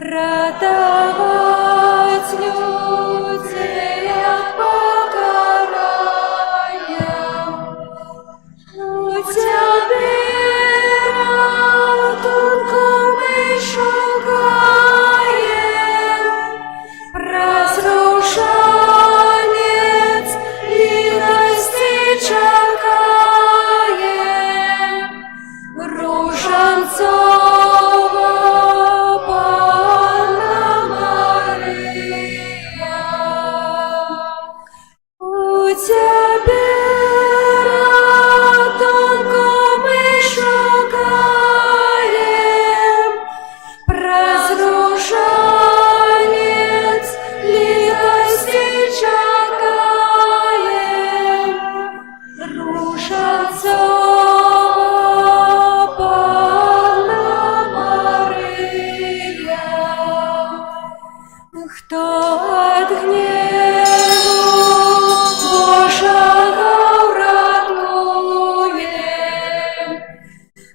Ратовать людей от покарания. У Тебя раtunку мы шугаем, разрушенец литости чекаем, руженцова Панна Мария. У Тебе раtunку мы шугаем, разрушенец литости чекаем, руженцова Панна Мария. Хто от гневу Божого врагує,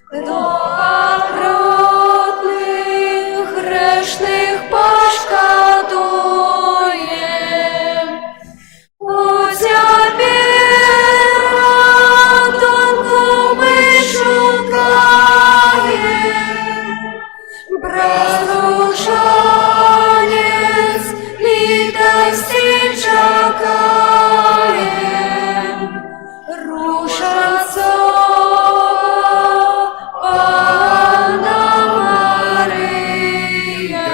хто от родних грешних пошкодує, у Тебе раtunку ми шукаем, разрушенец литости чекаем, руженцова Панна Мария.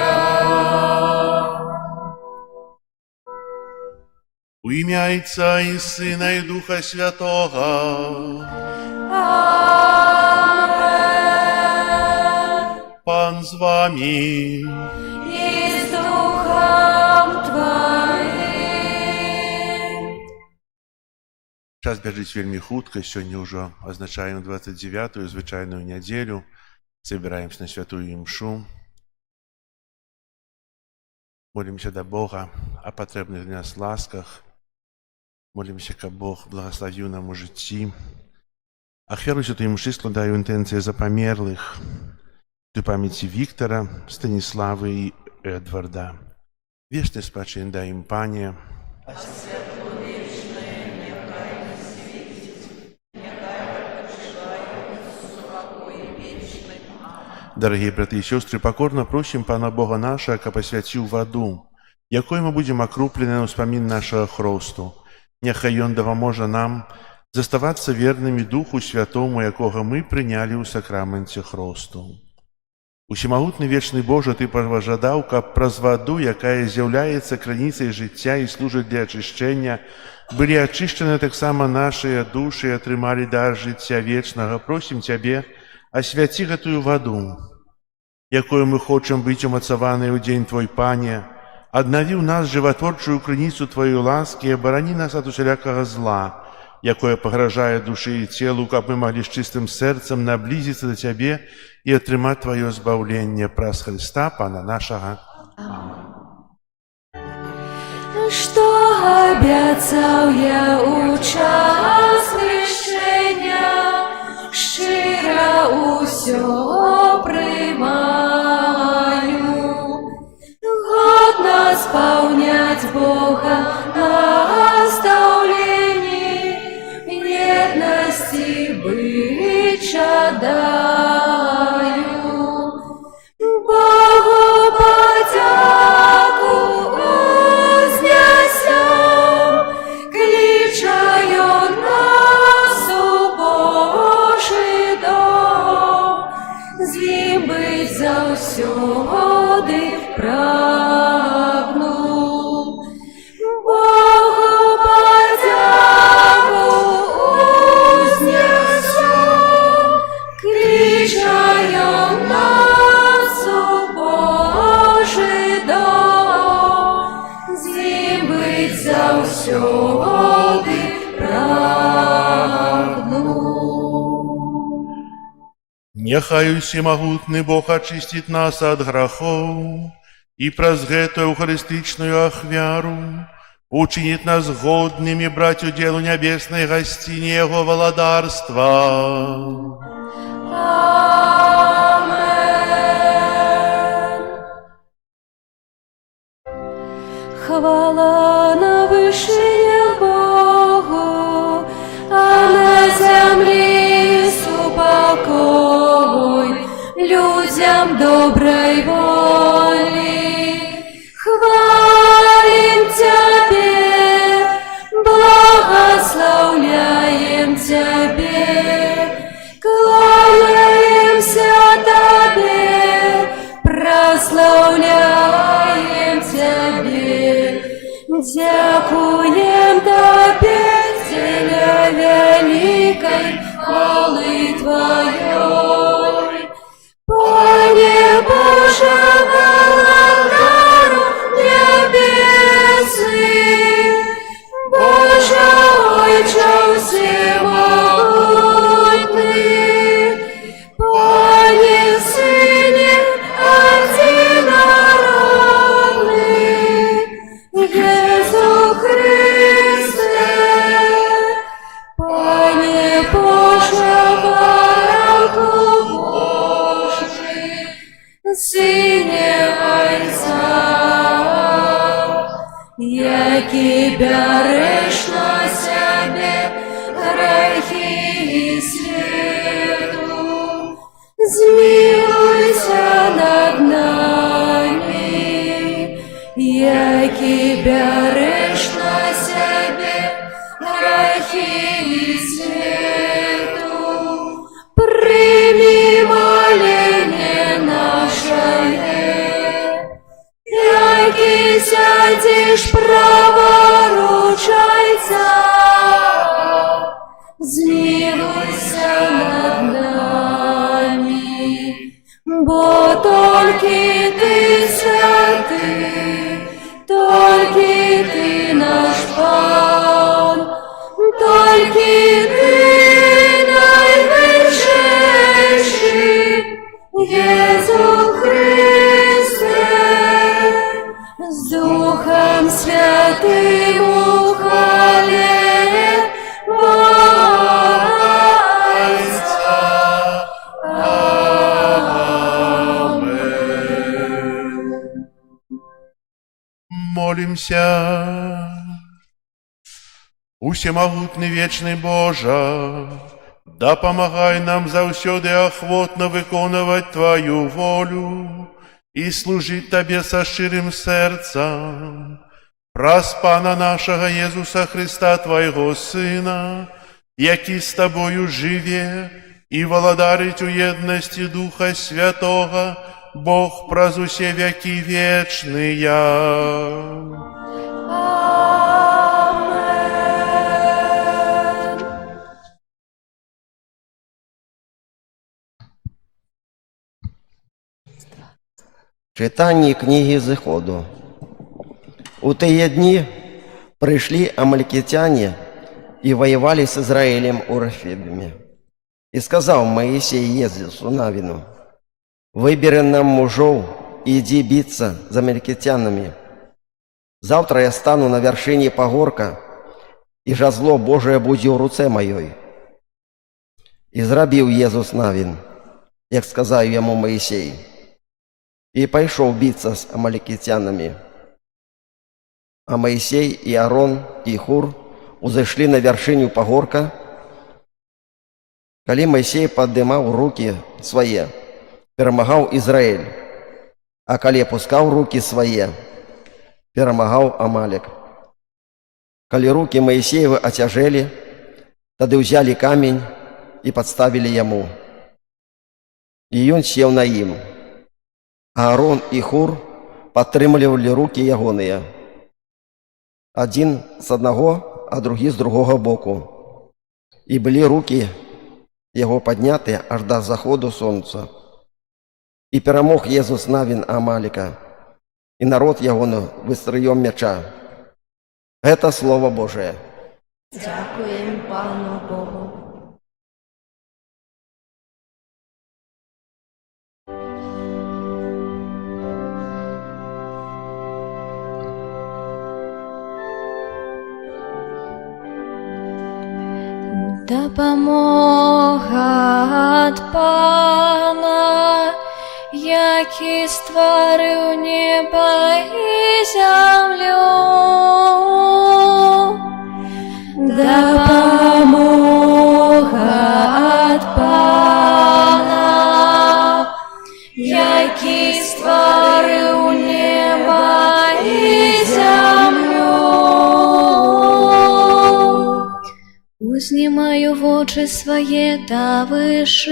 У ім'я Отця і Сина і Духа Святого. Амен. Пан з вами. І з Духом Твоїм. Час бежить вельми хутка, сёння ўжо азначаем 29-ю звычайную нядзелю. Забіраемся на святую імшу. Молимся до Бога о патрэбных для нас ласках. Молимся, каб Бог благословіў нам у жыцці. Ахвяру святой імшы складаю інтэнцыі за памерлых, той памяці Віктора, Станіславы і Эдварда. Вечны спачын дай ім, Пане. Дорогие браты и сестры, покорно просим Пана Бога нашего, каб освятил воду, якой мы будем окруплены на успомин нашего хросту. Няхай Ён дапаможа нам заставаться верными Духу Святому, якога мы приняли у сакраменте хросту. Усемагутны вечны Божа, Ты пожадаў, каб праз ваду, якая з'яўляецца крыніцай жыцця і служыць для ачышчэння, былі ачышчаны таксама нашыя душы і атрымалі дар жыцця вечнага. Просім Цябе, асвяці гэтую ваду, якою мы хочам быць умацаваныя ў дзень Твой, Пане. Аднаві ў нас жыватворчую крыніцу Твоей ласкі і абарані нас ад усялякага зла, якое пагражае душы і целу, каб мы маглі з чыстым сэрцам наблізіцца да Цябе і атрымаць Твоё збаўленне праз Христа, Пана нашага. Што абяцаў я у час хрещення, щира усё приймаю, годна спаўняць Бога наставлені, єдності бить жадаю. Богу подяку узнясем, кличаю нас у Божий дом, з ним бить завсёды прагну. Богу подяку узнесем, кличаю нас у Божий дом, з ним бить завсёды прагну. Няхай усемагутны Бог ачысціць нас ад грахоў і праз гэтую эўхарыстычную ахвяру учыніць нас годнымі браць удзел у нябеснай гасціне Яго валадарства. хвала на вышине Богу, а на земле супокой людям доброй воли. Хвалим Тебе, благословляем Тебе, кланяемся Тебе, прославляем Тебе, дякуем Тебе, Теля великой хвалы Твоей. Пане Боже, владару небесный, Боже, Отче всемогутный, Пане Сыне одинородный, Иису Христе, Пане Боже, бараку Божий, Сыне Отца, які береш на себе грехи світу, змилуйся над нами, які береш на себе грехи світу, прийми моление наше, які сядеш праворучайся, змилуйся над нами, бо тільки ти святий, тільки ти наш Пан, тільки ти найвищий, Єсу Христе, з Духом Святим у хвалі Бога Отця. Аминь. Молимся. Усемогутний вечный Боже, да помагай нам заўсёды охотно выконывать Твою волю и служить Тебе со шчырым сердцем. Праз Пана нашего Иисуса Христа, Твоего Сына, які с Тобою живе и владарить у едности Духа Святого, Бог праз усе веки вечные. Читання книги Зиходу. У тые дни пришли амаликитяне и воевали с Израилем у Рефибиме. И сказал Моисей Езесу Навину: «Выбери нам мужов и иди биться за амаликитянами. Завтра я стану на вершине пагорка, и жезло Божие буде у руце моей». И зробив Езус Навин, як сказав ему Моисей, и пошел биться с амаликитянами. А Моисей и Аарон и Хур узошли на вершину пагорка. Коли Моисей поднимал руки свои, перемагал Израиль, а коли опускал руки свои, перемагал Амалик. Коли руки Моисеевы отяжели, тогда взяли камень и подставили ему. И он сел на им. А Аарон и Хур подтримливали руки ягоные, один с одного, а другий с другого боку. И были руки его подняты аж до заходу солнца. И перемог Езус Навин Амалика, и народ ягону выстроем меча. Это Слово Божие. Дякуємо Пану Богу. Допомога від Пана, який створив небо і землю. Узнімаю вочы свае да вышыняў,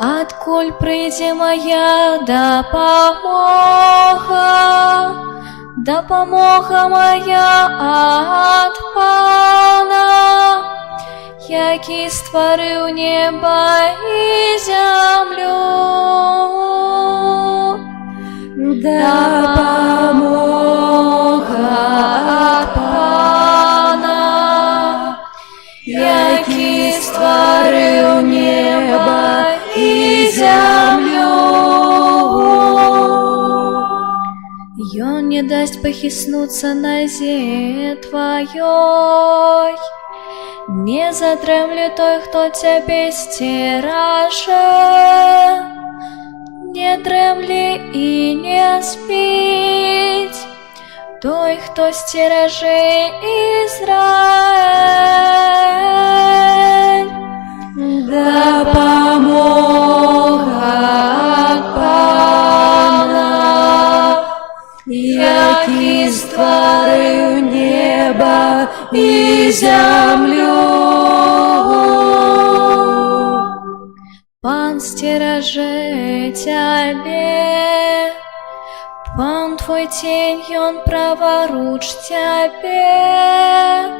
адкуль прыйдзе моя дапамога. Дапамога моя ад Пана, які стварыў неба і зямлю. Дапамога ад Пана, які стварыў неба і зямлю. Ён не дасць пахіснуцца назе тваёй, не задрэмле той, хто цябе сцеражэ, не дрэмле і не спіць той, хто сцеражэ Ізраэль. Дапамога ад Пана, які стварыў неба і зямлю. Пан сцеражэ цябе, Пан твой цень, ён праваруч цябе.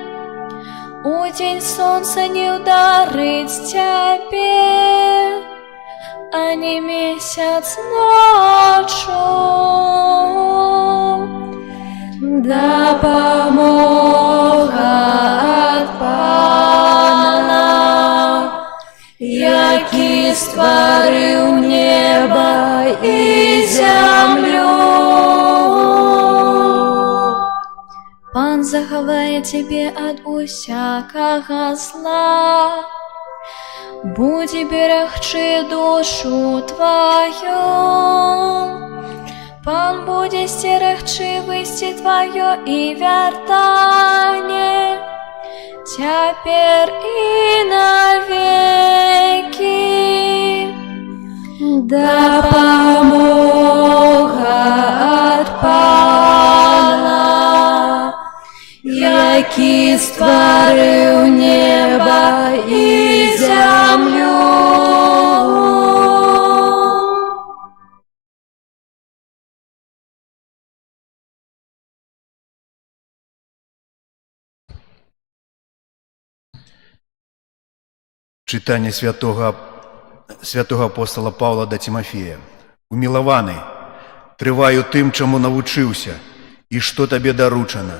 У дзень сонца не ўдарыць цябе, ані месяц ноччу. Дапамога ад Пана, які стварыў неба і зямлю. Пан захавае цябе ад усякага зла, будзе берагчы душу тваю. Пан будзе сцерагчы выйсце тваё і вяртанне, цяпер і навекі. Дапамога ад Пана, які стварыў неба і зямлю. Читання святого апостола Павла да Тимофея. Умілаваны, трываю тым, чаму навучыўся, і што табе даручана,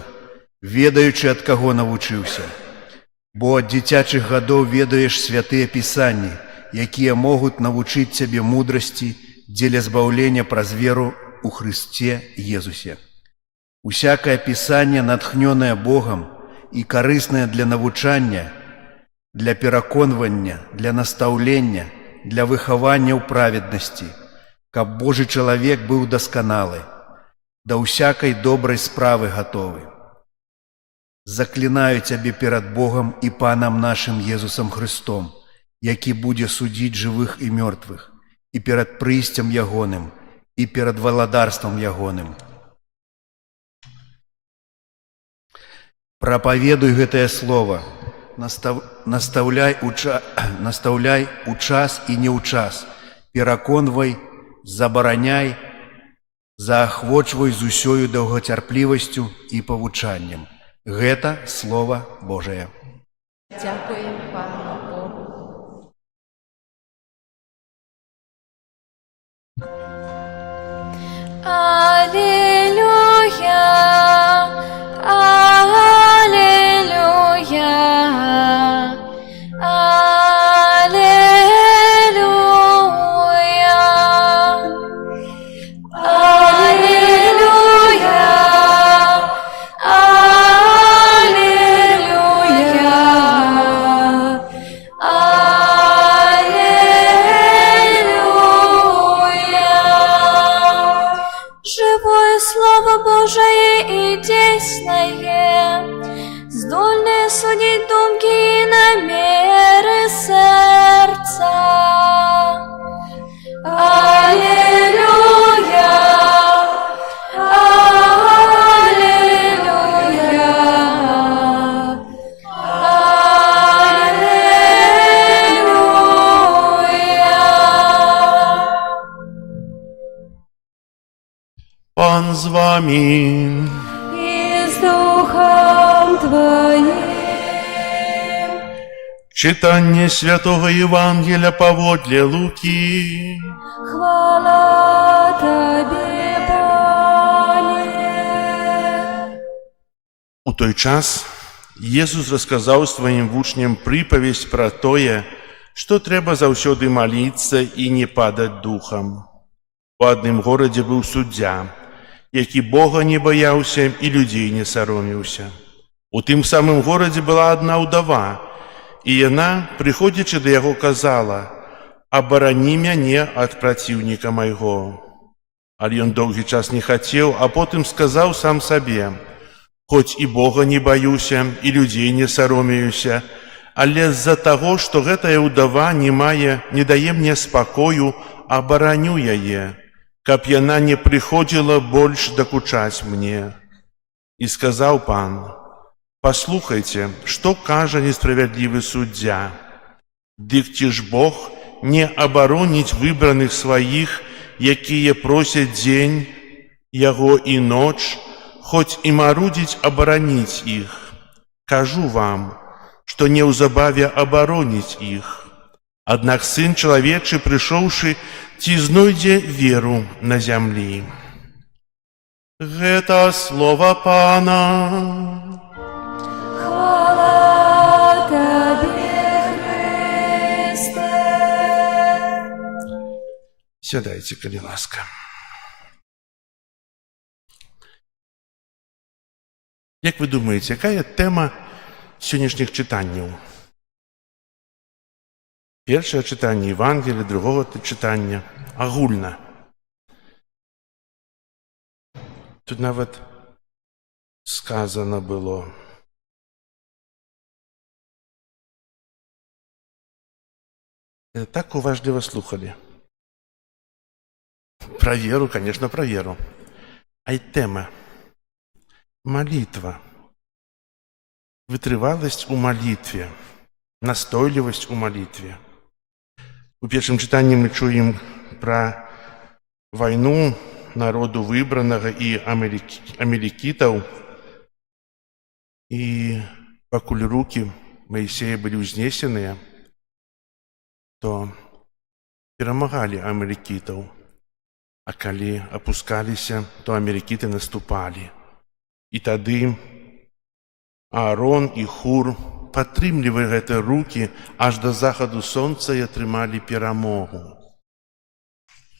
ведаючы, ад каго навучыўся. Бо ад дзіцячых гадоў ведаеш святыя пісанні, якія могуць навучыць цябе мудрасці дзеля збаўлення праз веру ў Хрысце Езусе. Усякае пісанне натхнёнае Богам і карыснае для навучання, для пераконвання, для настаўлення, для выхавання ў праведнасці, каб Божы чалавек быў дасканалы, да ўсякай добрай справы гатовы. Заклінаю цябе перад Богам і Панам нашым Езусам Христом, які будзе судзіць жывых і мёртвых, і перад прыйсцем ягоным, і перад валадарствам ягоным. Прапаведуй гэтае слово, настаўляй у час і не ў час, пераконвай, забараняй, заахвочвай з усёю даўгацярплівасцю і павучаннем. Гэта Слово Божае. Дякуємо Пану Богу. Алілюя, алілюя, алілюя, алілюя, алілюя. Пан з вами. І з Духом Твоїм. Читання Святого Євангелія поводле Луки. Хвала Тобі, Пане. У той час Jesús расказаў сваім вучням прыпавесць пра тое, што трэба заўсёды маліцца і не падаць духам. У адным горадзе быў суддзя, які Бога не баяўся і людзей не саромеўся. У тым самым горадзе была адна ўдава, і яна, прыходзячы да яго, казала: «Абарані мяне ад праціўніка майго». Але ён доўгі час не хацеў, а потым сказаў сам сабе: «Хоць і Бога не баюся, і людзей не саромеюся, але з-за таго, што гэтая ўдава не дае мне спакою, абараню яе, каб яна не прыходзіла больш дакучаць мне». І сказаў пан: «Паслухайце, што кажа несправядлівы суддзя. Дык ці ж Бог не абароніць выбраных сваіх, якія просяць дзень яго і ноч, хоць і марудзіць абараніць іх? Кажу вам, што неўзабаве абароніць іх. Аднак Сын чалавечы, прыйшоўшы, ці знойдзе веру на зямлі». Гэта слова Пана. Хвала Тобі, Христе. Сядайце, калі ласка. Як вы думаеце, якая тэма сённяшніх чытанняў? Першае чытанне Евангелія, другого чытання агульна. Тут нават сказано было: так уважліва слухалі. Пра веру, конечно, пра веру. А й тэма молитва, вытрываласць у малітве, настойлівасць у малітве. У першым чытанні мы чуем пра вайну народу выбранага і амалікітаў, і пакуль рукі Маісея былі ўзнесеныя, то перамагалі амалікітаў, а калі апускаліся, то амалікіты наступалі. І тады Аарон і Хур падтрымлівалі гэтыя рукі аж да захаду сонца і атрымалі перамогу.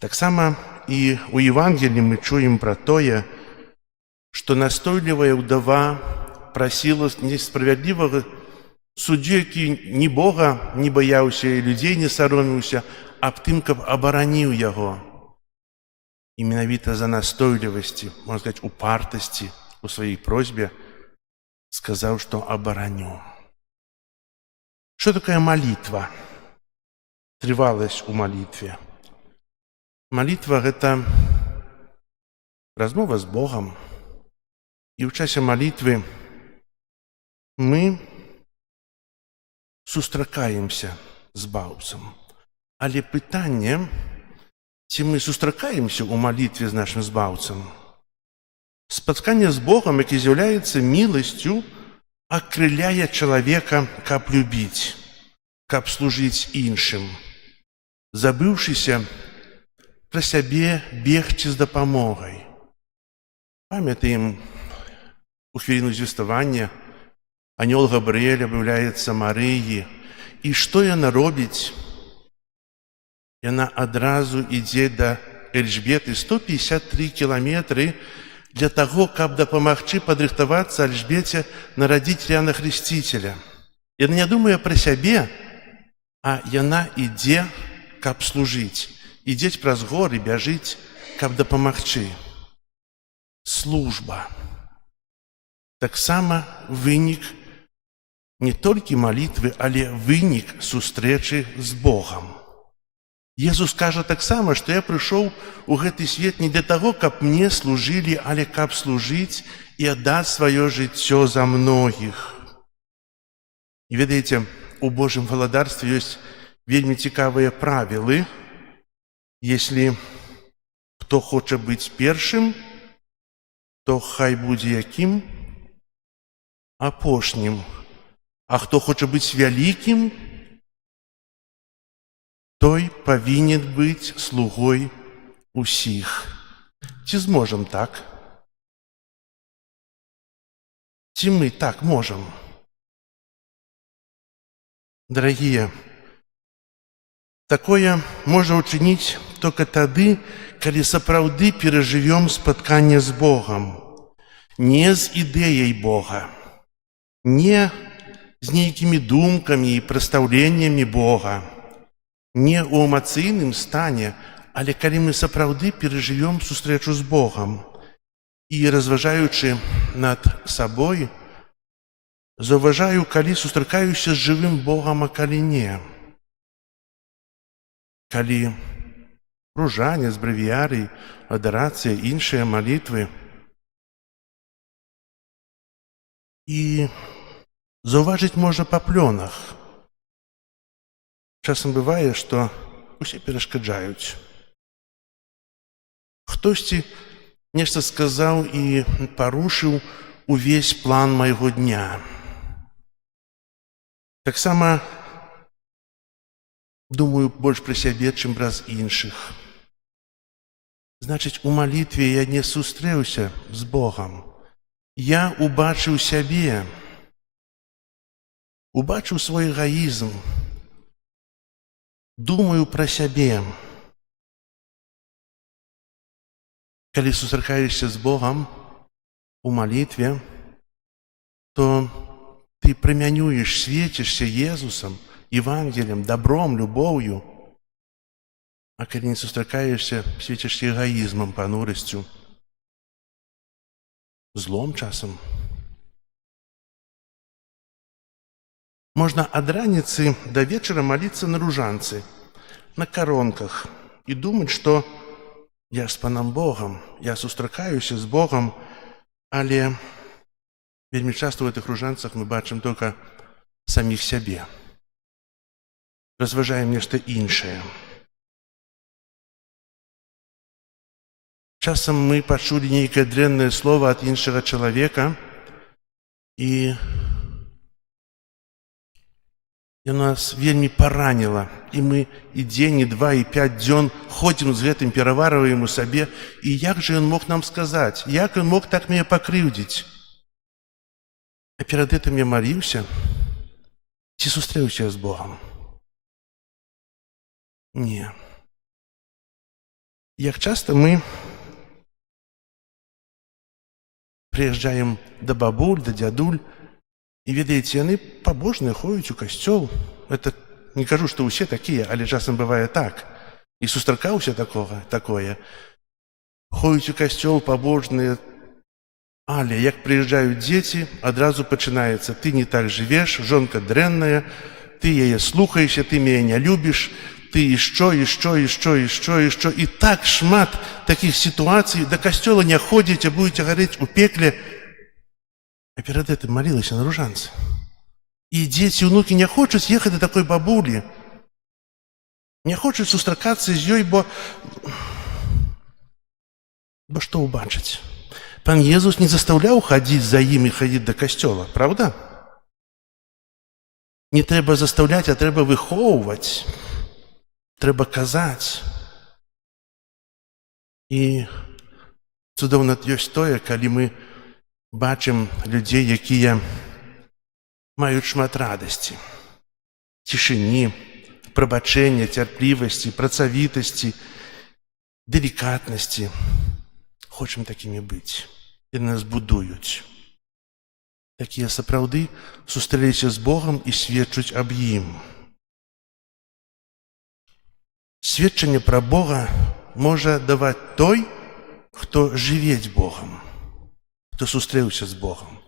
Таксама і ў Евангеліі мы чуем пра тое, што настойлівая ўдава прасіла несправядлівага суддзю, які ні Бога не баяўся і людзей не саромеўся, аб тым, каб абараніў яго. І менавіта за настойлівасці, можна сказаць, упартасці у сваёй просьбе сказаў, што абараню. Што такая малітва? Трываласць у малітве. Малітва – гэта размова з Богам. І ў часе малітвы мы сустракаемся з Баўцам. Але пытанне, ці мы сустракаемся ў малітве з нашым Збаўцам? Спатканне з Богам, які з'яўляецца міласцю, акрыляе чалавека, каб любіць, каб служыць іншым, забыўшыся пра сябе, бегчы з дапамогай. Памятаем, у хвіліну звеставання анёл Габрыэль аб'яўляецца Марыі, і што яна робіць? Яна адразу ідзе да Эльжбеты 153 кіламетры для таго, каб дапамагчы падрыхтавацца Эльжбеце нарадзіць Іоанна Хрысціцеля. Яна не думае пра сябе, а яна ідзе, каб служыць. Ідзець праз горы, бяжыць, каб дапамагчы. Служба. Таксама вынік не толькі малітвы, але вынік сустрэчы з Богам. Jesús кажа таксама, што я прыйшоў у гэты свет не для таго, каб мне служылі, але каб служыць і аддаць сваё жыццё за многіх. І ведаеце, у Божым валадарстве ёсць вельмі цікавыя правілы. Если хто хоча быць першым, то хай будзе якім? Апошнім. А хто хоча быць вялікім, той павінен быць слугой усіх. Ці зможам так? Ці мы так можам? Дарагія, такое можна ўчыніць толькі тады, калі сапраўды перажывём спатканне з Богам. Не з ідэяй Бога, не з нейкімі думкамі і прадстаўленнямі Бога, не ў эмацыйным стане, але калі мы сапраўды перажывём сустрэчу з Богам і, разважаючы над сабой, заўважаю, калі сустракаюся з жывым Богам, а калі не. Калі ружанец, брэвіярый, адарацыя, іншыя малітвы. І заўважыць можна па плёнах. Часам бывае, што усе перашкаджаюць. Хтосьці нешта сказаў і парушыў увесь план майго дня. Таксама думаю больш пра сябе, чым праз іншых. Значыць, у малітве я не сустрэўся з Богам. Я убачыў сябе, убачыў свой эгоізм, думаю пра сябе. Калі сустракаешся з Богам у малітве, то ты прымянюеш, свецішся Езусам, Евангелием, добром, любов'ю. А калі не сустракаешся, свецішся эгоізмам, панурасцю, злом часам. Можна ад раніцы да вечара маліцца на ружанцы, на каронках і думаць, што я з Панам Богам, я сустракаюся з Богам, але вельмі часта ў гэтых ружанцах мы бачым толькі саміх сябе. Разважаем нешта іншае. Часам мы пачулі нейкае дрэннае слова ад іншага чалавека, і яно нас вельмі параніла. І мы і дзень, і два, і 5 дзён ходзім з гэтым, пераварваем у сабе. І як жа ён мог нам сказаць? Як ён мог так мяне пакрыўдзіць? А перад гэтым я маліўся? Ці сустрэўся з Богам? Не. Як часта мы прыязджаем да бабуль, да дзядуль, і, ведаеце, яны пабожныя, ходзяць у касцёл. Это не кажу, што ўсе такія, але часам бывае так. І сустракаўся такое. Ходзяць у касцёл пабожныя, але як прыязджаюць дзеці, адразу пачынаецца: ты не так жывеш, жонка дрэнная, ты яе слухаешся, ты мяне не любіш, ты і што. І так шмат такіх сітуацый. Да касцёла не ходзіць, а будзеце гарэць у пекле. А перад гэтым малілася на ружанцы. І дзеці, унукі не хочуць ехаць да такой бабулі. Не хочуць сустракацца з ёй, бо што ўбачыць? Пан Езус не застаўляў хадзіць за ім і хадзіць да касцёла, правда? Не трэба застаўляць, а трэба выхоўваць. Трэба казаць. І цудоўна ёсць тое, калі мы бачым людзей, якія маюць шмат радасці, цішыні, прабачэння, цярплівасці, працавітасці, делікатнасці. Хочам такімі быць. Яны нас будуюць. Такія сапраўды сустрэліся з Богам і сведчуць аб ім. Сведчанне пра Бога можа даваць той, хто жыве з Богам, хто сустрэўся з Богам.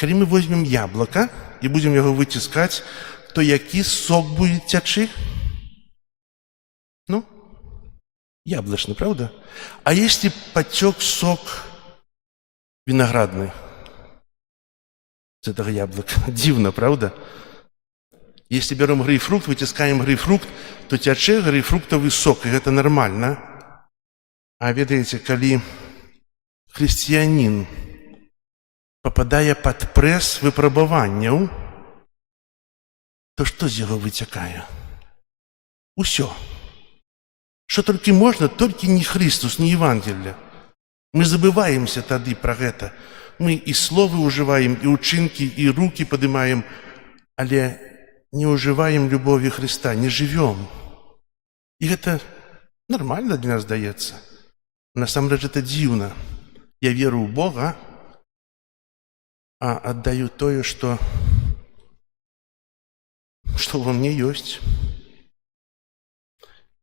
Калі мы возьмем яблака і будзем яго выціскаць, то які сок будзе цячы? Ну, яблочный, правда? А если потек сок виноградный с этого яблока? Дивно, правда? Если берем грейпфрукт, вытискаем грейпфрукт, то тече грейпфруктовый сок, и это нормально. А ведаете, калі хрысціянін пападае пад прэс выпрабаванняў, то што з яго выцякае? Усё. Што толькі можна, толькі не Христус, не Евангелие. Мы забываемся тады пра гэта. Мы і словы ўжываем, і ўчынкі, і рукі падымаем, але не ўжываем любові Христа, не жывём. І гэта нармальна для нас здаецца. Насамрэч гэта дзіўна. Я веру ў Бога, а аддаю тое, што ва мне ёсць.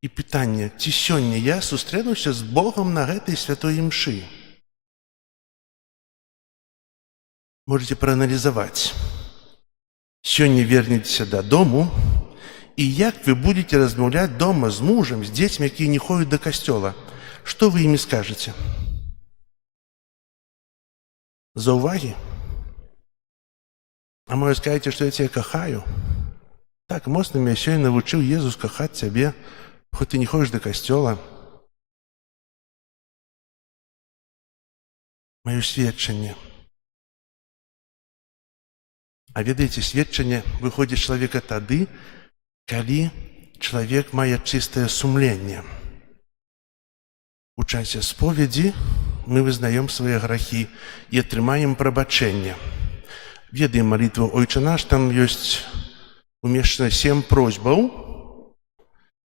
І пытанне, ці сёння я сустрэнуся з Богом на гэтай святой імшы? Можете прааналізаваць. Сёння вернецеся дадому, і як вы будете размаўляць дома з мужам, з дзецьмі, якія не ходзяць да касцёла? Што вы імі скажаце? Заўвагі? А можа скажаце, што я цябе кахаю? Так, моцна мяне сёння навучыў Езус кахаць цябе, хоць ты не ходзіш да касцёла. Маё сведчанне. А ведаеце, сведчанне выходзіць чалавека тады, калі чалавек мае чыстае сумленне. У часе споведзі мы вызнаем свае грахі і атрымаем прабачэнне. Ведаем малітву «Ойче наш», там ёсць умешчана 7 просьбаў,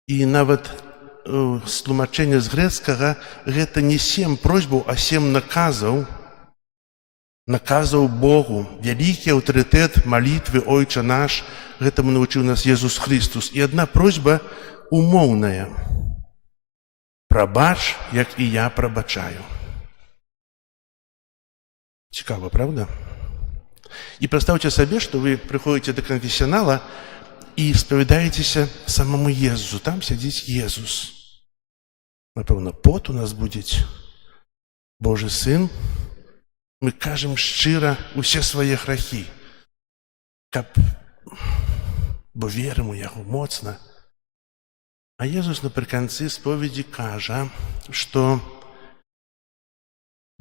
і нават з тлумачэння з грэцкага гэта не 7 просьбаў, а 7 наказаў. Наказаў Богу. Вялікі аўтарытэт малітвы «Ойче наш», гэтаму навучыў нас Езус Христус. І адна просьба умоўная. Прабач, як і я прабачаю. Цікава, правда? І прадстаўце сабе, што вы прыходзіце да канфесіянала і спавядаецеся самому Езусу. Там сядзіць Езус. Напэўна, пот у нас будзе. Божы Сын. Мы кажам шчыра усе свае грахі. Бо верым у Яго моцна. А Езус напрыканцы споведзі кажа, што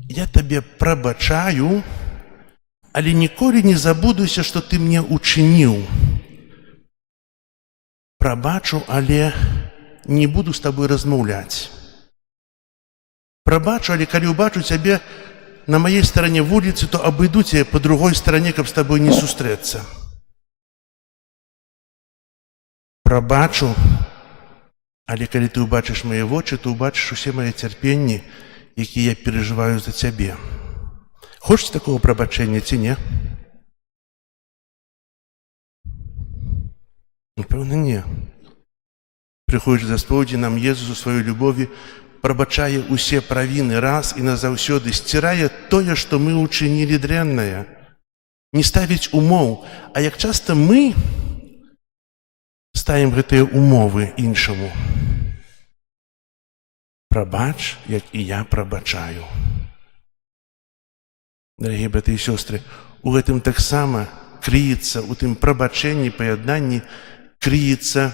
я табе прабачаю, але ніколі не забудуся, што ты мне учыніў. Прабачу, але не буду з табой размаўляць. Прабачу, але калі ўбачу цябе на маей старане вуліцы, то абыду цябе па другой старане, каб з табой не сустрэцца. Прабачу, але калі ты ўбачыш мае вочы, то ўбачыш усе мае цярпенні, якія я перажываю за цябе. Хочаце такого прабачэння ці не? Напэўна, не. Прыходзячы да споведзі, нам Езус у сваёй любові прабачае усе правіны раз і назаўсёды, сцірае тое, што мы учынілі дрэннае. Не ставіць умоў, а як часта мы ставім гэтыя умовы іншаму. Прабач, як і я прабачаю. Дарагія браты і сёстры, у гэтым таксама крыецца, у тым прабачэнні, паяднанні, крыецца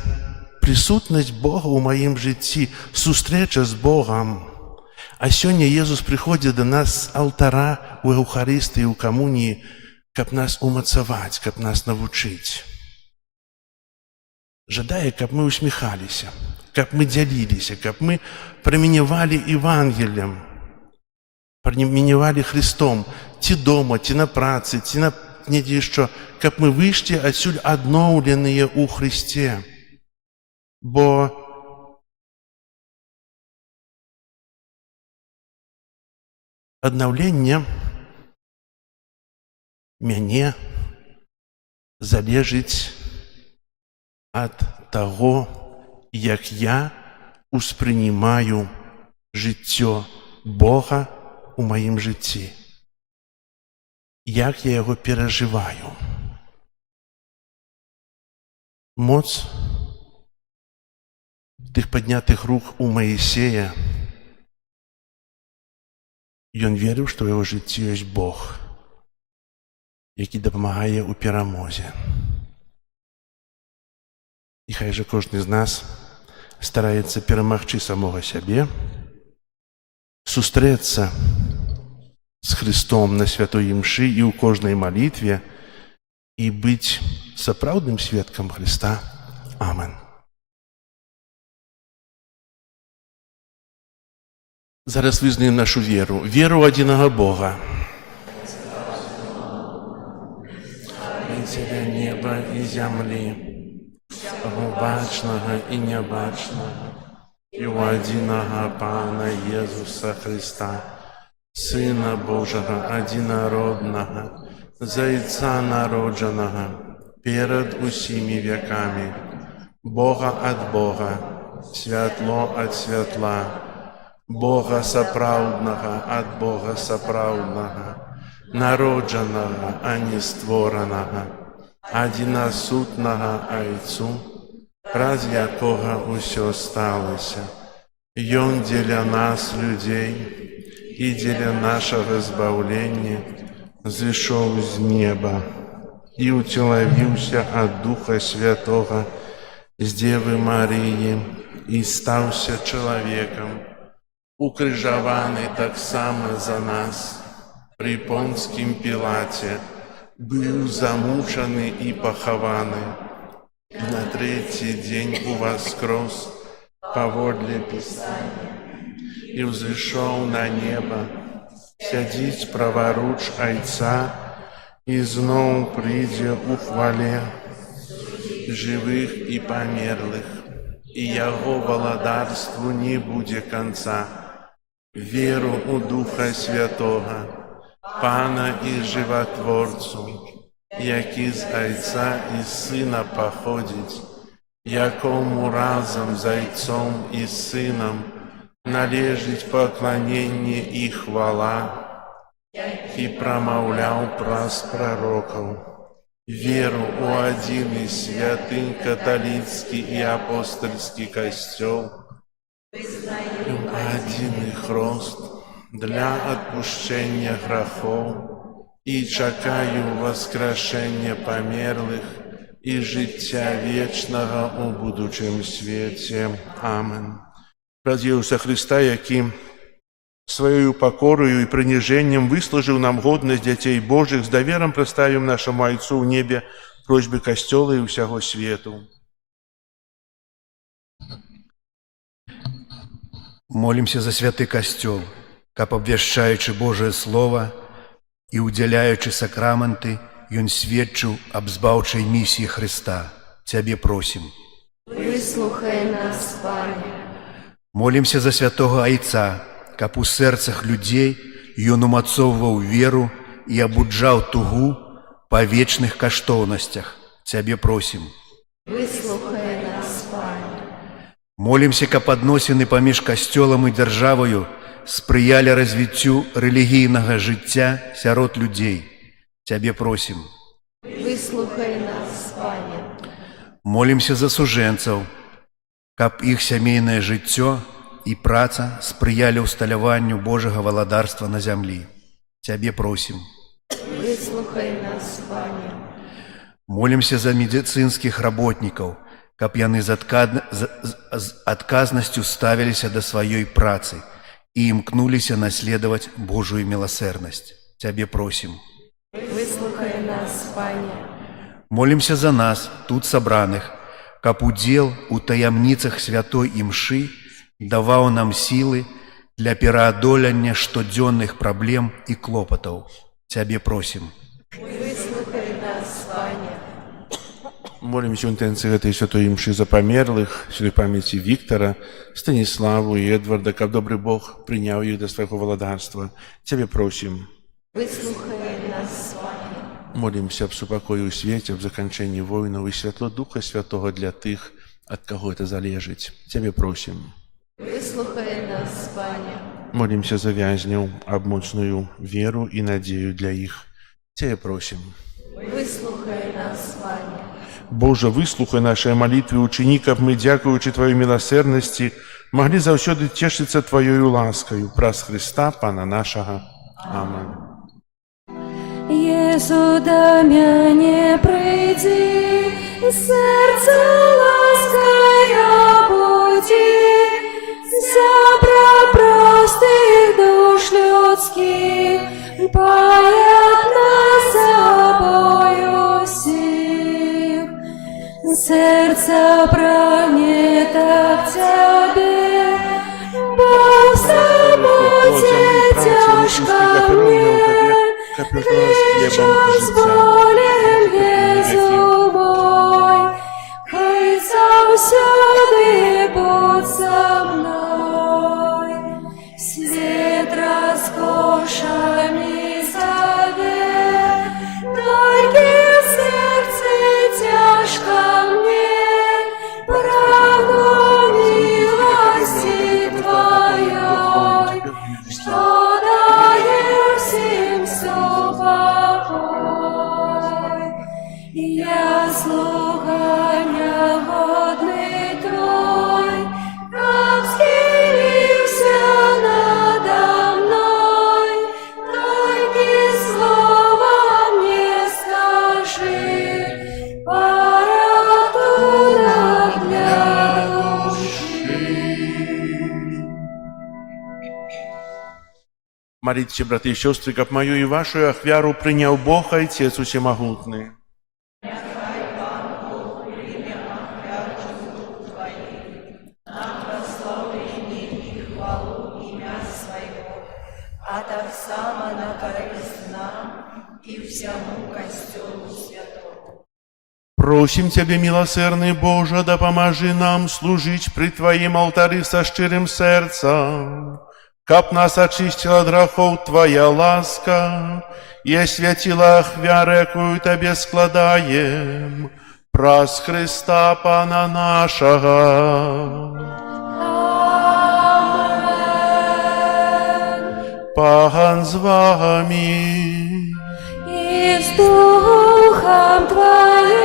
прысутнасць Бога ў маім жыцці, сустрэча з Богам. А сёння Езус прыходзіць да нас з алтара ў Еўхарыстыі, ў камуніі, каб нас умацаваць, каб нас навучыць. Жадае, каб мы усміхаліся, каб мы дзяліліся, каб мы прамянявалі Евангеліем, прамянявалі Христом, ці дома, ці на працы, ці на недзе што, каб мы выйшлі адсюль адноўленыя ў Христе. Бо аднаўленне мяне залежыць ад таго, як я успрынімаю жыццё Бога ў маім жыцці. Як я яго перажываю. Моц тых паднятых рук у Маісея. Ён верыў, што ў яго жыцці ёсць Бог, які дапамагае ў перамозе. І хай жа кожны з нас стараецца перамагчы самога сябе, сустрэцца с Христом на святой мши и у кожной молитве и быть сапраўдным сведкам Христа. Амен. Зараз вызнаем нашу веру. Веру ў адзінага Бога. Хранителя неба и земли, бачнага и небачнага, и у одиного Пана Иисуса Христа, Сына Божьего, одинородного, Зайца народженого, перед усими веками, Бога от Бога, святло от святла, Бога соправдного от Бога соправдного, народженого, а не створенного, одиносутного Айцу, раз якого усё сталося. Ён для нас, людей, и для нашего избавления, зышоў з неба и утеловился от Духа Святого с Девы Марии и стался человеком, укрыжаваны так само за нас, при Понским Пилате, был замучены и похованы, на третий день увоскрес поводле Писания и взошел на небо, сядить праворуч Айца и знов приде у хвале живых и померлых, и Его владарству не будет конца. Веру у Духа Святого, Пана и Животворцу, який з Айца і Сина походить, якому разом з Айцом і Сином належить поклонение и хвала, и промовлял праз пророков, веру у один и святый католицкий и апостольский костел, один и хрост для отпущения грехов, и чекаю воскрешения померлых и життя вечного у будущем свете. Амен. Ради Иисуса Христа, який своєю покорою і приниженням вислужив нам годність дітей Божих, з довіром представим нашому Отцу в небі просьби Костела і всього світу. Молимся за святый костел, каб обвяшчаючи Божие Слово и удзяляючи сакраменты, Ён сведчыў аб збаўчай місіі Христа. Цябе просім. Выслухай нас, Пане. Молимся за святого Айца, каб у сэрцах людзей Ён умацоўваў веру і абуджаў тугу па вечных каштоўнасцях. Цябе просім. Выслухай нас, Пане. Молимся, каб адносіны паміж касцёлам і дзяржаваю спрыялі развіццю рэлігійнага жыцця сярод людзей. Цябе просім. Выслухай нас, Пане. Молимся за сужэнцаў, каб іх сямейнае жыццё і праца спрыялі ўсталяванню Божага валадарства на зямлі. Цябе просім. Выслухай нас, Пане. Молимся за медицинских работников, каб яны з адказнасцю ставіліся да сваёй працы і імкнуліся наследаваць Божую милосерднасць. Цябе просім. Выслухай нас, Пане. Молимся за нас, тут сабраных, каб удзел у таямніцах святой імшы даваў нам сілы для пераадолення штодзённых праблем і клопатаў. Цябе просім. Выслухай нас, Пане. Молимся в интенции этой святой мши за померлых, святой памяти Виктора, Станиславу и Эдварда, как добрый Бог принял их до своего владарства. Тебе просим. Выслухай нас, Пане. Молимся об супокою и свете, об закончении войнов и светло Духа Святого для тех, от кого это залежит. Тебе просим. Выслухай нас, Пане. Молимся за вязнев, об мощную веру и надею для их. Тебе просим. Выслухай нас, Пане. Боже, выслухай наши молитвы, учини, каб мы, дякуючи Твоей милосердности, могли завсёды тешиться Твоею ласкою. Праз Христа, Пана нашего. Амин. Єсу, до мене прийди, серце ласкає пути, за простих душ людських, Молитесь, браты и сестры, как мою и вашу ахвяру принял Бог, Отец Усемогутный. а так само на корысть нам и всему костелу святому. Просим Тебя, милосердный Боже, да поможи нам служить при Твоим алтаре со щирым сердцем, каб нас очистила от грехов Твоя ласка и освятила ахвяру, якую Тебе складаем, праз Христа Пана нашего. Пан з вами. И с Духом Твоим.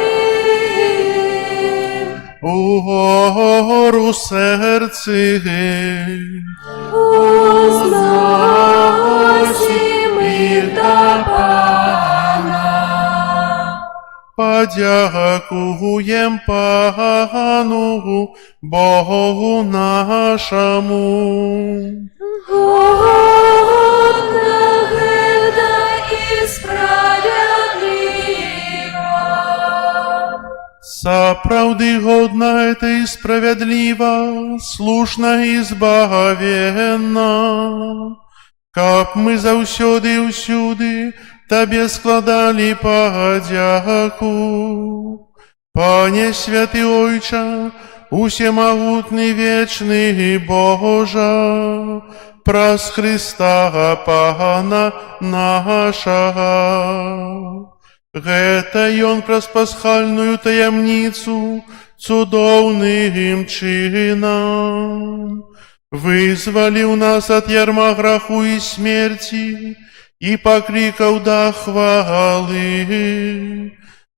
Угору серці. Узносим их до Пана. Подякуєм Пану Богу нашому. Сапраўды годна это и справедливо, слушна и збагавенна, каб мы заўсёды і ўсюды Табе складалі падзяку. Пане святы Ойча, усемагутны вечны Божа, праз Христа Пана нашага. Гэта Ён праз пасхальную таямніцу цудоўным чынам вызваліў нас ад ярма граху і смерці і паклікаў да хвалы,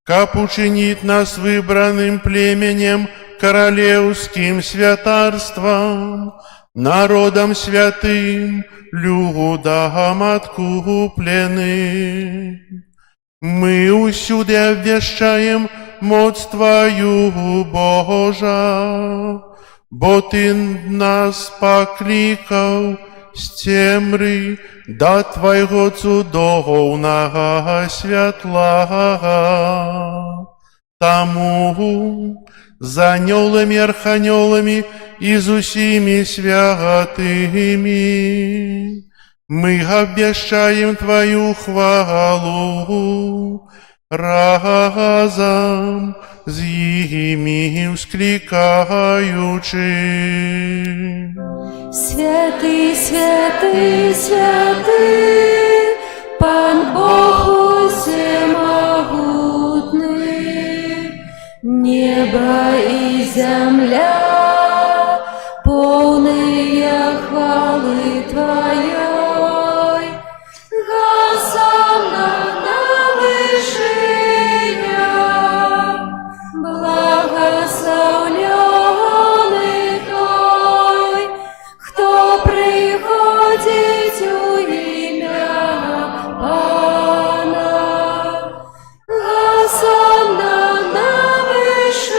каб учыніць нас выбраным племенем каралеўскім святарствам, народам святым, людам адкупленым. Мы усюды обвящаем моц Твою, Божа, бо Ты нас покликал с темры до Твоего цудоўнага святла. Тому за анёлами, арханёлами и з усими святыми мы обвящаем Твою хвалу, разом с ими вскликаючи. Святый, святый, святый, Пан Бог всемогутный, небо и земля, полные хвалы Твоей. Госанна на вышинях, благословленный Той, кто приходит у имя Пана. Госанна на вышинях.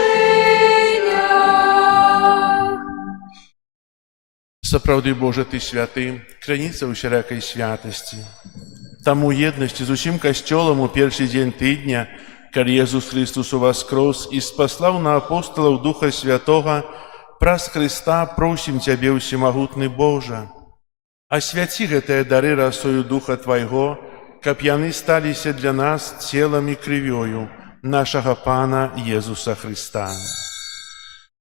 Сапраўды, Боже, Ты святы, краніца усялякай святасці. Таму еднасці з усім касцёлам у першы дзень тыдня, калі Езус Христус уваскрос і спаслаў на апосталаў Духа Святога, праз Христа просім Цябе, усемагутны Божа. Асвяці гэтыя дары расою Духа Твайго, каб яны сталіся для нас целам і крывёю нашага Пана Езуса Христа.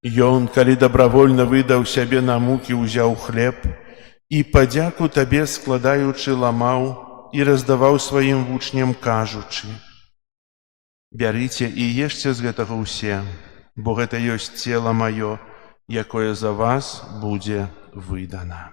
Ён, калі добравольна выдаў сябе на мукі, узяў хлеб і падзяку Табе складаючы ламаў і раздаваў сваім вучням, кажучы: «Бярыце і ешце з гэтага ўсе, бо гэта ёсць цела маё, якое за вас будзе выдана».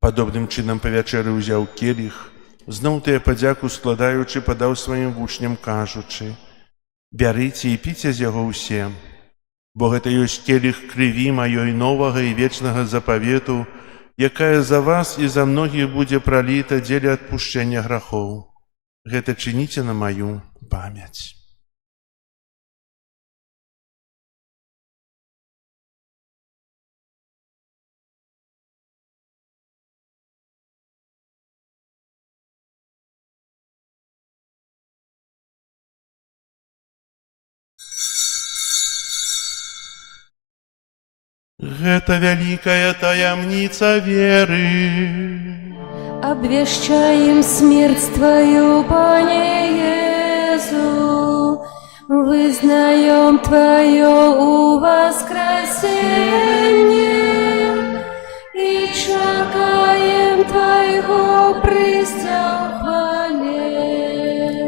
Падобным чынам па вячэры ўзяў келіх, зноў тыя падзяку складаючы, падаў сваім вучням, кажучы: «Бярыце і піце з яго ўсе, Бо гэта ёсць келіх крыві маёй новага і вечнага запавету, якая за вас і за многіх будзе праліта дзеля адпушчэння грахоў. Гэта чыніце на маю памяць. Гэта вялікая таямніца веры. Обвещаем смерть Твою, Пане Иису, вызнаем Твое воскресение и чакаем Твоего прыся в хвале.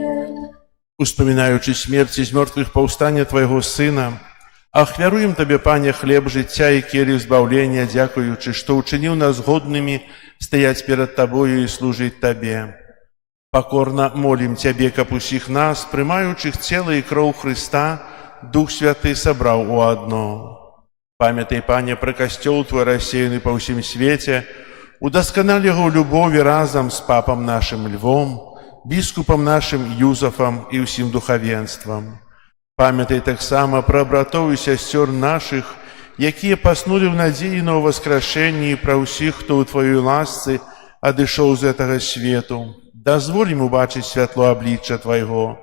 Успамінаючы смерць з мёртвых паўстання Твайго Сына, ахвяруем Табе, Пане, хлеб жыцця і келіх збаўлення, дзякуючы, што ўчыніў нас годнымі стаяць перад Табою і служыць Табе. Пакорна молім Цябе, каб усіх нас, прымаючых цела і кроў Хрыста, Дух Святы сабраў у адно. Памятай, Пане, пра касцёл Твой рассеяны па ўсім свеце, удасканалі яго ў любові разам з папам нашым Львом, біскупам нашым Юзафам і ўсім духавенствам. Памятай таксама пра братоў і сясцёр нашых, якія паснулі ў надзеі на ўваскрашэнні, і пра ўсіх, хто ў Тваёй ласцы адышоў з гэтага свету. Дазволім убачыць святло аблічча Твайго.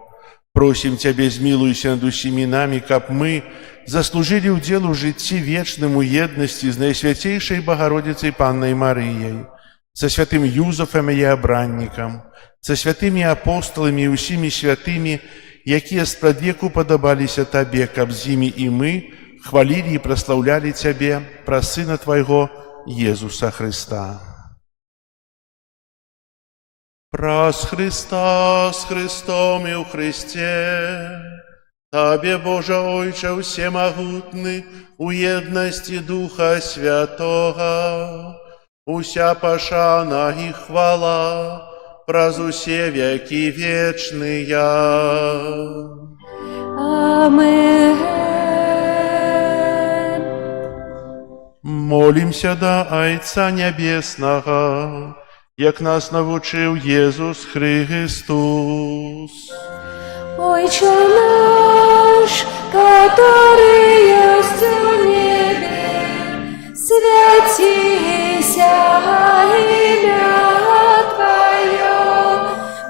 Просім Цябе, змілуйся над усімі намі, каб мы заслужылі ўдзел у жыцці вечным у еднасці з Найсвяцейшай Багародзіцай Паннай Марыяй, са святым Юзафам і абраннікам, са святымі апостоламі і усімі святымі, якія спрадвеку падабаліся Табе, каб з імі і мы хвалілі і праслаўлялі Цябе праз Сына Твайго Езуса Хрыста. Праз Христа, с Христом і ў Христе, Табе, Боже Ойче всемогутны, у еднасці Духа Святого, уся пашана і хвала, праз усе веки вечныя. Амен. Молімся да Айца Нябеснага, як нас навучыў Езус Христос. Отче наш, который есть в небе, святися имя Твое,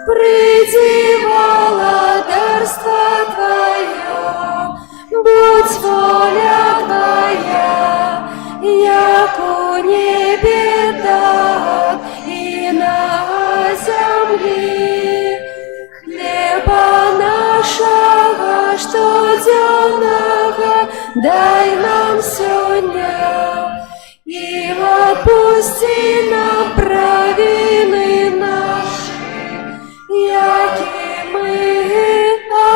приди владарство Твое, будь воля Твоя, як у небе, так и на земле. Хлеба нашего штоденного дай нам сегодня, и отпусти нам провины наши, яки мы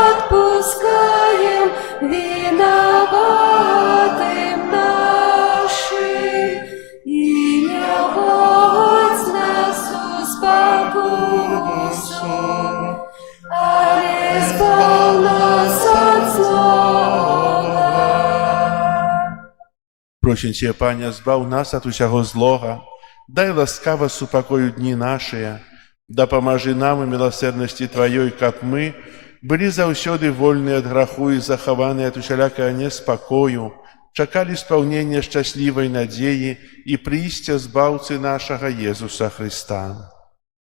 отпускаем виноватым нашим, и не вводь нас в спокусу, але избавь нас от злого. Просім Цябе, Пане, збаў нас ад усяго злога, дай ласкава супакою дні нашыя, дапамажы нам у міласэрнасці Тваёй, каб мы былі заўсёды вольныя ад граху і захаваныя ад усялякага неспакою, чакалі спаўнення шчаслівай надзеі і прыйсця збаўцы нашага Езуса Хрыста.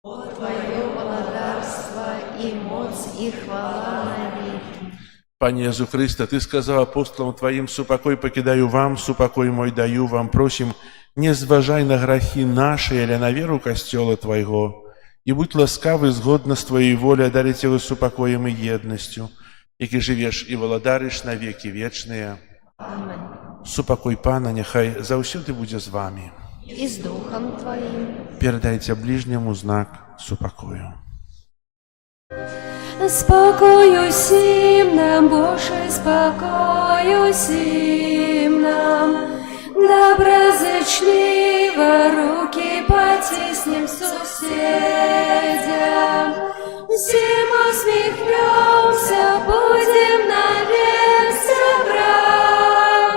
Твое владарство и моц и хвала навеки. Пане Езу Христе, Ты сказаў апостолам Тваім: «Супакой пакідаю вам, супакой мой даю вам». Просім, не зважай на грахі нашыя, але на веру касцёла Твайго, і будь ласкавы згодна з Твоей волі адарыць яго супакоем і еднасцю, які жывеш і валадарыш на векі вечныя. Амен. Супакой Пана няхай заўсёды будзе з вамі. И с Духом Твоим. Перадайце ближняму знак супакою. Спокою всім нам, Боже, спокою всім нам, доброзичливо руки потиснем соседям, всем усмехнемся, будем навек собраны.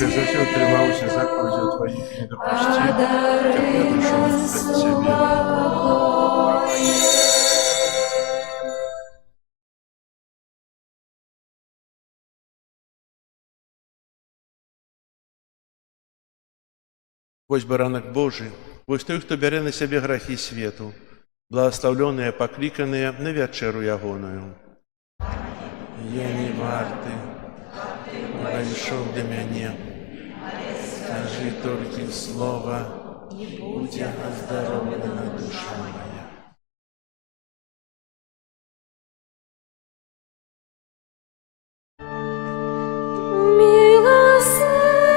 перш за все тримаўся заповедзяў Твоих і не допусти, каб я пришел пред Тебе. Вось баранак Божий, вось той, хто бярэ на сябе грахі свету, благословленыя пакліканыя на вячэру ягоную. Я не варты, прайшоў да мяне, скажы толькі слова, і будзе аздароўлена душа моя.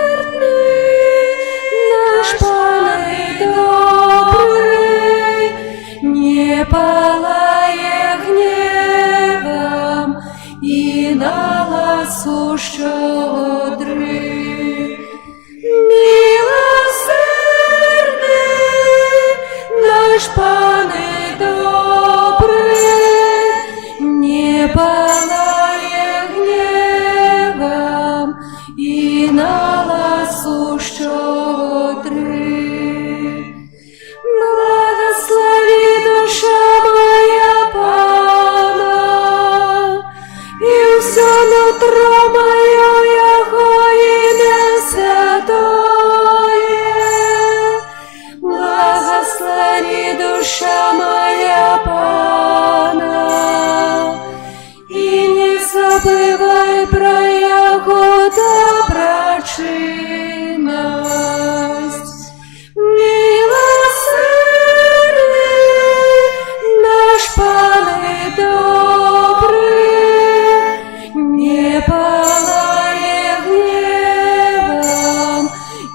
Милосердный наш Пане добрый, не палає гневом і на ласу щодрий. Милосердний наш Пане добрий, не палає гневом і на ласу щодрий. Благослови душа моя Пана, і все нутро моє Його ім'я святое. Благослови душа моя Пана, і не забывай про Його доброчинность. Милосердный наш Пане добрый, не палає гневом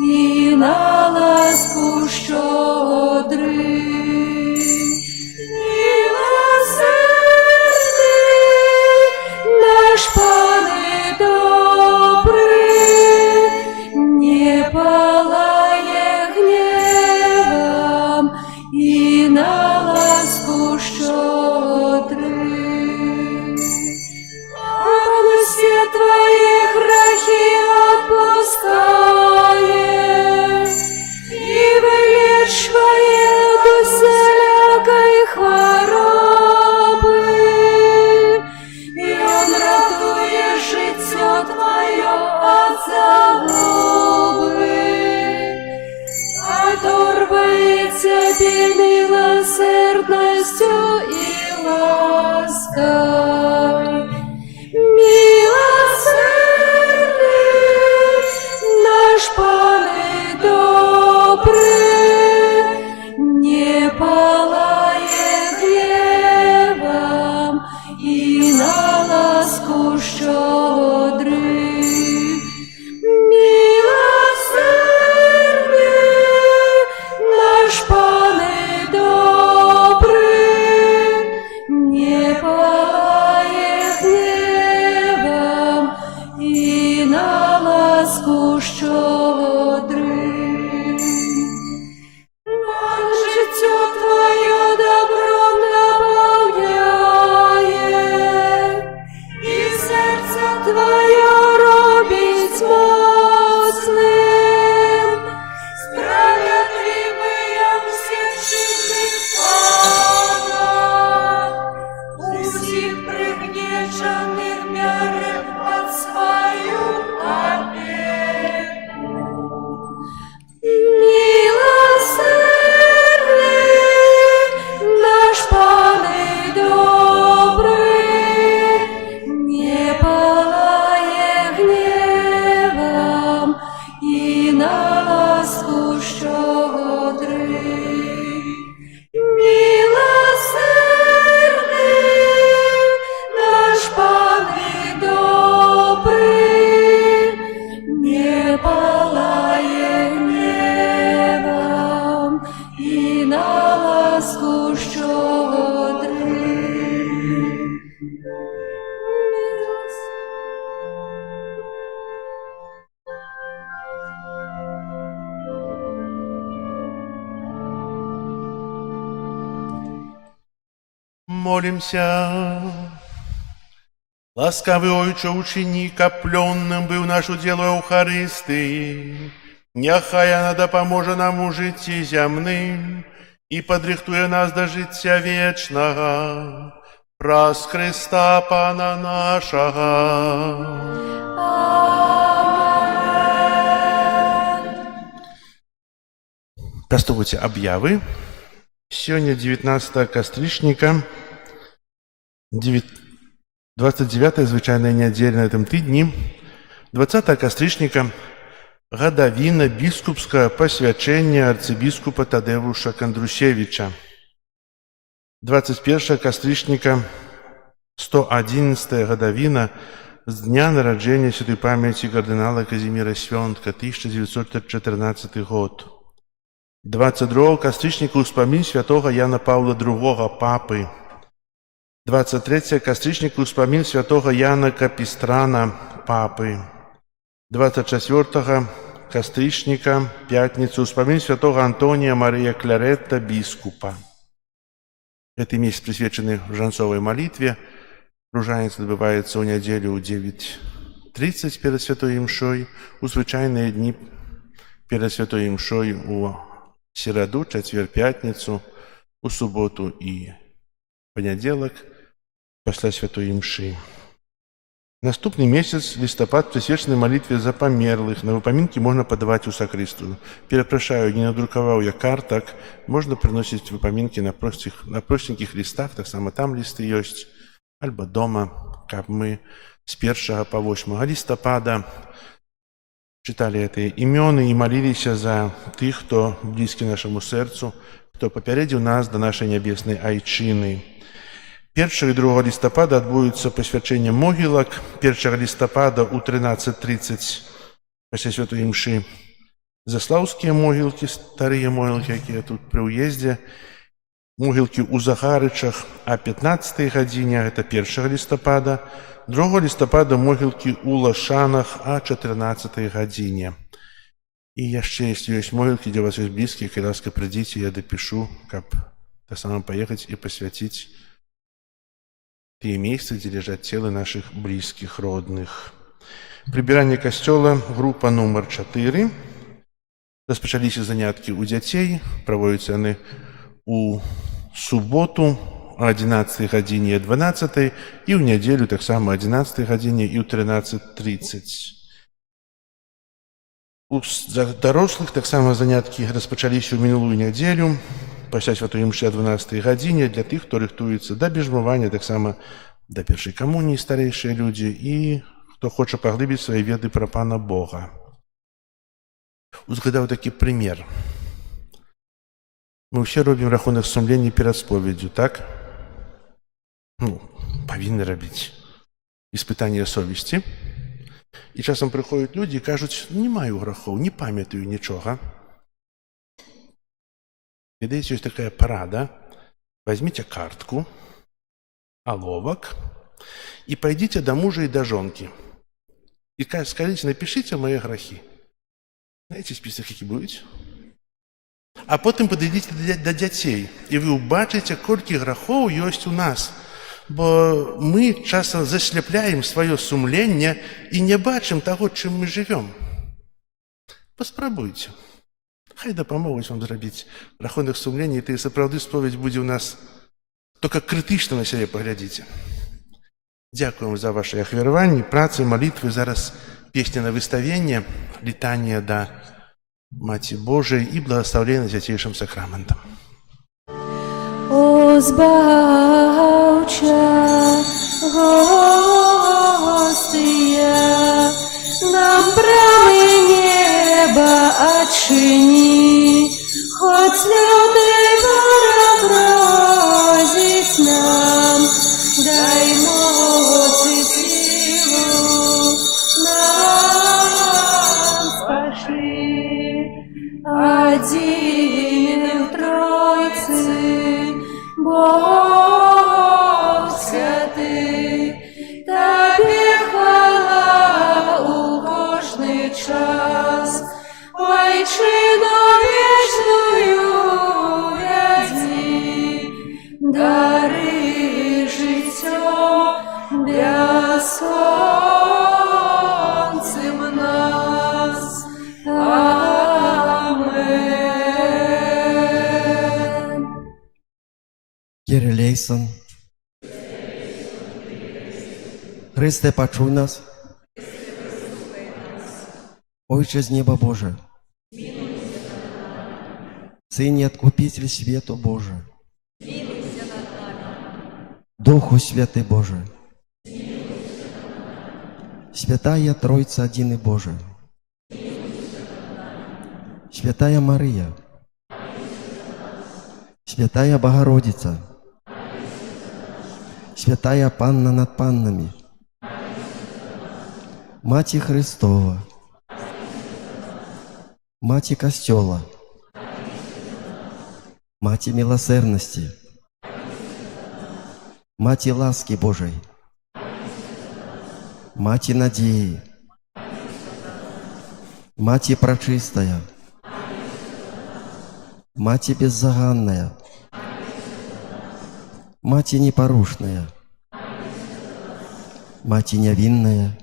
і на ласку щодрий. Милосердний наш Пане добрий, не палає гневом і на ласку щодрий. Он все твої грехи отпускає і вилічує от усілякої хвороби. І он рятує життя твоє от загуби. Одорває тебе милосердностью и лаской. Милосердный наш Пане добрый, не палає гневом і на ласку щодрий. Милосердний наш Пане добрий, не палає гневом і на ласку щодрий. Он життя твоє добром наповняє, і серце твоє робить моцним. Справедливим всіх житних Пана, усіх пригнічених м'яре под свою опеку. Милосердний наш Пане добрий, не палає гневом і на ласку щодрий. Милосердний наш Пане добрий, не палає гневом і на ласку щодрий. Молимся. Ласкавый Ойче, учини, капленным был наш удел у Евхаристии. Няхай она допоможе нам у житті земным и подрихтує нас до життя вечного. Праз Христа Пана нашего. Праступуйте объявы. Сегодня 19 кастрычника, 29 звычайная неделя на этом тыдні, 20 кастрычника, гадавіна біскупскае посвячэнне арцыбіскупа Тадеуша Кандрусевича. 21 кастрычника, 111 гадавіна з дня нараджэння святой памяти кардинала Казимира Свёнтка, 1914 год. 22 кастрычніка ўспамін святого Яна Паўла II, папы. 23 кастрычніка ўспамін святого Яна Капістрана, папы. 24 кастрычніка, пятніцу, ўспамін святого Антонія Марыя Клярэтта, біскупа. Гэты месяц прысвечаны жанцовай малітве. Ружанец адбываецца ў нядзелю ў 9:30 перад святой імшой, у звычайныя дні перад святой імшой у сераду, чацвер, пятніцу, у суботу і панядзелак пасля святой імшы. Наступны месяц, лістапад, прысвечаны малітве за памерлых. На выпамінкі можна падаваць у сакрыстую. Перапрашаю, не надрукаваў я картак. Можна прыносіць выпамінкі на простенькіх лістах, таксама там лісты ёсць, альбо дома, каб мы з 1 по 8 лістапада читали гэтыя імёны і маліліся за тых, хто блізкі нашаму сэрцу, хто папярэдзіў нас да нашай нябеснай айчыны. 1 і 2 лістапада адбудуцца пасвячэнне могілак. 1 лістапада ў 13:30 пасля святой імшы заслаўскія могілкі, старыя могілкі, якія тут пры ўездзе, могілкі ў Загарычах, а 15 гадзіне, гэта 1 лістапада, 2 лістапада могілкі ў Лашанах, а 14 гадзіне. І яшчэ, если ёсць могілкі, дзе у вас ёсць блізкія, калі ласка, прыйдзіце, я дапішу, каб таксама паехаць і пасвяціць тыя месцы, дзе ляжаць целы нашых блізкіх, родных. Прыбіранне касцёла, група нумар 4. Распачаліся заняткі ў дзяцей, праводзяцца яны у суботу, о 11 гадзіне і 12, і ў нядзелю таксама о 11 гадзіне і ў 13:30. У дарослых таксама заняткі распачаліся ў мінулую нядзелю, пасля святой імшы о 12 гадзіне, для тых, хто рыхтуецца да бежмавання, таксама да першай камуніі старэйшыя людзі і хто хоча паглыбіць свае веды пра Пана Бога. Узгадаў такі прымер. Мы ўсе робім рахунак сумлення перад споведдзю, так? Павінны рабіць іспытанне совесці. І часам прыходзяць людзі і кажуць, не маю грахоў, не памятаю нічога. Ведаеце, ёсць такая парада. Возьміце картку, аловак і пайдзіце да мужа і да жонкі. І скажыце, напішыце мае грахі. Знаеце спісак, які будуць? А потым падыдзіце да дзяцей, і вы ўбачыце, колькі грахоў ёсць у нас. Бо мы часам засляпляем сваё сумленне і не бачым таго, чым мы жывём. Паспрабуйце. Хай дапамогуць вам зрабіць рахунак сумлення, і тыя сапраўды споведь будзе ў нас, толькі крытычна на сябе паглядзіце. Дзякуем за ваши ахвяраванні, працы, малітвы. Зараз песня на выставенне, літанне да Маці Божай і благословлення святейшым сакраментам. О, збавча, гостия, нам брамы неба отчини, хоть слёты прозить нам, дай моц и силу нам спаши. Один в Тройцы, Бог святый, Тебе хвала у кожный час, Ойчину вечную вяди, дары життя для єйсон. Христе, почуй нас. Ойче з неба Боже, Сыне Откупитель свету Боже, Духу Святый Боже, Святая Тройца Один и Боже, Святая Мария, Святая Богородица, Святая Панна над паннами, Мати Христова, Мати Костела, Мати милосердности, Мати ласки Божией, Мати надеи, Мати пречистая, Мати беззаганная, Мати непорушная, Мати невинная,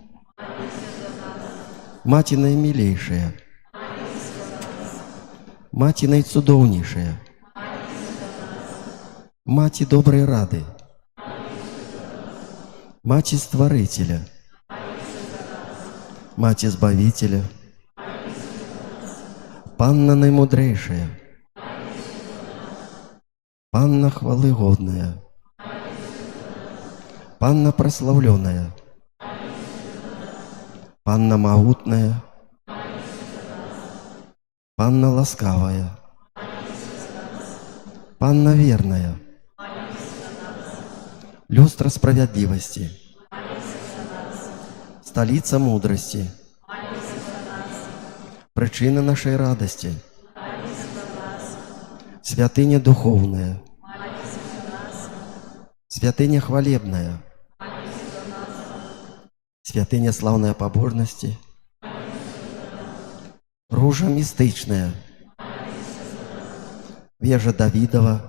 Мати наимилейшая, Мати найцудовнейшая, Мати доброй рады, Мати Створителя, Мати Збавителя, Панна наимудрейшая, Панна хвалы годная, Панна прославленная, Панна могутная, Панна ласкавая, Панна верная, люстра справедливости, столица мудрости, причина нашей радости, святыня духовная, святыня хвалебная, святыня славной побожности, ружа мистичная, вежа Давидова,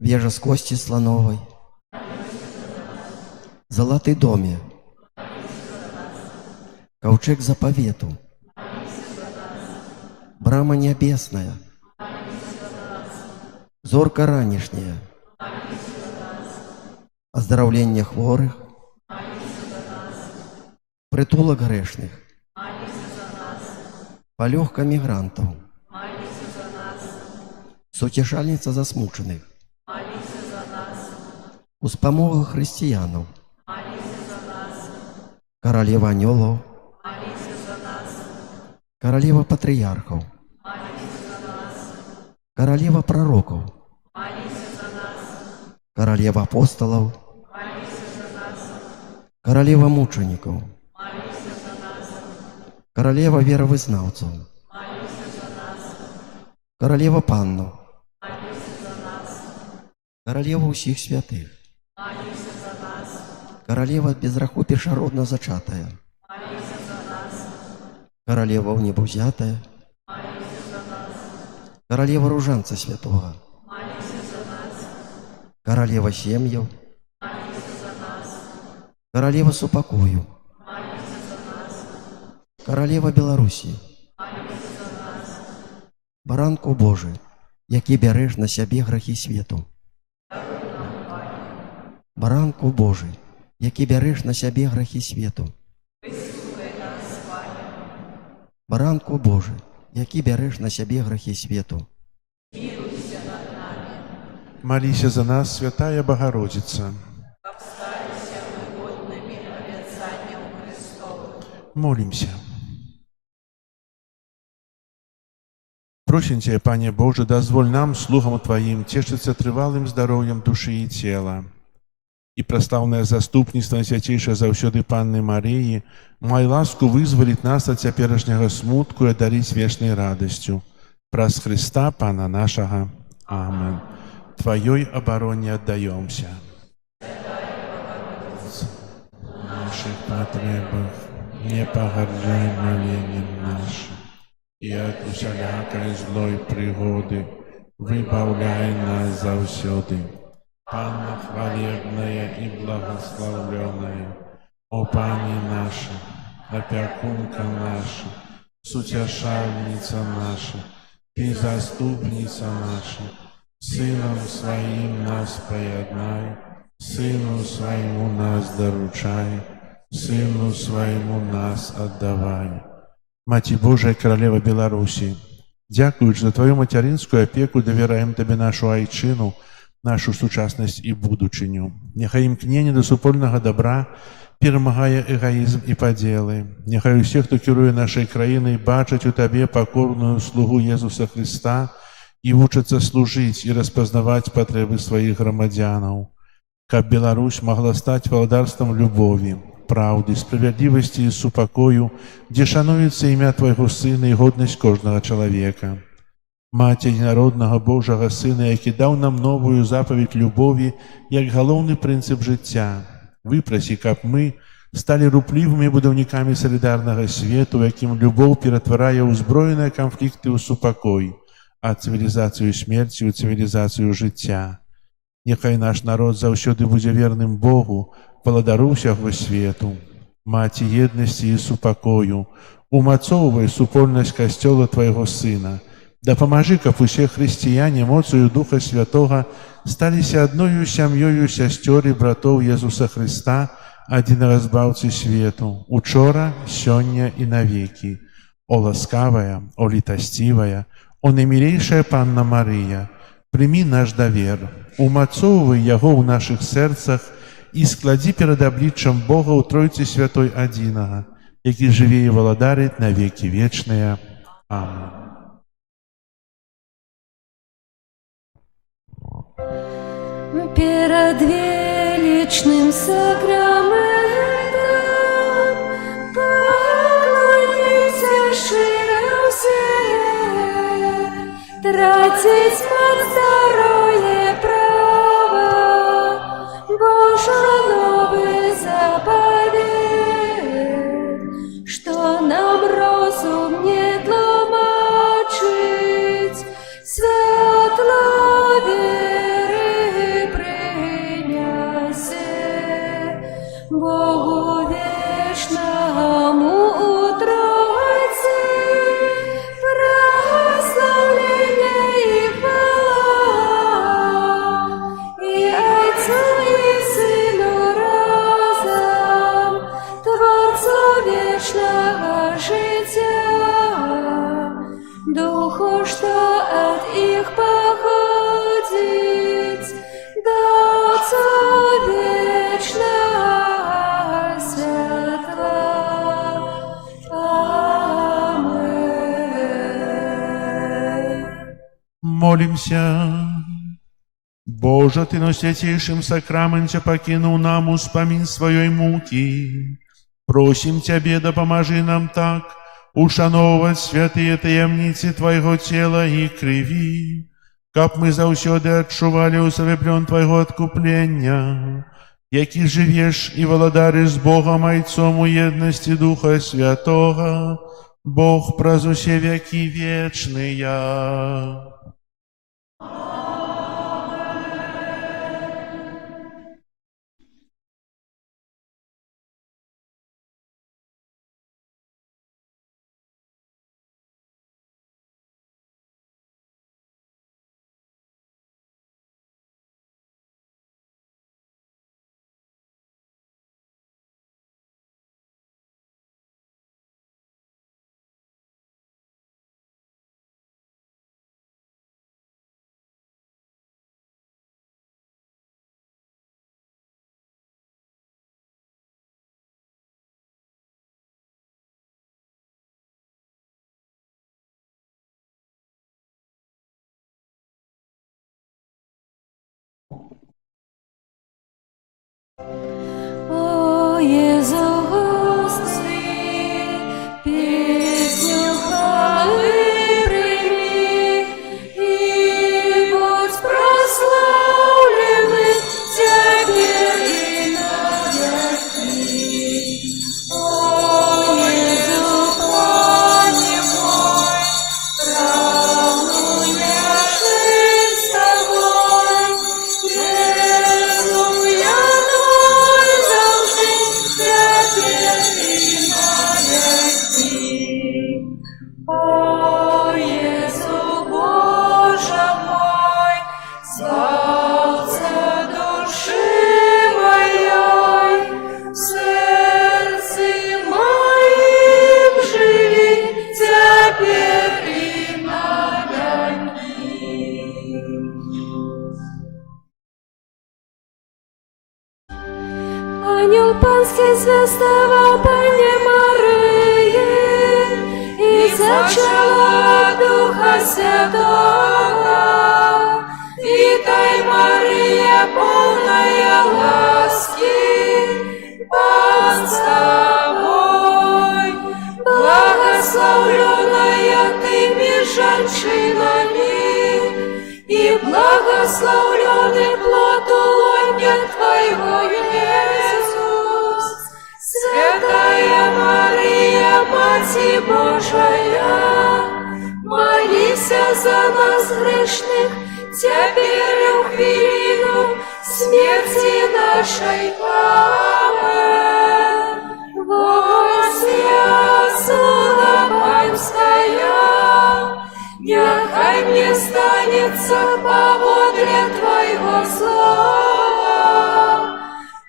вежа с кости слоновой, золотый доме, ковчег заповету, брама небесная, зорка ранешняя, оздоровление хворых, притулок грешных, полегка мигрантов, сутешальница засмученных, успомога християнов, королева анелов, королева патриархов, королева пророков, королева апостолов, королева мучеников, королева веровызнавцев, королева панну, королева усіх святых, королева от безраху першородно зачатая, королева в небо взятая, королева ружанца святого, королева семьев, королева супокою, королева Беларусі, баранку Божий, який береш на себе грехи свету, баранку Божий, який береш на себе грехи свету, баранку Божий, який береш на себе грехи свету. Молися за нас, Святая Богородица. Молимся. Просим Тебя, Пане Боже, дозволь нам, слугам Твоим, тешиться трывалым здоровьем души и тела. И прославное заступництво Святейшей заўсёды Панны Марии, май ласку вызволить нас от цяперашняга смутку и одарить вечной радостью. Праз Христа, Пана нашего. Амин. Твоей обороне отдаемся. В наших потребах не погоржай молением нашим, и от всякой злой пригоды выбавляй нас заўсёды. Панна хвалебная и благословленная, о Пане наша, опекунка наша, сутешальница наша, и заступница наша, Сыном Своим нас поєднай, Сыну Своему нас доручай, Сыну Своему нас отдавай. Маті Божая, Королева Беларусі, дякуючи за Твою материнскую опеку, довіраємо Тобі нашу айчину, нашу сучасність і будучиню. Нехай імкнення до супольного добра перемагає егоїзм і поділи. Нехай усі, хто керує нашою країною, бачать у Тобі покорную слугу Єсуса Христа і вучаться служити і розпознавати потреби своїх громадянів. Каб Беларусь могла стать володарством любові, правды, справедливости и супокою, где шануется имя Твоего Сына и годность кожного человека. Мать единородного Божого Сына, який дав нам новую заповедь любові, як головний принцип життя. Випроси, каб ми стали рупливими будівниками солідарного світу, яким любов перетворяє узброєні конфлікти у супокой, а цивілізацію смерті у цивілізацію життя. Нехай наш народ заўсёды будзе верным Богу, валадару ўсяго свету. Маці еднасці і супакою, умацоўвай супольнасць касцёла Твайго Сына. Дапамажы, каб усе хрысціяне моцаю Духа Святога сталіся адною сям'ёю сясцёр і братоў Езуса Христа, адзінага збаўцы свету, учора, сёння і навекі. О ласкавая, о літасцівая, о наймілейшая Панна Марыя, прымі наш давер, умацоўвай яго ў нашых сэрцах і складзі перад абліччам Бога ў Тройцы Святой Адзінага, які жыве і валадарыць на векі вечныя. Амин. Перед величным сакраментом поклонимся шире все, тратить под здоровье право, Боже новый заповедь, что нам розум не тлумачить, светло веры принясе, Богу вечному у Тройцы прославление и хвала, и Отцу и Сыну разом, Творцу вечного життя, Духу, что от их походит, до Отца вечного святла. Аминь. Молимся. Боже, Ты на святейшем сакраменте покинул нам успомин своей муки. Просим Тебе, да поможи нам так ушановывать святые таємниці Твоего тела и крови, каб мы заўсёды адчували усвятлен Твоего откупления, які живеш и валадариш с Богом Отцом у едности Духа Святого, Бог праз усе веки вечные. О Єзу Господи, песню хвали прими, и будь прославлены теперь и навеки. О Єзу, Пане мой, правду я жить с тобой, Єзу, я завжди милости святого Пани Марии, и зачала Духа Святого. Витай, Мария, полная ласки, Бог с тобой, благословленная ты между женщинами, и благословленный плод лона Твоего, Иисус. Святая Мария, Матерь Божия, молись за нас грешных, теперь и в хвилину смерти нашей. Аминь. Вознесла Панская, нехай мне станется поводле Твоего слова.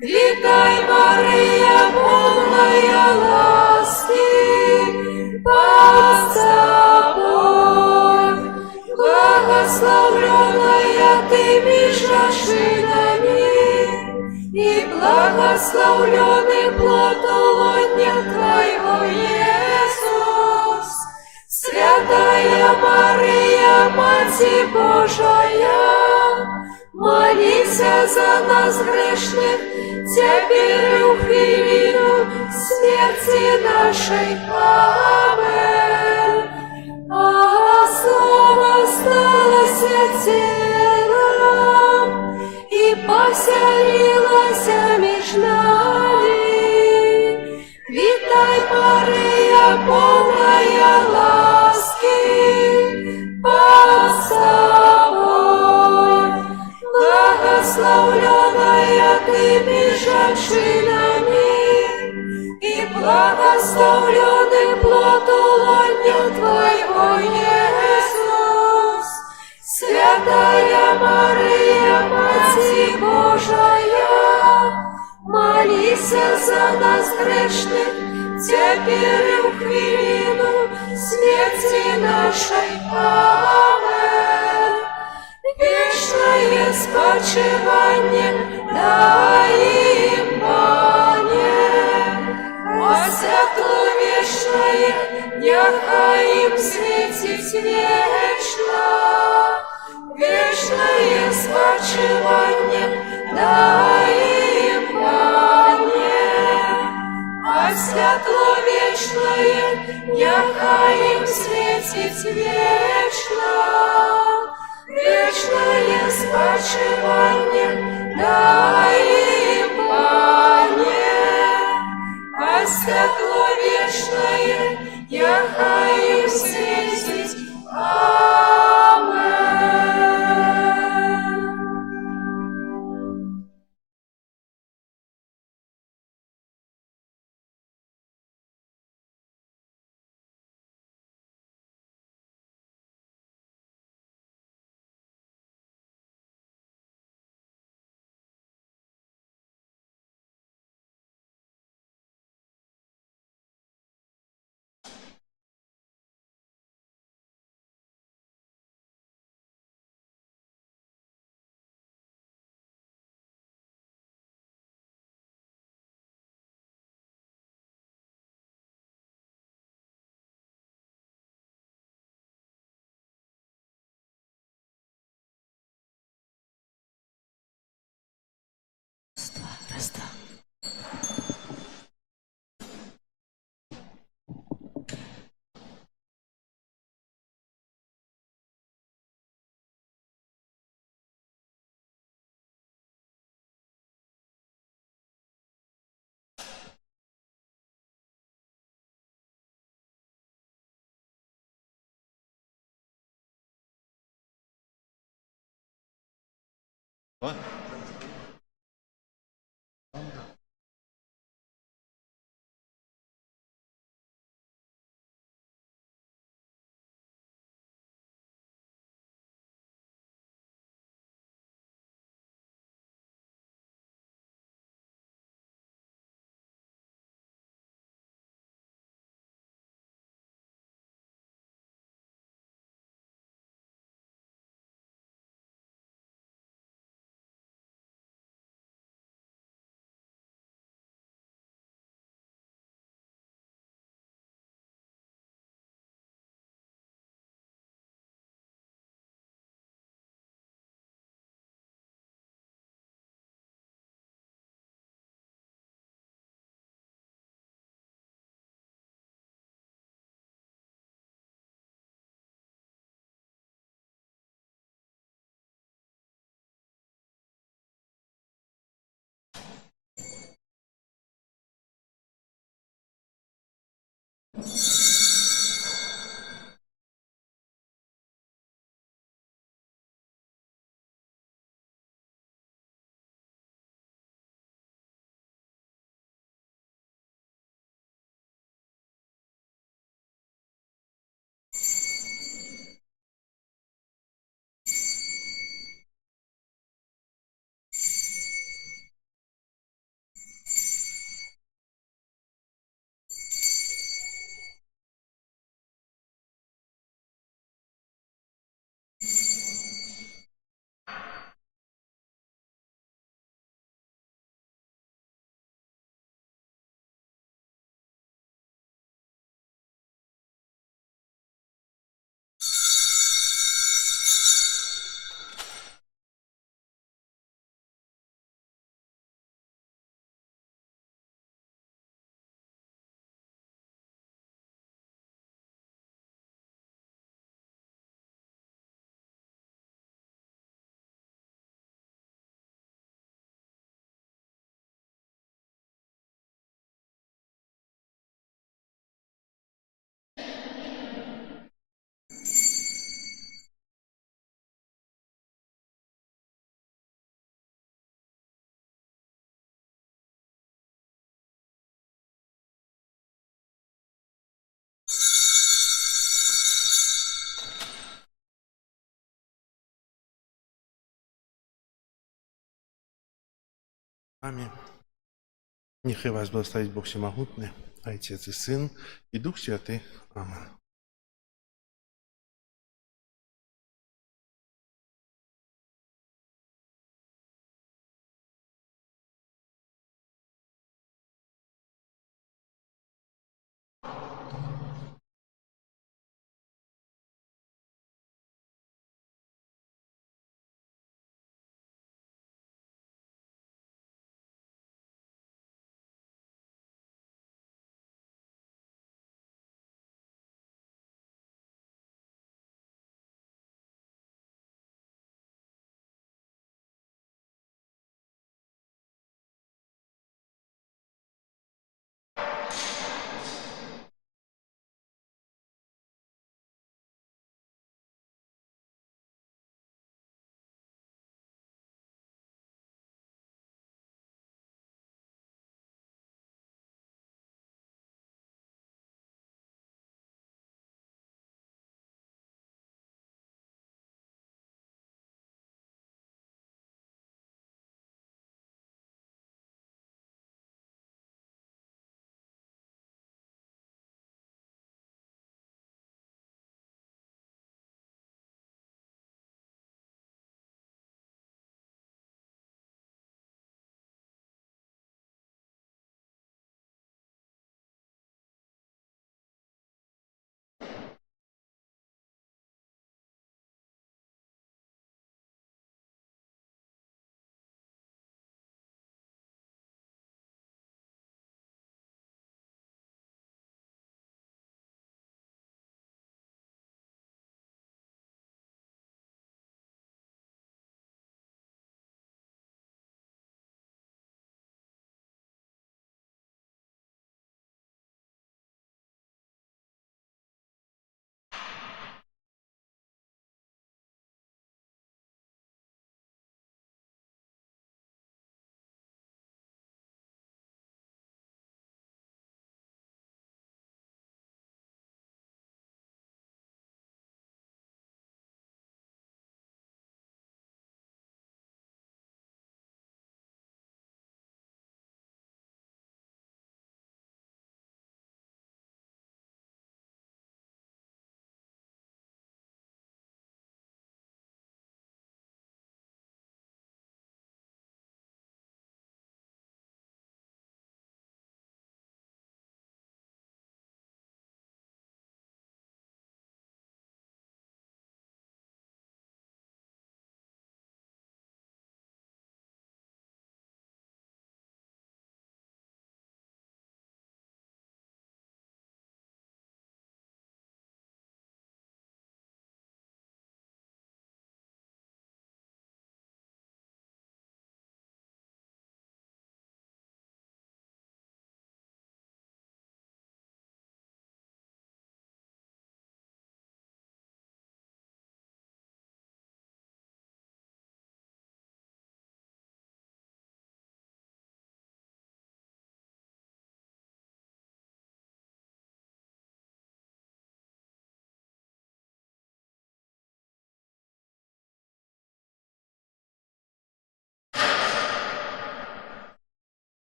Витай, Мария, полная ласки, Бог с тобой, благословленная ты между женщинами, и благословленный плод лона Твоего, Иисус. Святая Мария, Матерь Божия, молись за нас грешных, теперь и в хвилину смерти нашей. Аминь. А Слово стало телом и поселилось между нами. Витай, Мария, полная ласки, Бог с тобой, благословленная ты между женщинами, и благословленный плод лона Твоего, Иисус. Святая Мария, Матерь Божия, молись за нас грешных, теперь и в хвилину смерти нашей. Аминь. Вечное спочивание дай им, Пане, а святло вечное нехай им светить вечно. Вечное спочивание дай им, Пане, а святло вечное нехай им светить вечно. Вечное спочивание дай им, Пане, а святло вечное нехай им светить. Аминь. Аминь. Нехай вас благословить Бог Всемогутный, Отец и Сын, и Дух Святый. Аминь.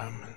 Amen.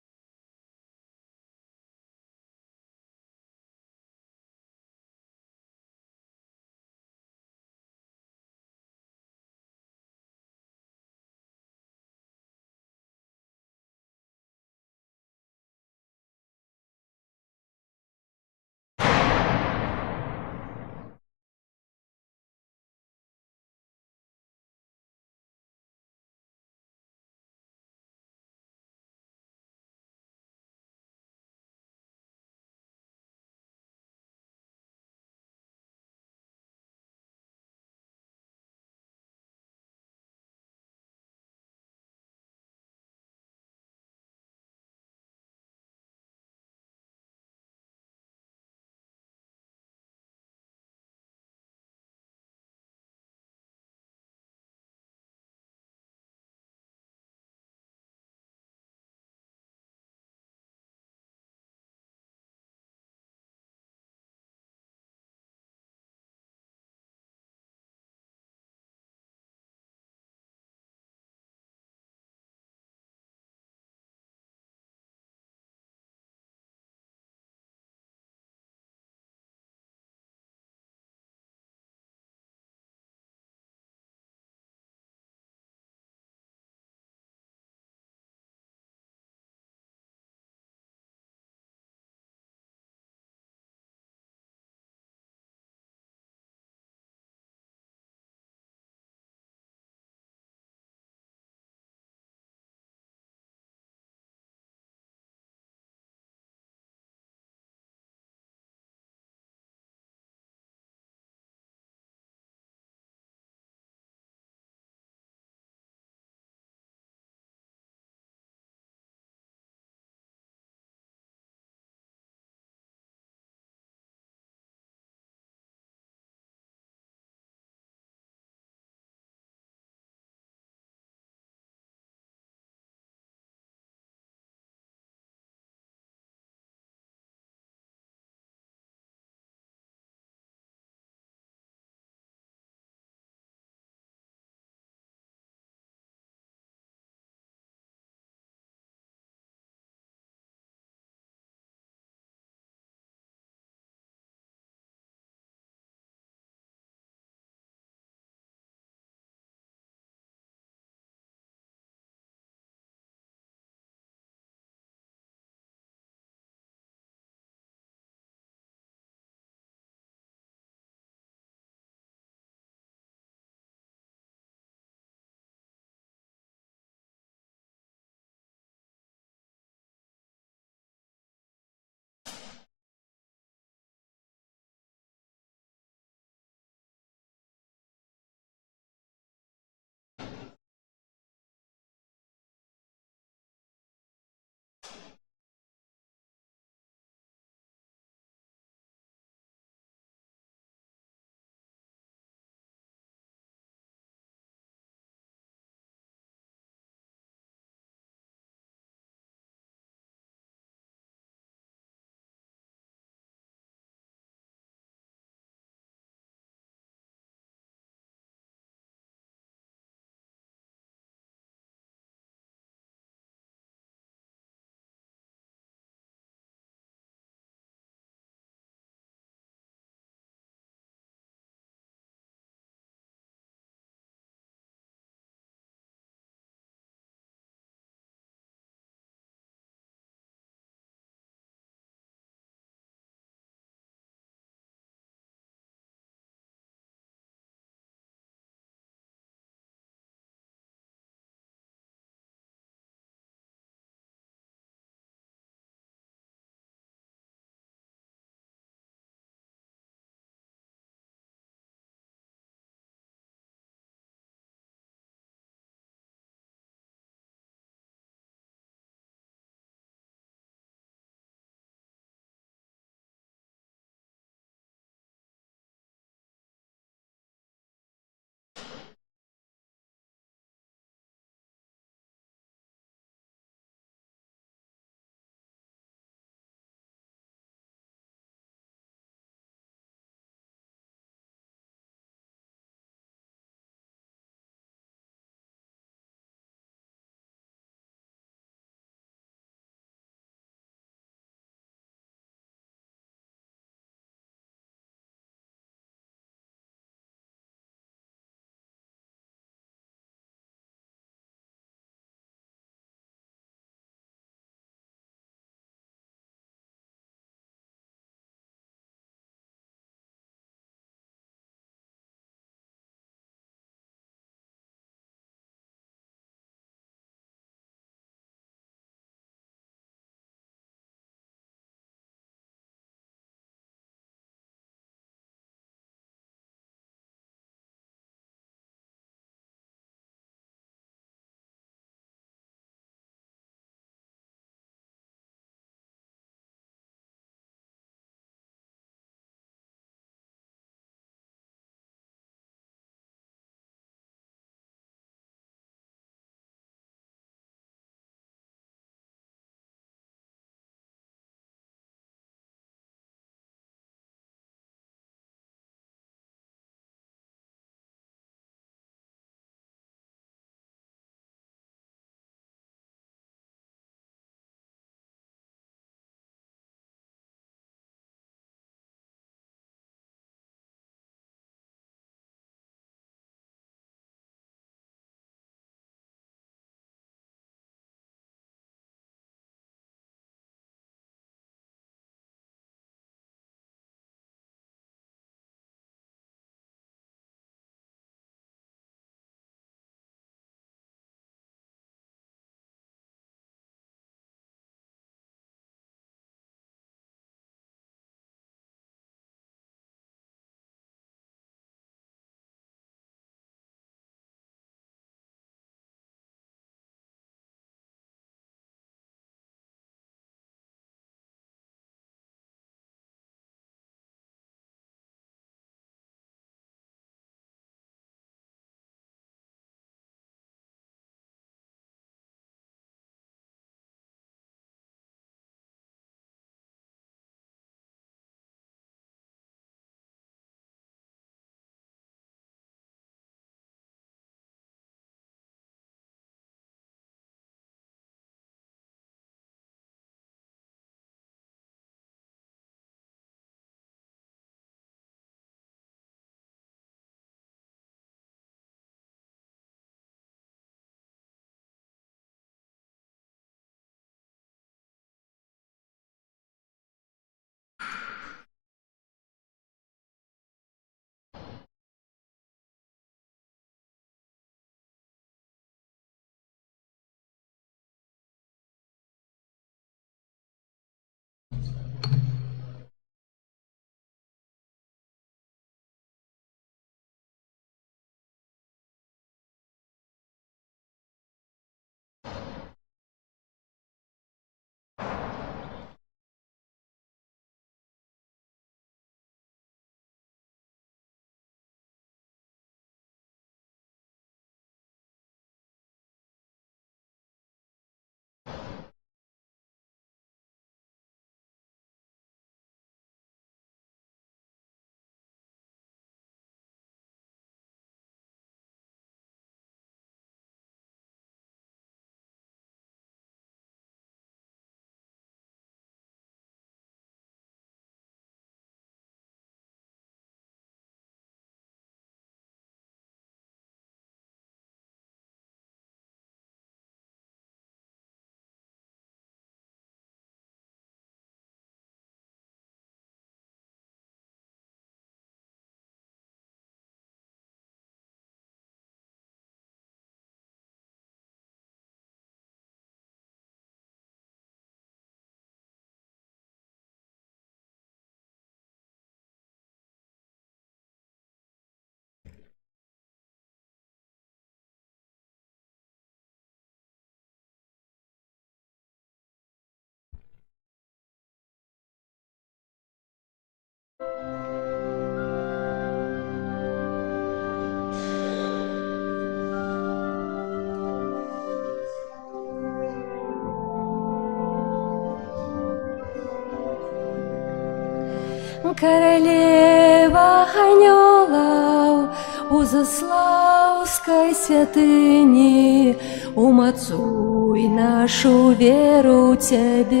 Королева анёлаў у Заслаўскай святыні, умацуй нашу веру ў Цябе.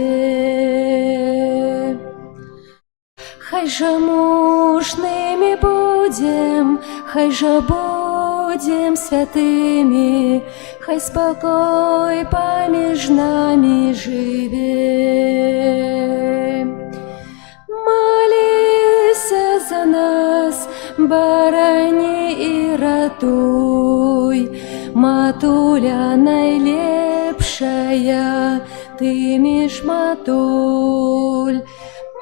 Хай жа мужнымі будзем, хай жа будзем святымі, хай спакой паміж намі жыве. Маліся за нас, барані і ратуй, матуля найлепшая, ты між матуль.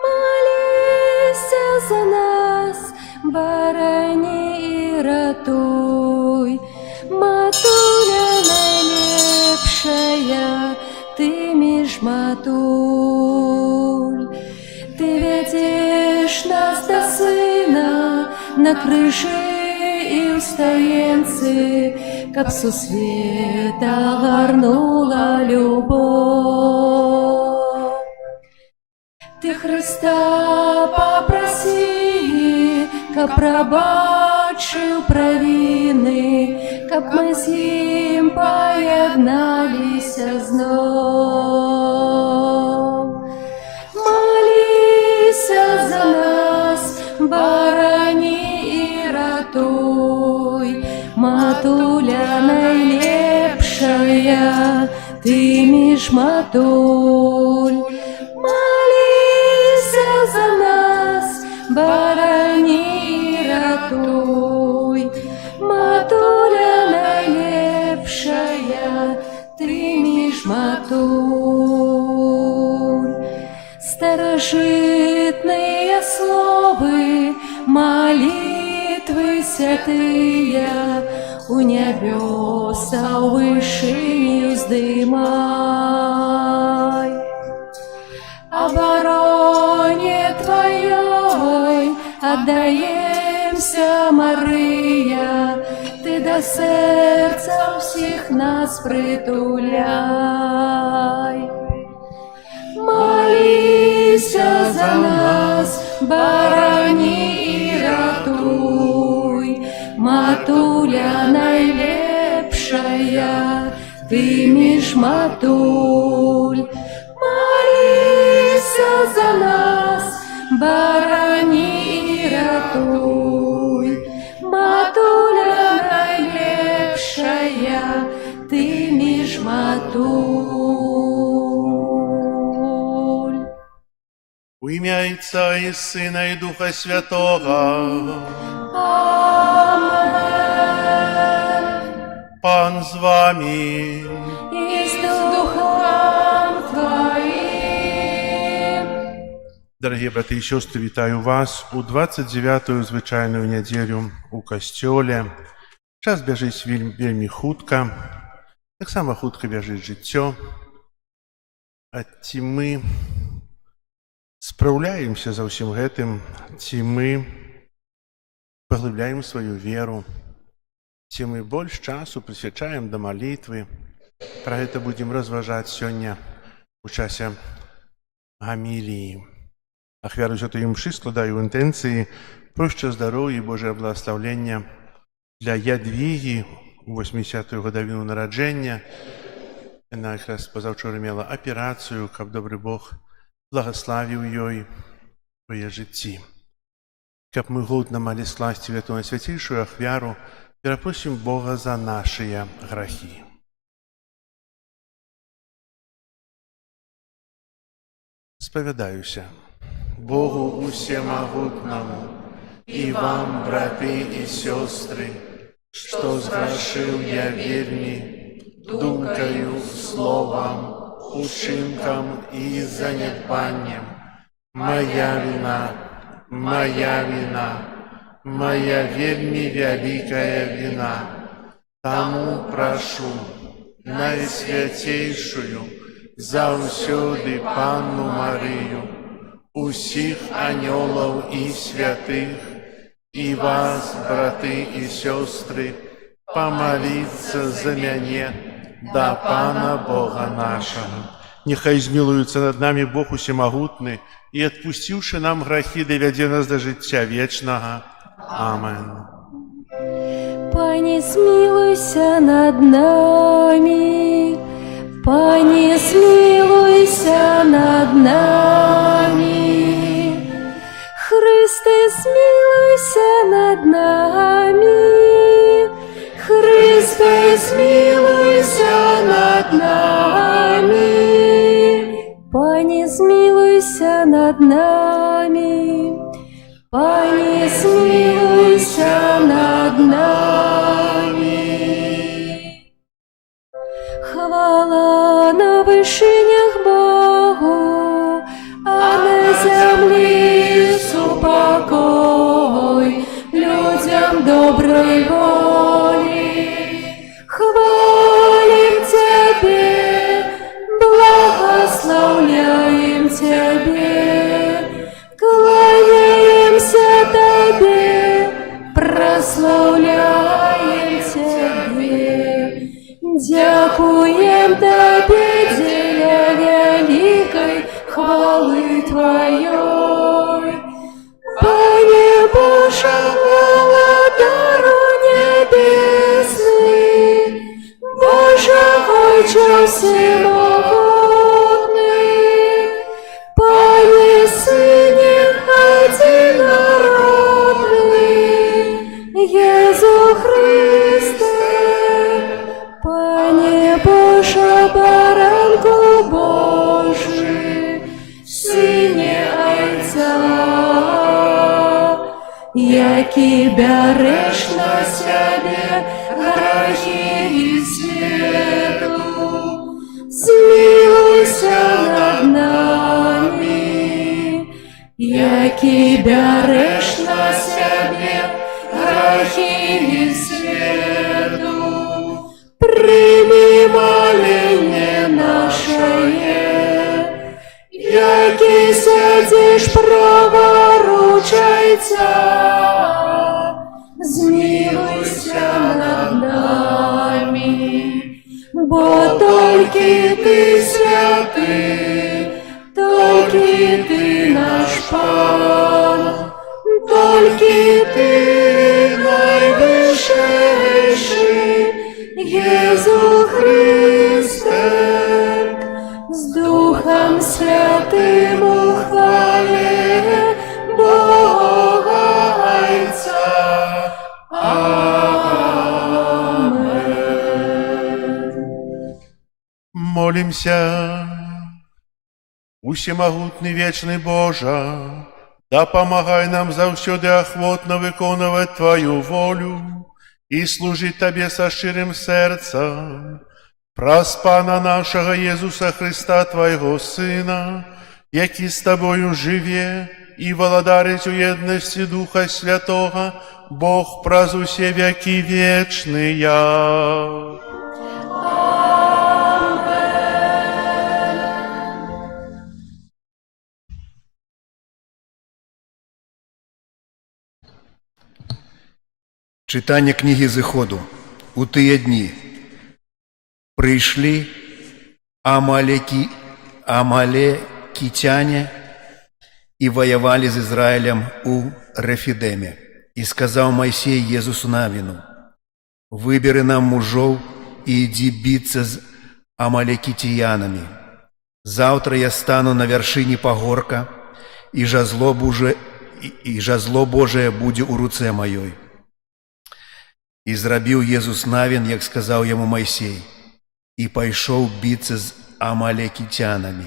Маліся за нас, барані і ратуй, матуля найлепшая, ты між матуль. Ты вядзеш нас да сына на крыжы і ў стаенцы, каб сусвета гарнула любов. Ты Христа попроси, каб прабачыў правіны, каб мы з ім паядналіся зноў. Маліся за нас, барані і ратуй, матуля найлепшая, ты між матуль. Маліся за нас, барані і ратуй, матуля найлепшая, ты між матуль. Старажытныя словы, малітвы святыя, у нябёса ў вышыню здымай. Обороне Твоей отдаемся, Мария, Ты до сердца всех нас притуляй. Молися за нас, барані і ратуй, матуля найлепшая, Ты між матуль. За нас, барані і ратуй, матуля найлепшая, ти між матуль. У ім'я Отця і Сина і Духа Святого. Амен. Пан з вами. І з Духом Твоїм. Дорогі брати і сестри, вітаю вас у 29-ю звичайную нядзелю у касцёле. Час бяжыць вельмі хутка, таксама хутка бяжыць жыццё. А ці мы спраўляемся за ўсім гэтым, ці мы паглыбляем сваю веру, ці мы больш часу прысвячаем да малітвы. Пра гэта будзем разважаць сёння у часе гаміліі. Ахвяру святой мшы складаю інтэнцыі про шчасця-здароўя і Божае благаслаўлення для Ядвігі у 80-ю гадавіну нараджэння. Яна якраз пазаўчора мела аперацыю, каб добры Бог благаславіў ёй у яе жыцці. Каб мы годна малі скласці гэту найсвяцейшую ахвяру, перапросім Бога за нашыя грахі. Спавядаюся Богу усемагутнаму і вам, браты і сёстры, што зграшыў я вельмі думкаю, словам, учынкам і занядбаннем. Моя віна, моя вельмі вялікая віна. Таму прашу найсвяцейшую заўсёды Панну Марыю, усіх анёлаў і святых, і вас, браты і сёстры, памаліцца за мяне да Пана Бога нашего. Нехай змилуецца над нами Бог усемагутны і, адпусціўшы нам грахі, давядзе нас да жыцця вечнага. Амен. Пане, змилуйся над нами, Пане, змилуйся над нами. Христе, змилуйся над нами, Христе, змилуйся над нами. Пане, змилуйся над нами, Пане, змилуйся над нами. Хвала на вишинях Богу, а на землі супокой людям доброй воли. Хвалим Тебе, благословляем Тебе, кланяемся Тебе, прославляем Тебе. Дякуем Тебе, деля великой хвалы Твоей. Пане Боже, владару небесный, Боже, Отче всемогутный, Пане Сыне единородный, Иисус Христе, Пане Боже, баранку Божий, Сыне Отца, який береш на себе грехи і світу, змилуйся над нами, який береш на себе грехи і світу, прийми моління наше, який сидиш праворуч Отця, змилуйся над нами, бо тільки Ти святий, тільки Ти наш Пан, тільки Ти найвищий, Єсус Христе, з Духом Святим у хвалі Бога Отця. Амен. Молимся. Усемогутний вечный Боже, да помагай нам заўсёды охотно виконувати Твою волю і служить Тебе со щирим серцем. Праз Пана нашого Єсуса Христа, Твоего Сина, який з Тобою живе і володарить у єдності Духа Святого, Бог праз усе веки вечные. Читання книги Зыходу. У тыя дні прийшли амалекитяне и воевали с Израилем у Рефидеме. И сказал Моисей Езусу Навину: «Выбери нам мужов и иди биться с амалекитянами. Завтра я стану на вершине пагорка, и жазло Божие буде у руце моей». І зрабіў Езус Навін, як сказаў яму Майсей, і пайшоў біцца з амалекитянамі.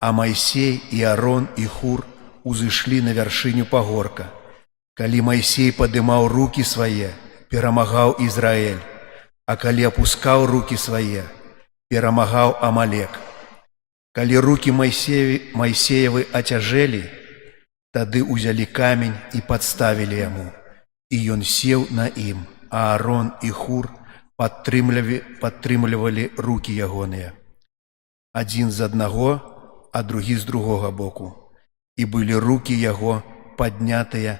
А Майсей і Арон і Хур узышлі на вяршыню пагорка. Калі Майсей падымаў рукі свае, перамагаў Ізраэль, а калі апускаў рукі свае, перамагаў Амалек. Калі рукі Майсеевы ацяжэлі, тады ўзялі камень і падставілі яму. І ён сеў на ім, а Арон і Хур падтрымлівалі рукі ягоныя. Адзін з аднаго, а другі з другога боку. І былі рукі яго паднятыя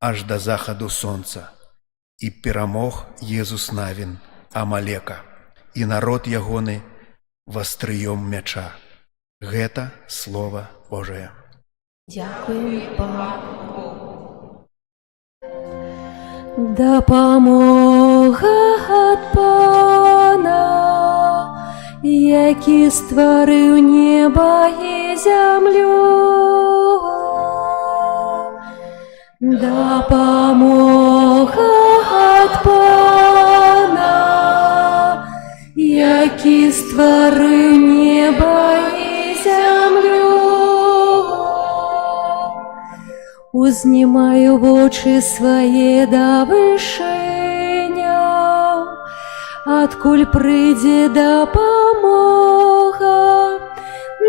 аж да захаду сонца. І перамог Езус Навін Амалека. і народ ягоны вастрыём мяча. Гэта Слова Божае. Дякую, Пану. Дапамога ад Пана, які стварыў неба і зямлю. Дапамога ад Пана, які стварыў неба і зямлю. Узнімаю вочы свае да вышыняў, адкуль прыйдзе дапамога.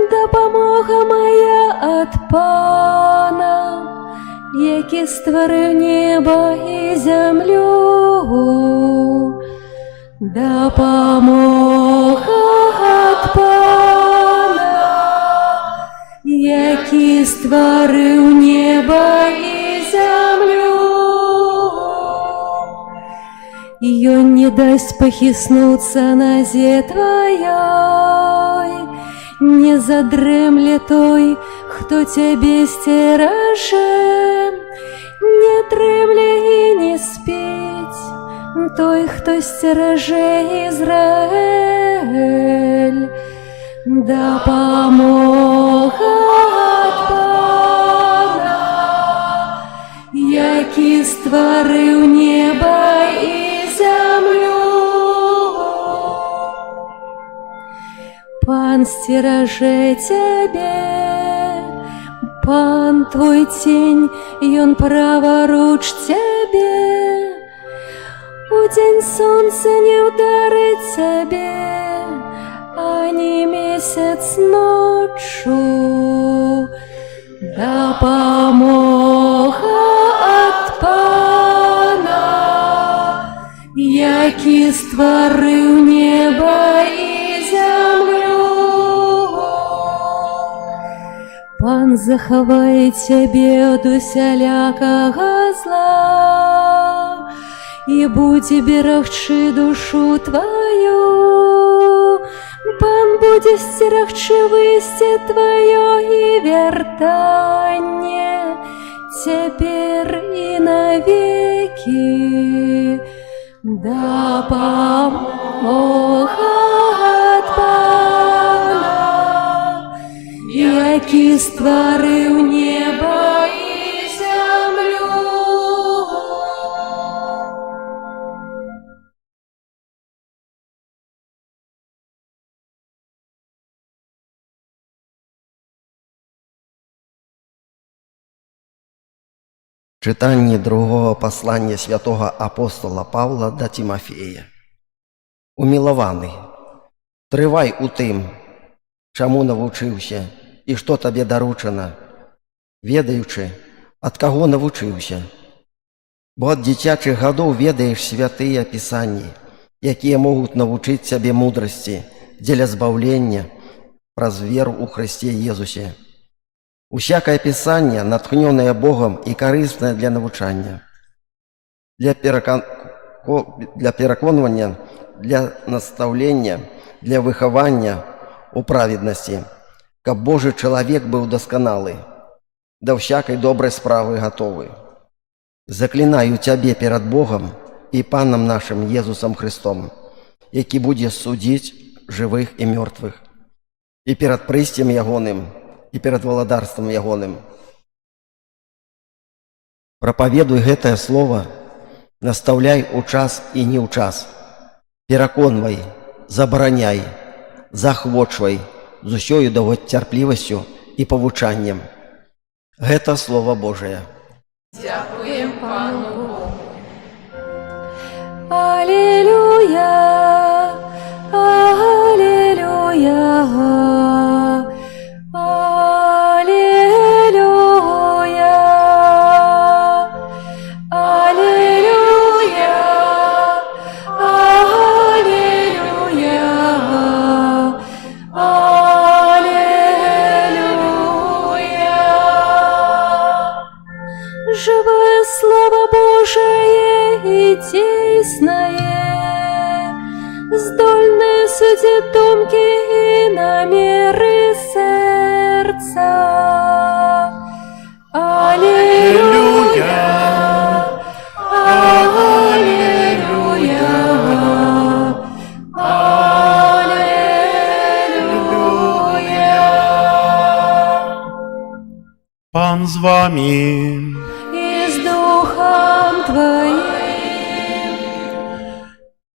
Дапамога мая ад Пана, які стварыў неба і зямлю. Дапамога ад Пана, які стварыў неба і зямлю. Ён не дасць пахіснуцца назе тваёй, не задрэмле той, хто цябе сцеражэ, не дрэмле і не спіць той, хто сцеражэ Ізраэль. Дапамога ад Пана, які стварыў неба і зямлю. Пан сцеражэ цябе, Пан твой цень, ён праваруч цябе. Удзень сонца не ўдарыць цябе, ані месяц ноччу. Дапамога ад Пана, які стварыў неба і зямлю. Пан захавае цябе ад усялякага зла і будзе берагчы душу тваю. Пан будзе сцерагчы выйсце тваё і вяртанне цяпер і навекі. Дапамога ад Пана, які стварыў неба і зямлю. Читание другого послания святого апостола Павла до Тимофея. Умилованы, трывай у тым, чаму навучыўся і што табе даручана, ведаючы, ад каго навучыўся. Бо ад дзіцячых гадоў ведаеш святыя пісанні, якія могуць навучыць цябе мудрасці дзеля збаўлення праз веру ў Хрысце Езусе. Усякае пісанне, натхнёнае Богом і карыснае для навучання, для пераконвання, для настаўлення, для выхавання у праведнасці, каб Божы чалавек быў дасканалы, да ўсякай добрай справы гатовы. Заклінаю цябе перад Богом і Панам нашым Езусам Христом, які будзе судзіць жывых і мёртвых, і перад прыйсцем ягоным, і перад валадарствам ягоным. Прапаведуй гэтае слово, настаўляй у час і не ў час. Пераконвай, забараняй, захвочвай з усёю даўгоцярплівасцю і павучаннем. Гэта Слово Божае. Дякуємо Пану Богу. Алілюя, алілюя. Живое Слово Божие и действенное, Пан з вами. и с Духом Твоим.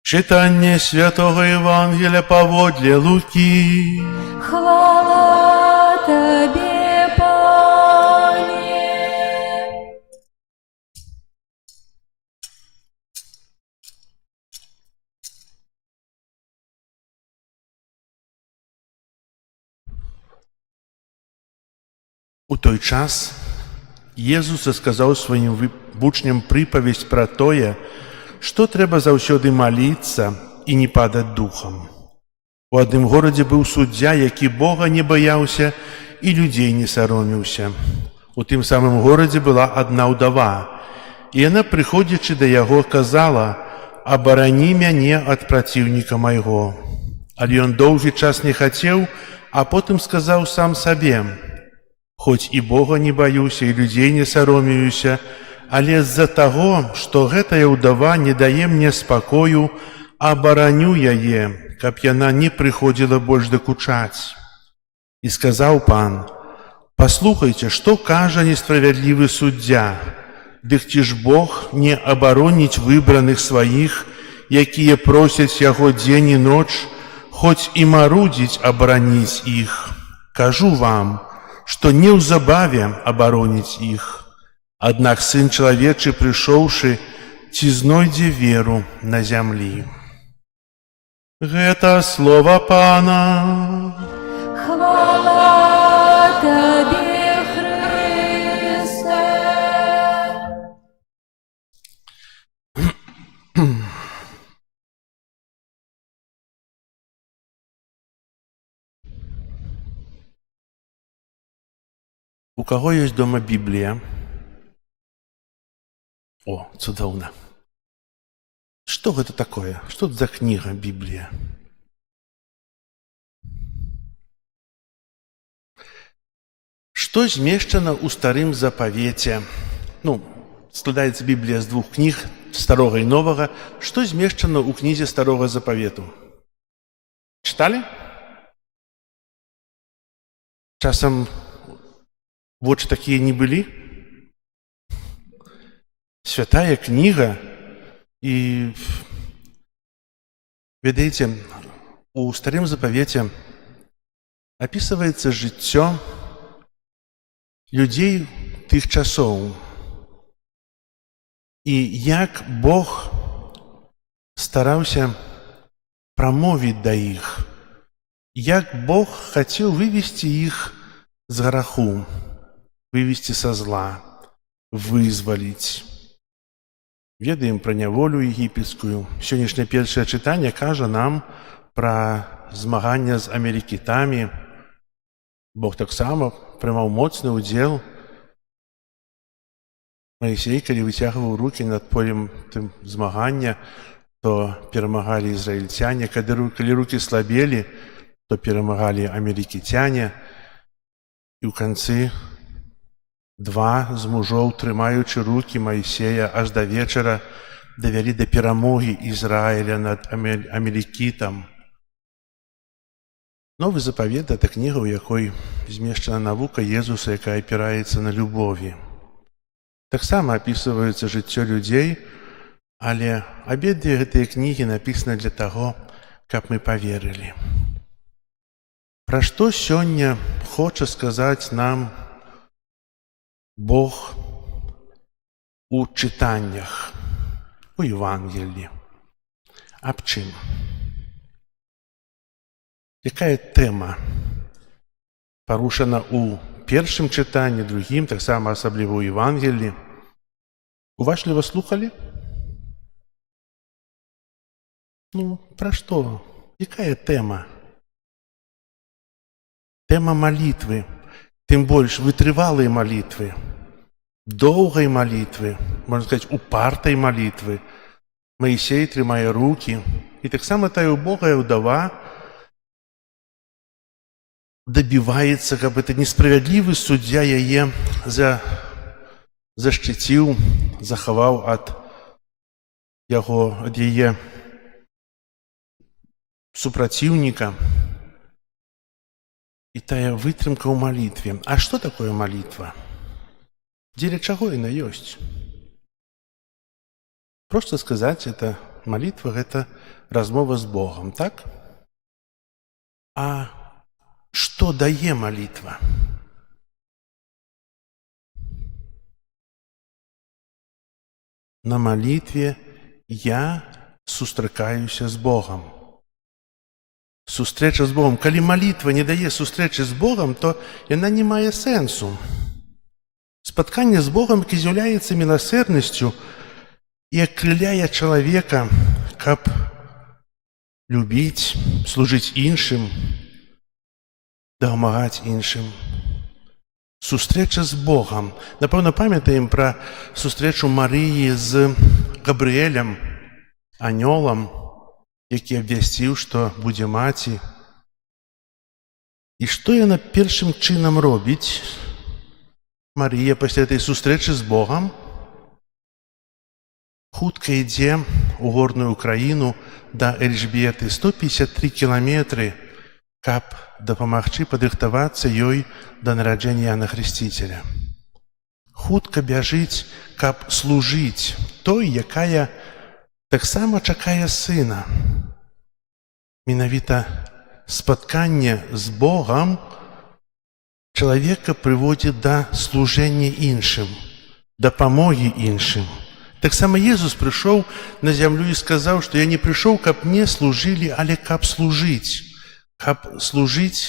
Читання Святого Євангелія паводле Луки. Хвала Тебе, Пане. У той час Єсус сказав своїм вучням приповість про тое, што трэба заўсёды маліцца і не падаць духам. У адным горадзе быў суддзя, які Бога не баяўся і людзей не саромеўся. У тым самым горадзе была адна ўдава, і яна, прыходзячы да яго, казала: «Абарані мяне ад праціўніка майго». Але ён доўгі час не хацеў, а потым сказаў сам сабе: «Хоць і Бога не баюся, і людзей не саромеюся, але з-за таго, што гэтая ўдава не дае мне спакою, абараню яе, каб яна не прыходзіла больш дакучаць». І сказаў пан: «Паслухайце, што кажа несправядлівы суддзя. Дык ці ж Бог не абароніць выбраных сваіх, якія просяць яго дзень і ноч, хоць і марудзіць абараніць іх? Кажу вам, што неўзабаве абароніць іх. Аднак Сын Чалавечы, прыйшоўшы, ці знойдзе веру на зямлі». Гэта слова Пана. Хвала Тебе, Христе. У каго ёсць дома Біблія? О, цудоўна. Што гэта такое? Што за кніга Біблія? Што змешчана ў старым запавеце? Складаецца Біблія з двух кніг, старога і новага. Што змешчана ў кнізе старога запавету? Чыталі? Часам вочы такія не былі? Святая кніга. І, ведаеце, у старым запавеце апісваецца жыццё людзей тых часоў. І як Бог стараўся прамовіць да іх, як Бог хацеў вывесці іх з граху, вывесці са зла, вызваліць. Ведаем пра няволю егіпецкую. Сённяшняе першае чытанне кажа нам пра змаганне з амалікітамі. Бог таксама прымаў моцны ўдзел. Маісей, калі выцягваў рукі над полем тым змагання, то перамагалі ізраільцяне. Калі рукі слабелі, то перамагалі амалікіцяне. І ў канцы два з мужоў, трымаючы рукі Маісея, аж да вечара давялі да перамогі Ізраіля над амалікітам. Новы запавет — гэта кніга, у якой змешчана навука Езуса, якая апіраецца на любові. Таксама апісваецца жыццё людзей, але абедзве гэтыя кнігі напісаны для таго, каб мы паверылі. Пра што сёння хоча сказаць нам Бог у чытаннях, у Евангелии? Аб чым? Якая тэма парушана у першым чытанні, другім, таксама асабліва ў Евангелии? Уважліва слухалі? Пра што? Якая тэма? Тэма малітвы. Тым больш вытрывалай малітвы, доўгай малітвы, можна сказаць, упартай малітвы. Маісей трымае рукі, і таксама тая убогая ўдава дабіваецца, каб гэта несправядлівы суддзя яе зашчыціў, захаваў ад яе супраціўніка. І тая вытрымка ў малітве. А што такое малітва? Дзеля чаго яна ёсць? Просто сказаць, это молитва, гэта размова з Богом, так? А што дае молитва? На молитве я сустракаюся з Богом. Сустрэча з Богом. Калі молитва не дае сустрэчы з Богом, то яна не мае сэнсу. Спатканне з Богом, яке з'яўляецца міласэрнасцю і акрыляе чалавека, каб любіць, служыць іншым, дапамагаць іншым. Сустрэча з Богом. Напэўна, памятаем пра сустрэчу Марыі з Габрыэлем, анёлам, які абвясціў, што будзе маці. І што яна першым чынам робіць? Марыя пасля этой сустрэчы з Богом хутка ідзе ў горную краіну да Эльжбеты, 153 кіламетры, каб дапамагчы падрыхтавацца ёй да нараджэння Іоанна Хрысціцеля. Хутка бяжыць, каб служыць той, якая таксама чакае сына. Менавіта спатканне з Богом чалавека прыводзіць да служэння іншым, дапамогі іншым. Таксама Езус прыйшоў на зямлю і сказаў, што я не прыйшоў, каб мне служылі, але каб служыць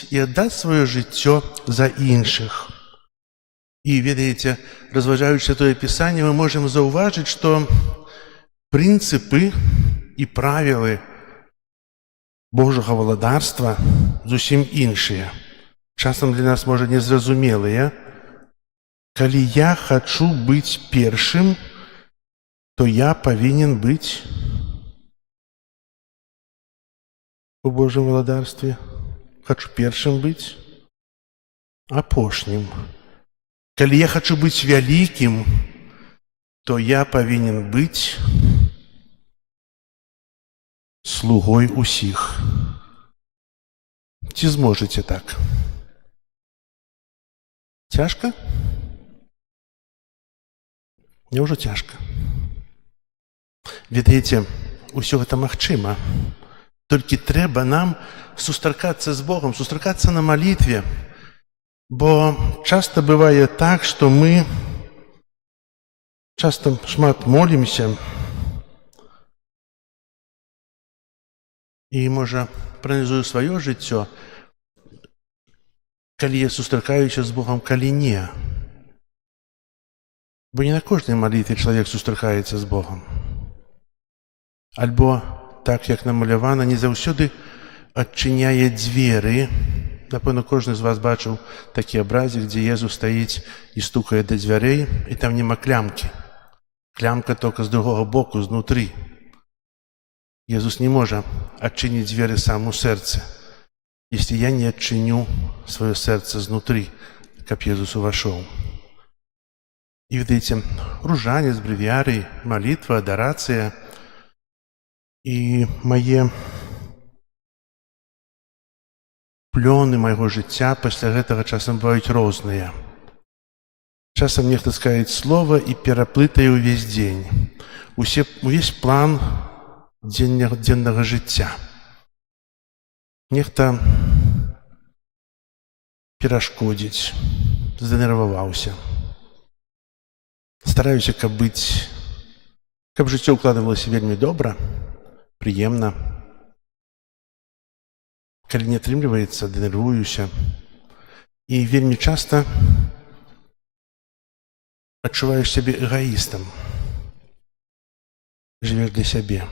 і аддаць сваё жыццё за іншых. І ведаеце, разважаючы тое пісанне, мы можам заўважыць, што прынцыпы і правілы Божага валадарства зусім іншыя. Часам для нас, можа, незразумелыя. Калі я хачу быць першым, то я павінен быць у Божым валадарстве. Хачу першым быць, апошнім. Калі я хачу быць вялікім, то я павінен быць слугой усіх. Ці зможаце так? Цяжка? Няўжо цяжка? Ведаеце, усё гэта магчыма. Толькі трэба нам сустракацца з Богом, сустракацца на молитве. Бо часта бывае так, што мы часта шмат молімся і, можа, прааналізую сваё жыццё, калі я сустракаюся з Богом, калі не. Бо не на кожнай малітве чалавек сустракаецца з Богом. Альбо, так як намалявана, не заўсёды адчыняе дзверы. Напэўна, кожны з вас бачыў такі абразік, дзе Езус стаіць і стукае да дзвярэй, і там няма клямкі. Клямка толькі з другога боку, знутры. Езус не можа адчыніць дзверы сам у сэрцы, если я не адчыню сваё сэрца знутры, каб Езус увайшоў. І, ведаеце, ружанец, бревіярый, малітва, адарацыя і мае плёны майго жыцця пасля гэтага часам бываюць розныя. Часам нехта скажа слова і пераплытае ўвесь дзень. Увесь план дзеннага жыцця. Нехта перашкодзіць, занерваваўся. Стараюся, каб жыццё ўкладвалася вельмі добра, прыемна. Калі не атрымліваецца, нервуюся. І вельмі часта адчуваеш сябе эгаістам. Жывеш для сябе.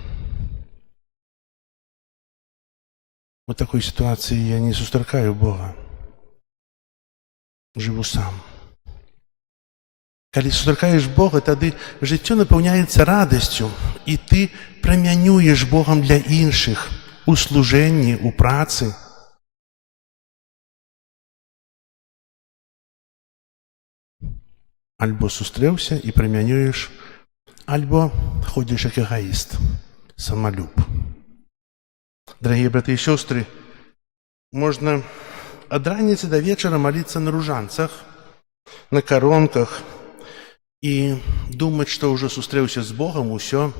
У такой сітуацыі я не сустракаю Бога. Жыву сам. Калі сустракаеш Бога, тады жыццё напаўняецца радасцю, і ты прамянюеш Богам для іншых у служэнні, у працы. Альбо сустрэўся і прамянюеш, альбо ходзіш як эгоіст, самалюб. Дарагія браты і сёстры, можна ад раніцы да вечара маліцца на ружанцах, на каронках, і думаць, што ўжо сустрэўся з Богам, усё,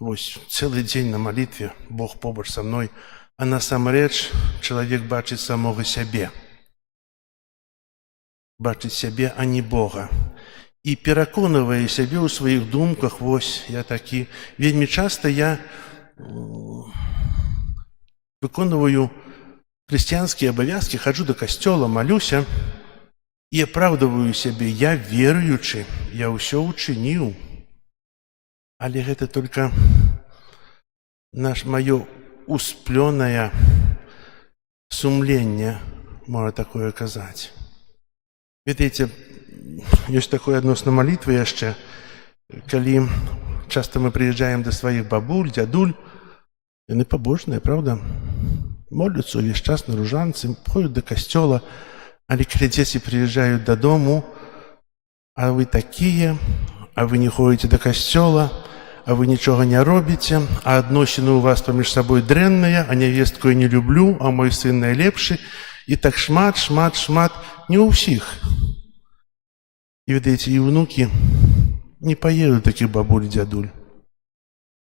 вось, цэлы дзень на малітве, Бог побач са мной, а насамрэч чалавек бачыць самога сябе. Бачыць сябе, а не Бога. І пераконвае сябе ў сваіх думках, вось, я такі. Вельмі часта я выконваю хрысціянскія абавязкі, хаджу да касцёла, малюся і апраўдваю сябе. Я веруючы, я ўсё учыніў. Але гэта толькі маё усплёнае сумленне можа такое казаць. Ведаеце, ёсць такое адносна малітвы яшчэ, калі часта мы прыязджаем да сваіх бабуль, дзядуль, яны пабожныя, правда? Моляцца ўвесь час на ружанцы, ходзяць да касцёла, але калі дзеці прыязджаюць дадому, а вы такія, а вы не ходзіце да касцёла, а вы нічога не робіце, а адносіны ў вас паміж сабой дрэнныя, а нявестку я не люблю, а мой сын найлепшы, і так шмат, не ў ўсіх. І ведаеце, і ўнукі не паедуць такіх бабуль і дзядуль.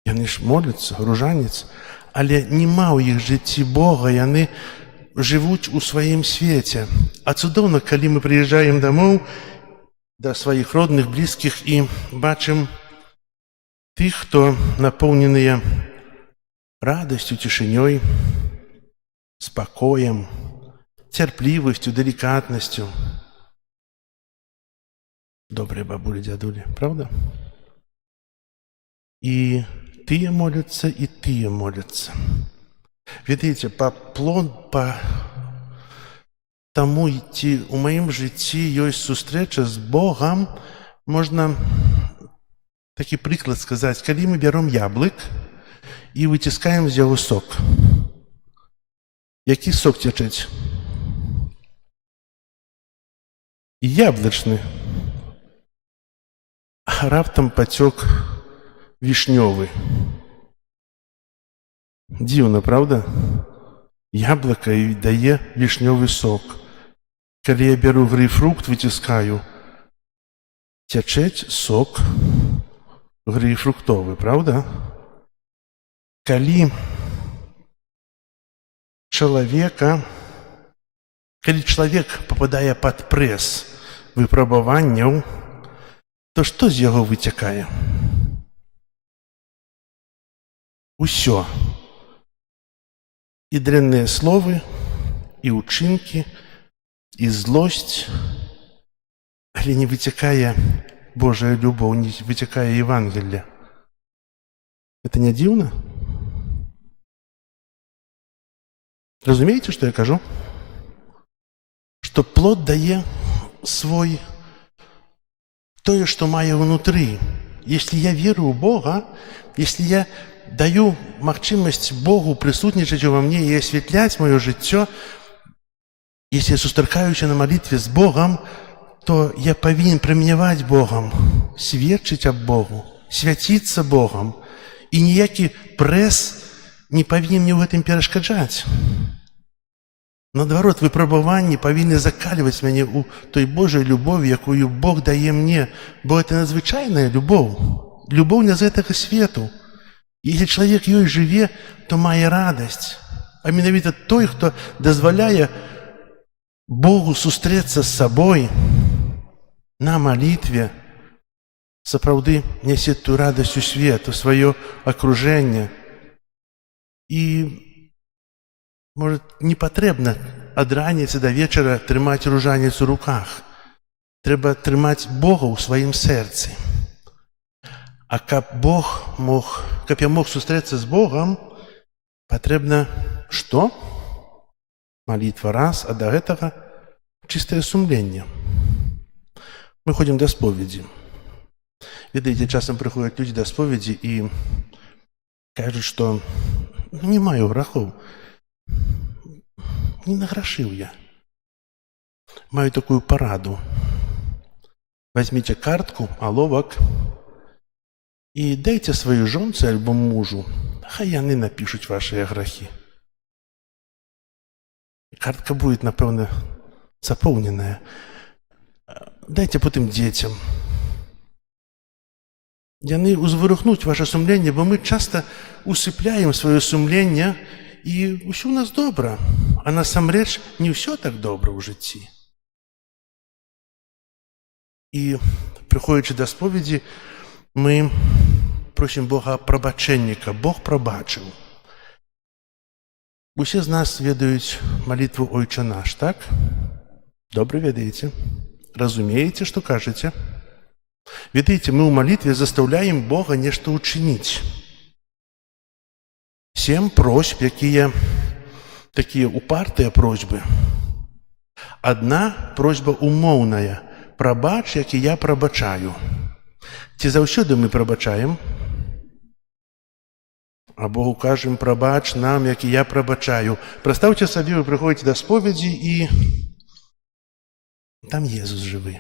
Яны ж моляцца, ружанец, але нема ў іх жыцці Бога, яны жывуць у сваім свеце. А цудоўна, калі мы прыязджаем дамоў да сваіх родных, блізкіх і бачым тых, хто напоўненыя радасцю, цішынёй, спакоем, цярплівасцю, далікатнасцю. Добрыя бабулі, дзядулі, правда? І тыя моляцца, і тыя моляцца. Ведаеце, па таму, ці ў маім жыцці ёсць сустрэча з Богам, можна такі прыклад сказаць, калі мы бяром яблык і выціскаем з яго сок. Які сок цячэць? Яблычны. А раптам пацёк вішнёвы. Дзіўна, правда? Яблыка і дае вішнёвы сок. Калі я бяру грэйпфрукт, выціскаю, цячэць сок грэйпфруктовы, правда? Калі чалавек пападае пад прэс выпрабаванняў, то што з яго выцякае? Усё. І дрэнныя словы, і ўчынкі, і злосць, але не выцякае Божая любоў, не выцякае Евангелля. Это не дзіўна? Разумееце, што я кажу? Што плод дае тое, што мае ўнутры. Если я веру ў Бога, если я даю магчымасць Богу прысутнічаць ува мне і асвятляць маё жыццё, если я сустракаюся на малітве з Богам, то я павінен прамяняваць Богам, сведчыць аб Богу, свяціцца Богам. І ніякі прэс не павінен мне ў гэтым перашкаджаць. Наадварот, выпрабаванні павінны закальваць мяне ў той Божай любові, якую Бог дае мне, бо это надзвычайная любоў. Любоў не з гэтага свету. Если чалавек ёй жыве, то мае радасць. А менавіта той, хто дазваляе Богу сустрэцца з сабой на малітве, сапраўды нясе тую радасць у свет, у сваё акружэнне. І может, не патрэбна ад раніцы да вечара трымаць ружанец у руках. Трэба трымаць Бога ў сваім сэрцы. А каб я мог сустрэцца з Богам, патрэбна што? Малітва раз, а да гэтага чыстае сумленне. Мы ходзім да споведзі. Ведаеце, часам прыходзяць людзі да споведзі і кажуць, што не маю грахоў. Не награшыў я. Маю такую параду. Возьмите картку, аловак і дайце сваёй жонцы альбо мужу. Хай яны напішуць вашыя грахі. Картка будет, напэўна, запоўненая. Дайце потым дзецям. яны ўзварухнуць ваша сумленне, бо мы часта усыпляем сваё сумленне, і ўсё ў нас добра, а насамрэч не ўсё так добра ў жыцці. І, прыходзячы да споведзі, мы просім Бога прабачэння, каб Бог прабачыў. Усе з нас ведаюць малітву «Ойче наш», так? Добра ведаеце? Разумееце, што кажаце? Ведаеце, мы ў малітве застаўляем Бога нешта ўчыніць. 7 просьб, якія такія упартыя просьбы. Адна просьба умоўная: прабач, як і я прабачаю. Ці заўсёды мы прабачаем? А Богу кажам: прабач нам, як і я прабачаю. Прадстаўце сабе, вы прыходзіце да споведзі, і там Езус жывы.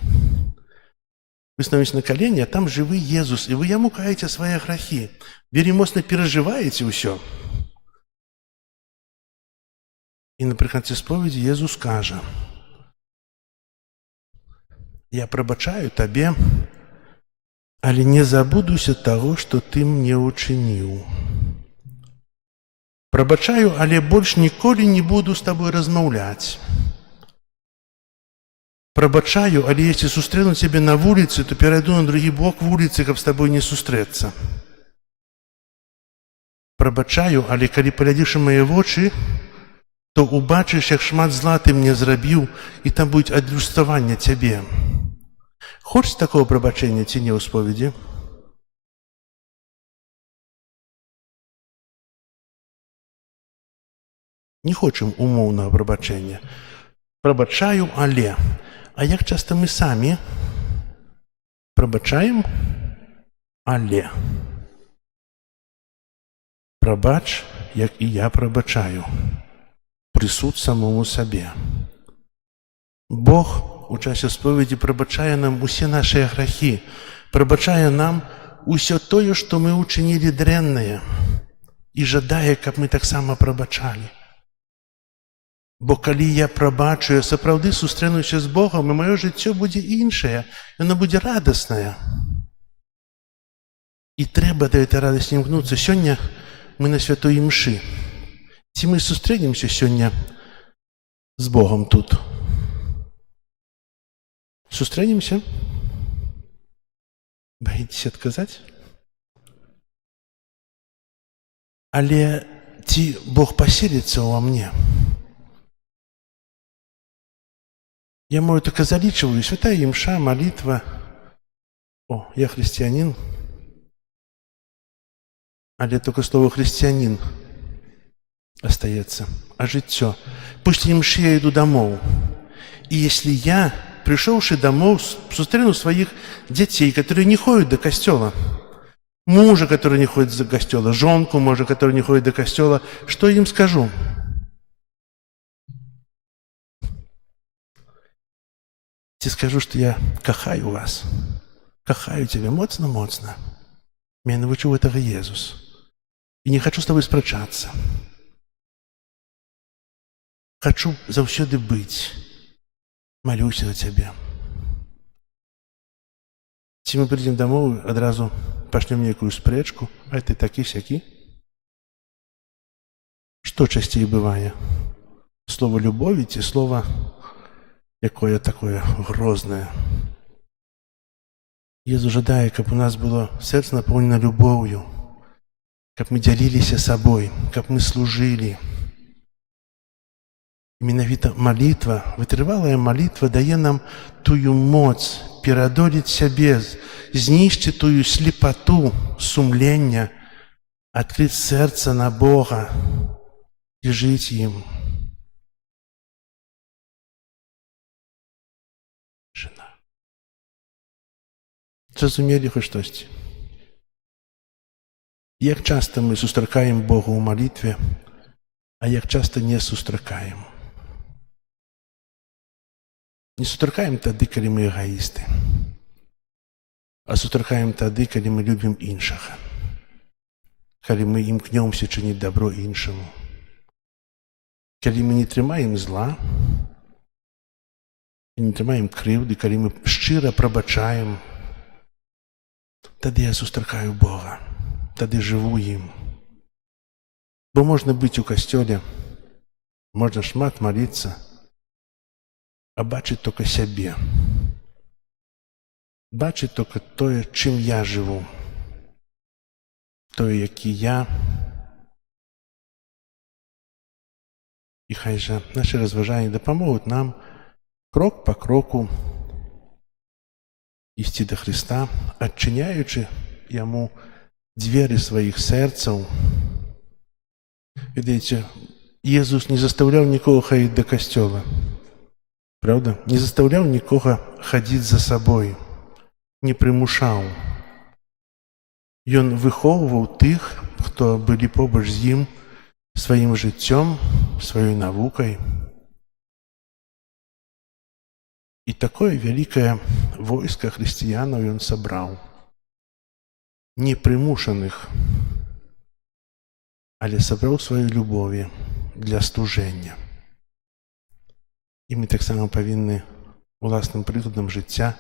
Вы становіце на калені, а там жывы Езус, і вы яму каеце свае грахі. Вельмі моцна перажываеце ўсё. І напрыканцы споведзі Езус кажа: я прабачаю табе, але не забудуся таго, што ты мне ўчыніў. Прабачаю, але больш ніколі не буду з табой размаўляць. Прабачаю, але если сустрэну цябе на вуліцы, то перайду на другі бок вуліцы, каб з табой не сустрэцца. Прабачаю, але калі паглядзіш у мае вочы, то убачыш, як шмат зла ты мне зрабіў, і там будзе адлюстраванне цябе. Хочеш такого прабачэння ці не ў споведзі? Не хочам умоўнага прабачэння. Прабачаю, але. А як часта мы самі прабачаем, але. Прабач, як і я прабачаю. Прысуд самому сабе. Бог у часе споведзі прабачае нам усе нашыя грахі, прабачае нам усё тое, што мы ўчынілі дрэннае, і жадае, каб мы таксама прабачалі. Бо калі я прабачу, я сапраўды сустрэнуся з Богом, і маё жыццё будзе іншае, яно будзе радаснае. І трэба да гэтай радасці імкнуцца. Сёння мы на святой імшы. Ці мы сустрэнемся сёння з Богом тут? Сустрэнемся? Баіцеся адказаць? Але ці Бог паселіцца ўва мне? Я, может, только заличиваю: святая имша, молитва. О, я христианин. Але только слово «христианин» остается. А житё. После имши я иду домой. И если я, пришёвши домой, сустрену своих детей, которые не ходят до костела, мужа, который не ходит до костела, жонку, может, который не ходит до костела, что я им скажу? Ці скажу, што я кахаю вас, кахаю цябе моцна-моцна. Мяне навучыў гэтага Езус. І не хачу з табой спрачацца. Хачу заўсёды быць. Малюся за цябе. Ці мы прыйдзем дамоў, адразу пачнём нейкую спрэчку, а ты такі-сякі? Што часцей бывае? Слова любові ці слова якое такое грознае? Езус жадае, каб у нас было сэрца напоўнена любоўю, каб мы дзяліліся сабой, каб мы служылі. Менавіта малітва, вытрывалая малітва дае нам тую моц пераадолець сябе, знішчыць тую слепату сумлення, адкрыць сэрца на Бога і жыць ім. Зразумелі хоць штосьці? Як часта мы сустракаем Бога ў малітве, а як часта не сустракаем? Не сустракаем тады, калі мы эгоісты, а сустракаем тады, калі мы любім іншага, калі мы імкнёмся чыніць дабро іншаму, калі мы не трымаем зла, не трымаем крыўды, калі мы шчыра прабачаем, тады я сустракаю Бога, тады жыву ім. Бо можна быць у касцёле, можна шмат маліцца, а бачыць толькі сябе. Бачыць толькі тое, чым я жыву, тое, які я. І хай жа нашы разважанні дапамогуць нам крок па кроку ісці да Хрыста, адчыняючы Яму дзверы сваіх сэрцаў. Ведаеце, Езус не заставляў нікога хадзіць да касцёла. Правда? Не заставляў нікога хадзіць за сабой, не прымушаў. Ён выхоўваў тых, хто былі побач з ім, сваім жыццём, сваёй навукай. І такое вялікае войска хрысціянаў ён сабраў. Непрымушаных, але сабраў сваёй любові для служэння. І мы таксама павінны уласным прыкладам жыцця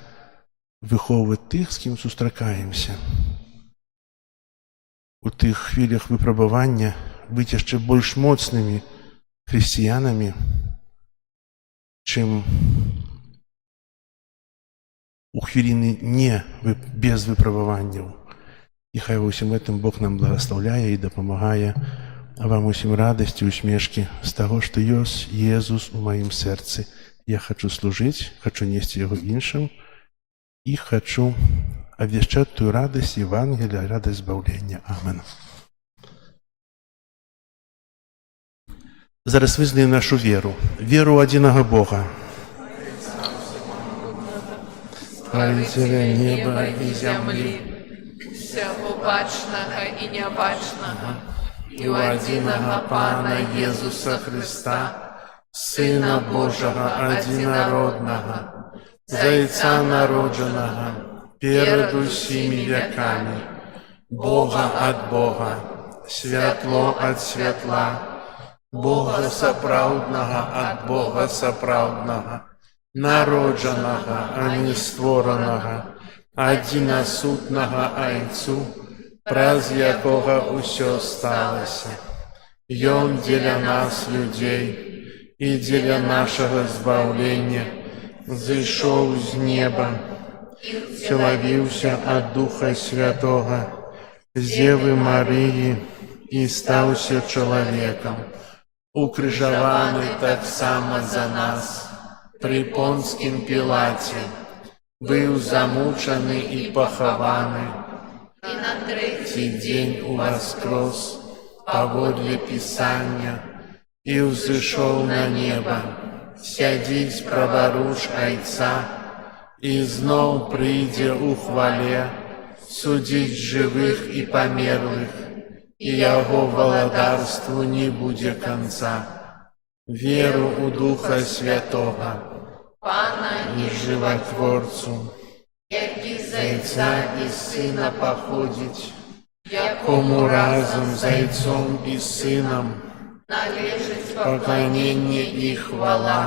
выхоўваць тых, з кім сустракаемся. У тых хвілях выпрабавання быць яшчэ больш моцнымі хрысціянамі, чым у хвіліны без выпрабаванняў. І хай ва ўсім гэтым Бог нам благаслаўляе і дапамагае, а вам усім радасці, усмешкі з таго, што ёсць Езус у маім сэрцы. Я хачу служыць, хачу несці яго іншым і хачу абвяшчаць тую радасць Евангелія, радасць збаўлення. Амен. Зараз вызнаем нашу веру. Веру ў адзінага Бога. Стварыцеля неба і зямлі, Всяго бачнага і нябачнага, і ў адзінага Пана Езуса Хрыста, Сына Божага адзінароднага, Зайца народжанага, перад усімі вякамі, Бога ад Бога, святло ад святла, Бога сапраўднага ад Бога сапраўднага, народжанага, а не створанага, адзінасутнага Айцу, праз якога ўсё сталася. Ён дзеля нас, людзей, і дзеля нашага збаўлення зышоў з неба, целавіўся ад Духа Святога, з Дзевы Марыі і стаўся чалавекам, укрыжаваны таксама за нас, пры Понскім Пілаце, быў замучаны і пахаваны, і на трэці дзень уваскрос паводле Пісання і ўзышоў на неба, сядзіць праваруч Айца і зноў прыйдзе ў хвале судзіць жывых і памерлых, і яго валадарству не будзе канца. Веру ў Духа Святога, Пана і жыватворцу, які з Зайца Айца і Сына паходзіць, якому кому разам з Айцом і Сынам належыць пакланенне і хвала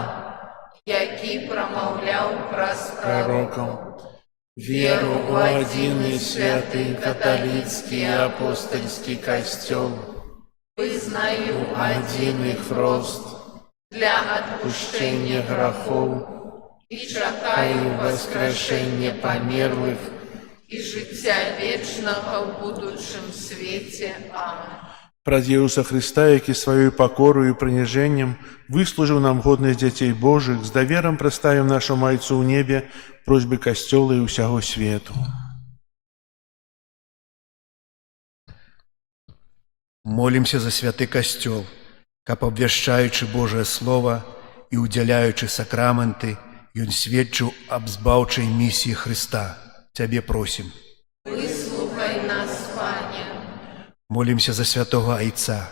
які прамаўляў праз пророкам. Веру ў адзіны святы каталіцкі і апостальскі касцёл, вызнаю адзіны хрост, для адпушчэння грахоў, і чакаю воскрешення памерлых і жыцця вечнага ў будучым свеце. Амен. Праз Ісуса Христа, які сваёй пакорою і прыніжэннем выслужыў нам годнасць дзяцей Божых, з даверам прадставім нашаму Айцу ў небе просьбы касцёла і ўсяго свету. Молімся за святы касцёл, каб абвяшчаючы Божае Слова і ўдзяляючы сакраменты, ён сведчыў аб збаўчай місіі Хрыста. Цябе просім. Выслухай нас, Пане. Молімся за святого Айца,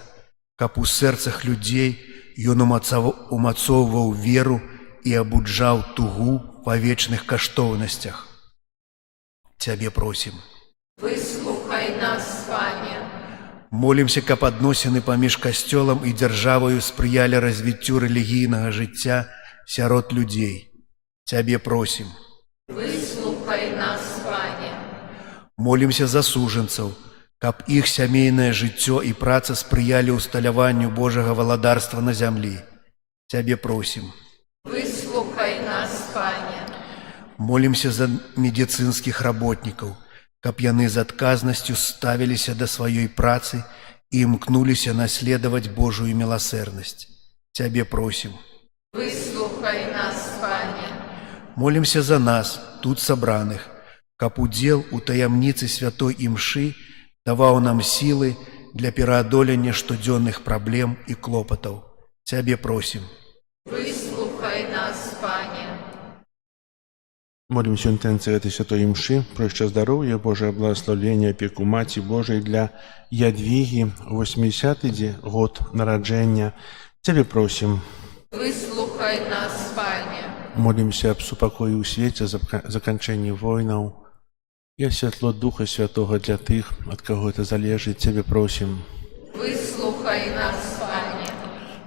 каб у сэрцах людзей ён умацоўваў веру і абуджаў тугу па вечных каштоўнасцях. Цябе просім. Выслухай нас, Пане. Молімся, каб адносіны паміж касцёлам і дзяржаваю спрыялі развіццю рэлігійнага жыцця сярод людзей. Цябе просім. Выслухай нас, Пане. Молімся за сужанцаў, каб іх сямейнае жыццё і праца спрыялі ўсталяванню Божага валадарства на зямлі. Цябе просім. Выслухай нас, Пане. Молімся за медыцынскіх работнікаў, каб яны з адказнасцю ставіліся да сваёй працы і імкнуліся наследаваць Божую міласэрнасць. Цябе просім. Выслухай нас, Пане. Молімся за нас, тут сабраных, каб удзел у таямніцы святой імшы даваў нам сілы для пераадолення штодзённых праблем і клопатаў. Цябе просім. Выслухай нас, Пане. Молимся интенции этой святой мши, проще здоровья, Божие благословение, опеку Мати Божией для Ядвиги, 80-й год народжения. Тебе просим. Выслухай нас, Пане. Молимся об супокоі ў свеце, заканчэнні войнаў і асвятло Духа Святого для тых, ад каго это залежыць. Тебе просим. Выслухай нас, Пане.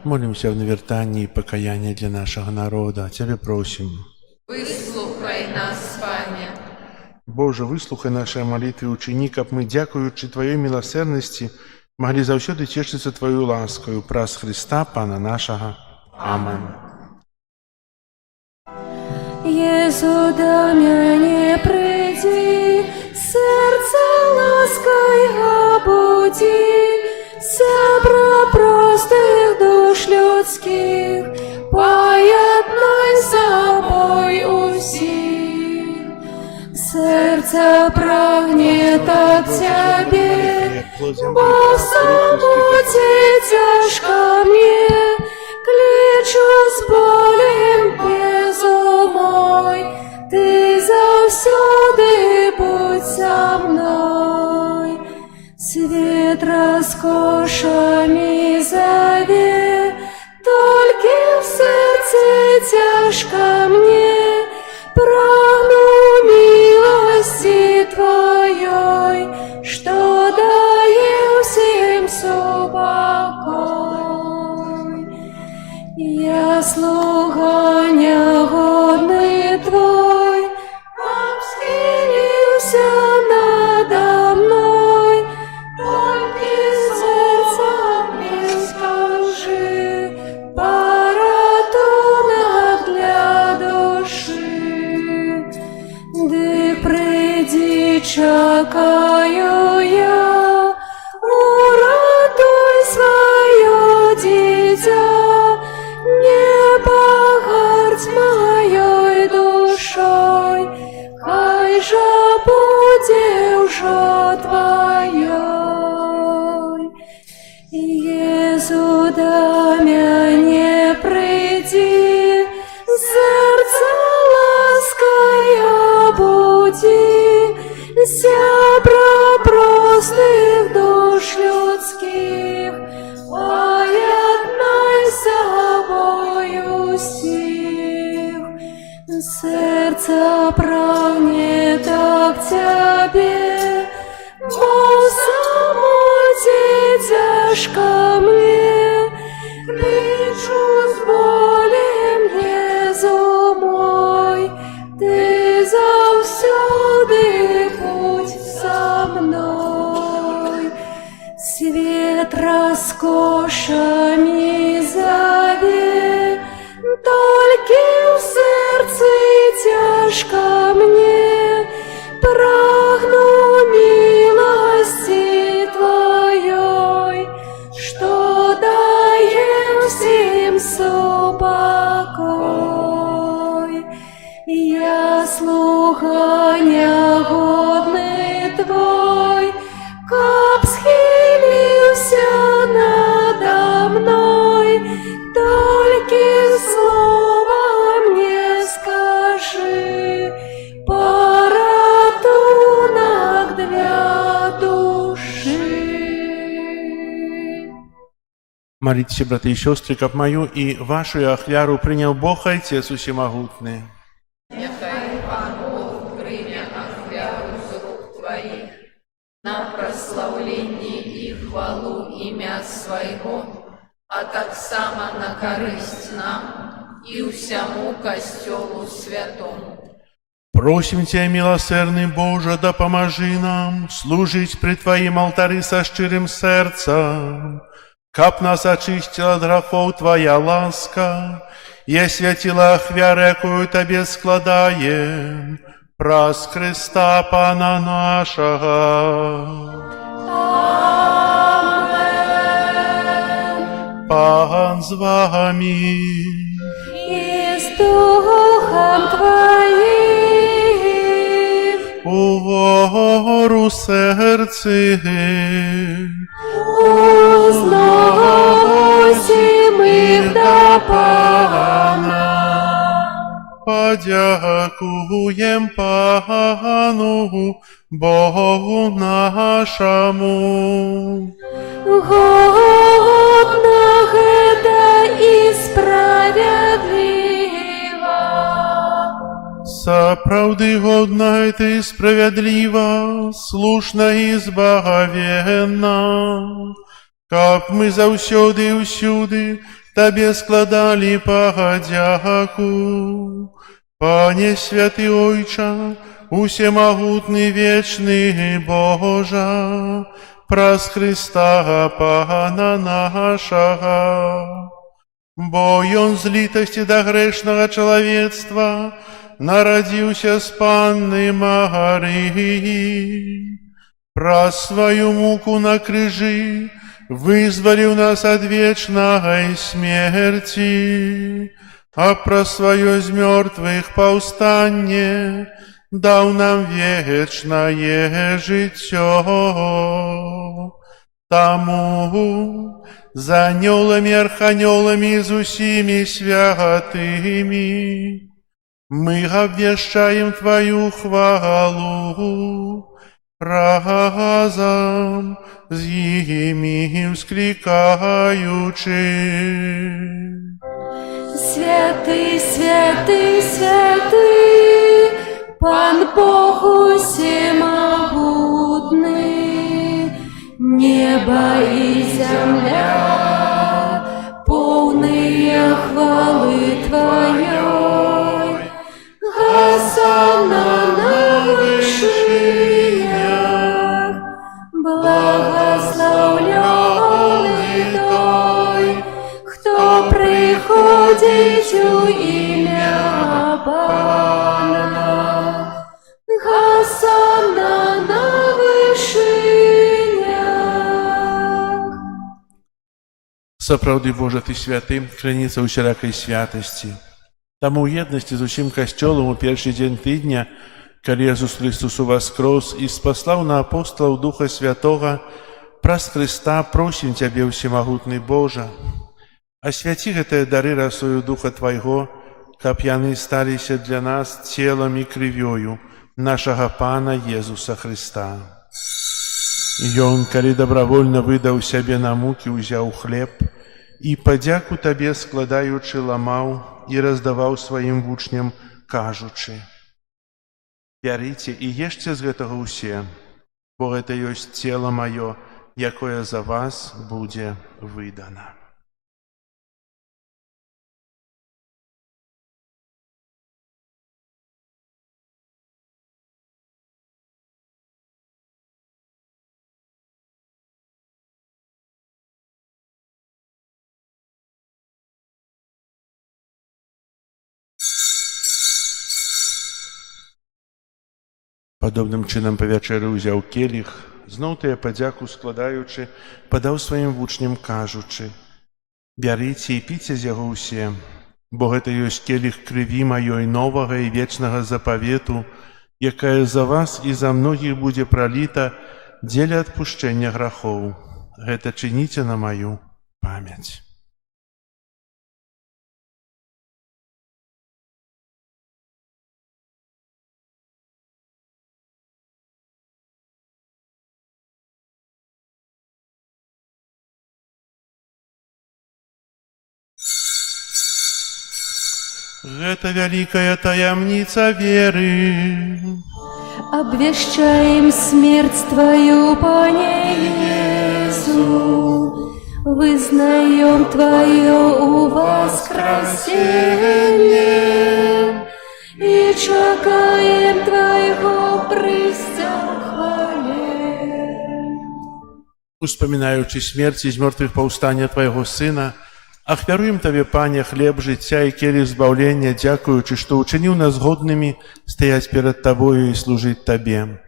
Молимся об навертанні і пакаянні для нашага народа. Тебе просим. Выслухай нас, Пане. Боже, выслухай наши молитвы, учини, каб мы, дякуючи Твоей милосердности, могли заўсёды цешыцца Твою ласкаю праз Христа, Пана нашага. Амен. Єсу, до мяне прийди, серце ласкай буди, сябра простих душ людських, поєднай з собой усіх. Серце прагне так тебе, бо в самоті тяжко мне, кличу з болем безумой, ти завсюди будь со мной. Свет розкошами зове, только в сердце тяжко мне, прагну милости Твоей, что дає всем супокой. Я слуга негодный Твой, как схилился надо мной, только сердцем мне скажи, порятунок для души. Дык приди, чекаю я, уратуй свое дитя, не погардь моей душой, хай же буде уже Твоей. Єсу, до мяне прийди, серце ласкає буди, сябра простих душ людських, поєднай з собою всіх. Серце прагне так тебе, бо в самоті тяжко мне, кличу з болем безумой, ти завсюди будь со мной. Свет роскошами зове, только в сердце тяжко мне, прагну милости Твоей, что дає всем супокой. Я слуга негодный Твой, каб схилился надо мной, только слово мне скажи, порятунок для души. Молитесь, браты и сестры, каб мою и вашу ахляру принял Бог Отец Усемогутный. Нехай Пан Бог прийме ахвяру з рук Твоїх на прославлення і хвалу ім'я Свого, а так само на користь нам і всьому костьолу святому. Просим Тебя, милосердный Боже, да поможи нам служить при Твоим алтаре со щирым сердцем, каб нас очистила от грехов Твоя ласка и освятила ахвяру, якую Тебе складаем, праз Христа Пана нашего. Пан з вами. И с Духом Твоим, Угору серці, узносим их до Пана. подякуєм Пану Богу нашому. Годно это и справедливо. Сапраўды годна это и справядліва, слушна и збагавенна, каб мы заўсёды і ўсюды Табе складалі падзяку. Пане святы Ойча, усемагутны вечны Божа, праз Христа Пана нашага. Бо Ён з літасці да грэшнага чалавецтва нарадзіўся з Панны Марыі. Праз сваю муку на крыжы вызваліў нас ад вечнай смерці, а праз сваё з мёртвых паўстанне даў нам вечнае жыццё. Таму з анёламі, арханёламі, з усімі святымі мы абвяшчаем Тваю хвалу, разом з імі ўсклікаючы. Святый, святый, святый, Пан Бог усемогутный, небо и земля, полные хвалы Твоей. Госанна на вышинях, благословленный той, кто приходит у имя Пана. Госанна на вышинях. Сапраўды, Божа, Ты святы, крыніца усялякай святасці. Таму ў еднасці з усім касцёлам у першы дзень тыдня, калі Jesús Христос уваскрос і спаслаў на апостолаў Духа Святога, праз Христа просім Цябе, усемагутны Божа, асвяці гэтыя дары расою Духа Твайго, каб яны сталіся для нас целам і крывёю нашага Пана Jesúsa Христа. Ён, калі добравольна выдаў сябе на мукі, узяў хлеб і падзяку Табе складаючы ламаў і раздаваў сваім вучням, кажучы: «Бярыце і ешце з гэтага ўсе, бо гэта ёсць цела маё, якое за вас будзе выдана». Падобным чынам па вячэры ўзяў келіх, зноў тыя падзяку складаючы, падаў сваім вучням, кажучы: «Бярыце і піце з яго ўсе, бо гэта ёсць келіх крыві маёй новага і вечнага запавету, якая за вас і за многіх будзе праліта дзеля адпушчэння грахоў. Гэта чыніце на маю памяць». Гэта вялікая таямніца веры. Обвещаем смерть Твою, Пане Иисус, вызнаем Твое воскресение и чекаем Твоего прыся хвале. Успоминаючи смерть из мертвых повстання Твоего Сына, ахвяруем Тебе, Пане, хлеб життя и келих збавлення, дякуючи, что учинил нас годными стоять перед Тобою и служить Тебе.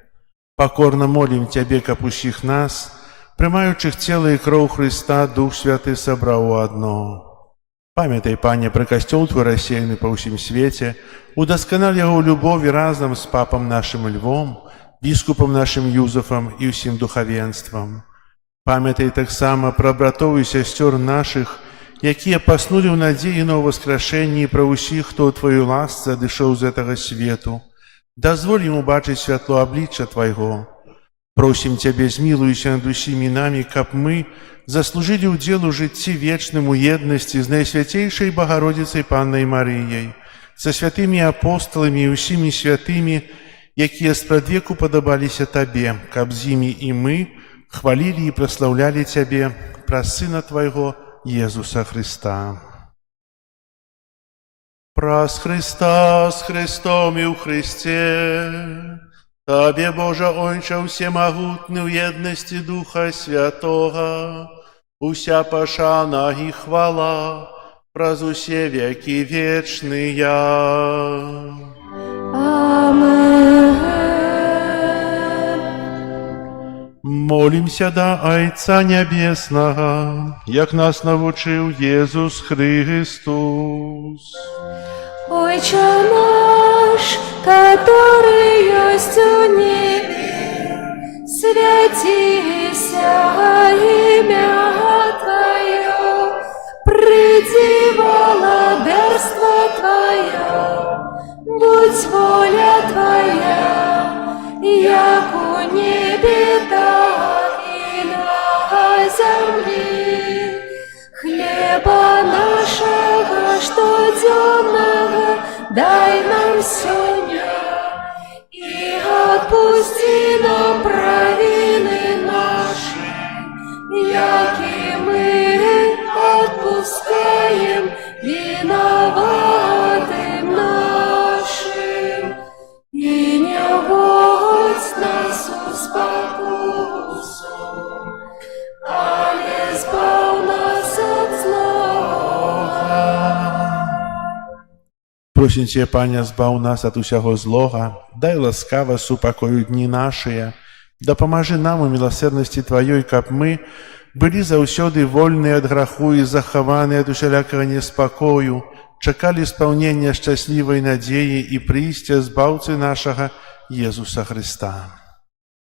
Покорно молим Тебе, капущих нас, приймаючих тело и кровь Христа, Дух Святый собрал у одно. Памятай, Пане, про костел Твой рассеянный по всем свете, удосконал его любови разом с папом нашим Львом, бискупом нашим Юзефом и всем духовенством. Памятай так само про братов и сестер наших, якія паснули ў надзеі на воскрешенні, про усіх, хто ў Твою ласку адышоў з гэтага свету. Дазволь ім убачыць святло аблічча Твайго. Просім Цябе, змілуйся над усімі намі, каб мы заслужили удзел у жыцці вечным у еднасці з Найсвяцейшай Богородицей Паннай Марыяй, са святымі апосталамі і усімі святымі, якія спрадвеку падабаліся Табе, каб з імі і мы хвалили и прославляли Тебе праз Сына Твоего Иисуса Христа. Праз Христа, с Христом и у Христе, Тебе, Боже Ойче, всемогутный в едности Духа Святого, уся пошана и хвала, праз усе веки вечные. Амен. Молимся до Отца Небесного, як нас навучил Иисус Христос. Отче наш, который есть у небе, святися имя Твое, приди владарство Твое, будь воля Твоя, як у небе, так и на земле. Хлеба нашего штоденного дай нам сегодня, и отпусти нам провины наши, яки мы отпускаем виноватым нашим. И не вводь нас в спокусу, але избав нас от злого. Просим Тебя, Пане, збав нас от усяго злога, дай ласкаво супокою дни наши, да поможи нам у милосердности Твоей, каб мы были заўсёды вольные от граху и захованы от усялякого неспокою, чекали исполнения счастливой надеи и прийстя Збавцы нашего Иисуса Христа.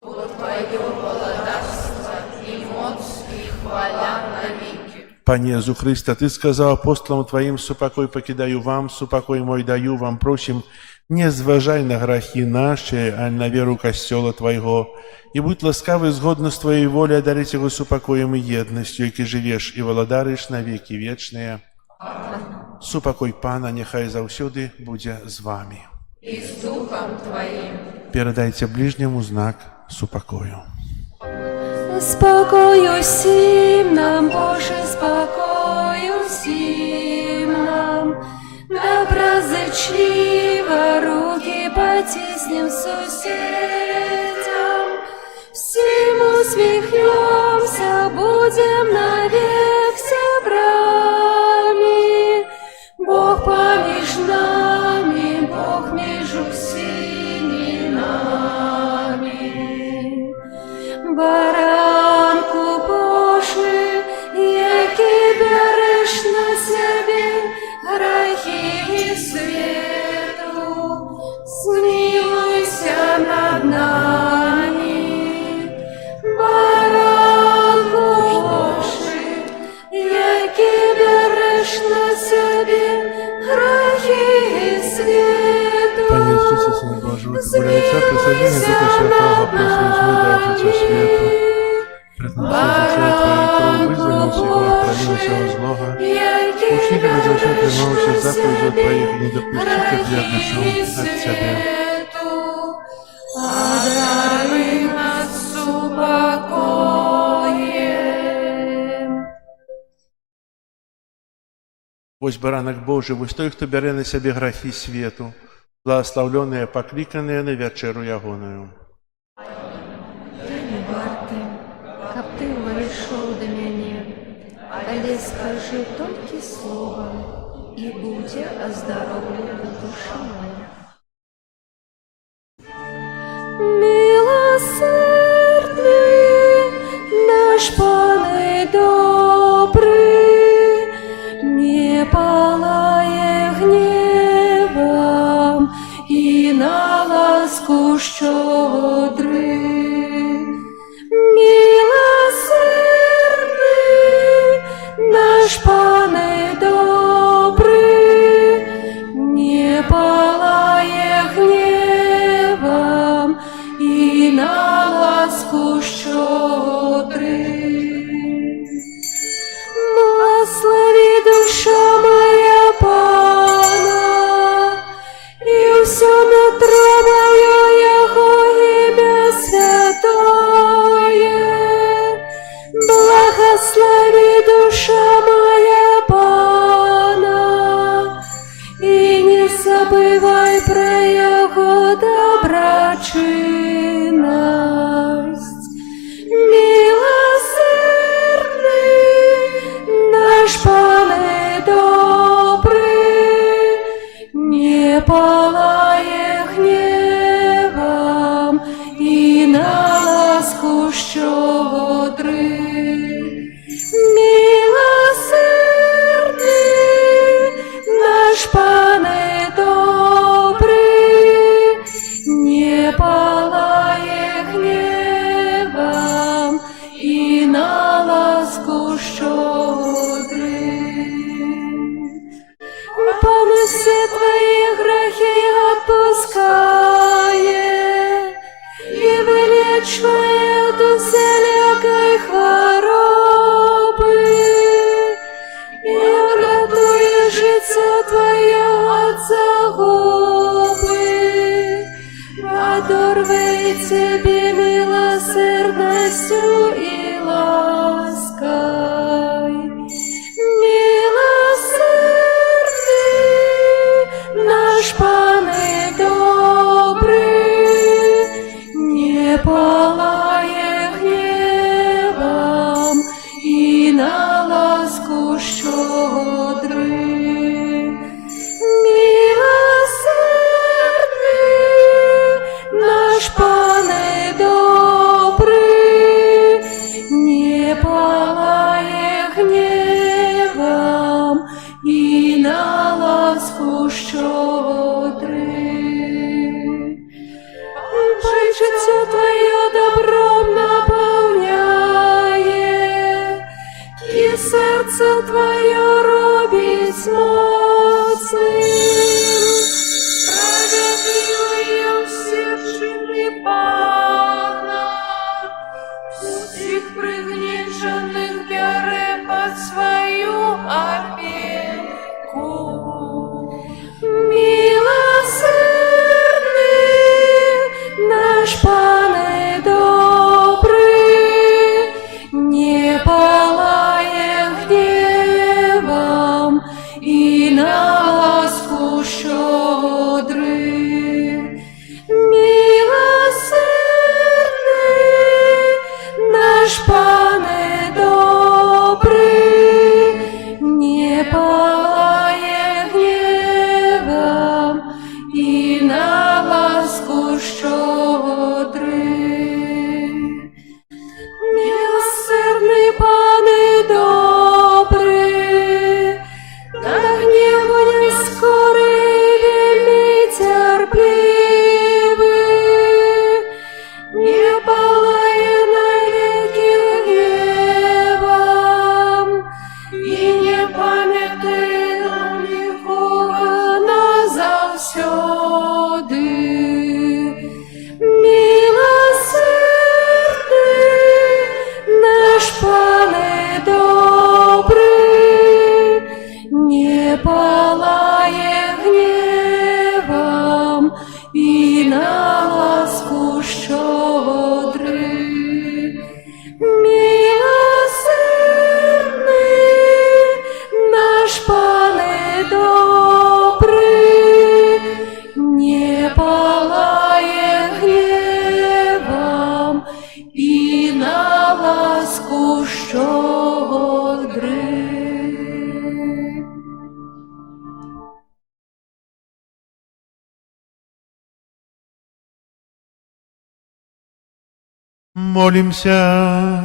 Твое владарство и моц и хваля навеки. Пане Иисус Христе, Ты сказал апостолам Твоим: «Супокой покидаю вам, супокой мой даю вам». Просим, не зважай на грахи наши, а на веру костела Твоего, и будь ласкавый згодно с Твоей волей одарить его супокоем и едностью, яки живешь и владариш на веки вечные. Супокой Пана нехай заўсёды будзе з вами. И с Духом Твоим. Передайте ближнему знак супокою. Спокою всім нам, Боже, спокою всім нам. Доброзычливо руки потиснем соседям. Всем усмехнемся, будем навек собрами. Бог помеж нами, Бог между всеми нами. Баранку Божий, який береш на себе грехи свету, смилуйся над нами. Баранку Божий, який береш на себе грехи свету, Пане Иисусе, Сыне Божий, Отца, присоедини Духа Святого, просим измыдай Отца Свету, предназначение Твоей крови, вызвали всего, отправили всего злого, учи, как за все примолвся заповедью Твоих, и не допусти, как я отошел от Тебя. одаруй нас упокоем. Ось баранок Божий, ось той, хто бере на себе грахи свету. благословленные покликанные на вечеру ягоную. Не варты, каб ты увайшоў да мяне, але скажы толькі слова, і будзе аздароўлена душа моя. Милосердный наш Пане добрый, не палає гневом і на ласку щодрий. Милосердный наш Пане добрий, не палає гневом і на ласку щодрий. Благослови душа моя Пана, і все нутро моє Його ім'я святое. Благослови душа моя Пана, і не забывай про Його доброчинность. Милосердный наш Пане добрый, не палає гневом і на ласку щодрий. Милосердний наш Пане добрий, не палає гневом і на ласку щодрий. Пан все твої грехи отпускає і вилічує от усілякої хвороби, і врятує життя твоє от загуби, подорве тебе милосердностью и лаской. Милосердный наш Пане добрый, не палає гневом і на ласку щодрий. Милосердный наш Пане добрий, не палає гневом і на ласку щодрий. Хай життя твоє добром наповняє, і серце твоє робить моцним. Справедливые все чины Пана, всіх пригнічених бере под свою опеку. Милосердный наш Пане добрий, не палає гневом і на ласку щодрий. Милосердний наш Пане добрий, не палає гневом і на ласку щодрий. Милосердний Пане добрий, до гневу не скорий, вельми терпливий, не палає навеки гневом і не пам'ятає нікого назавсьоди. Милосердний наш Пане добрий, не палає гневом і на ласку щодрий. Милосердний наш Пане добрий, не Молимся.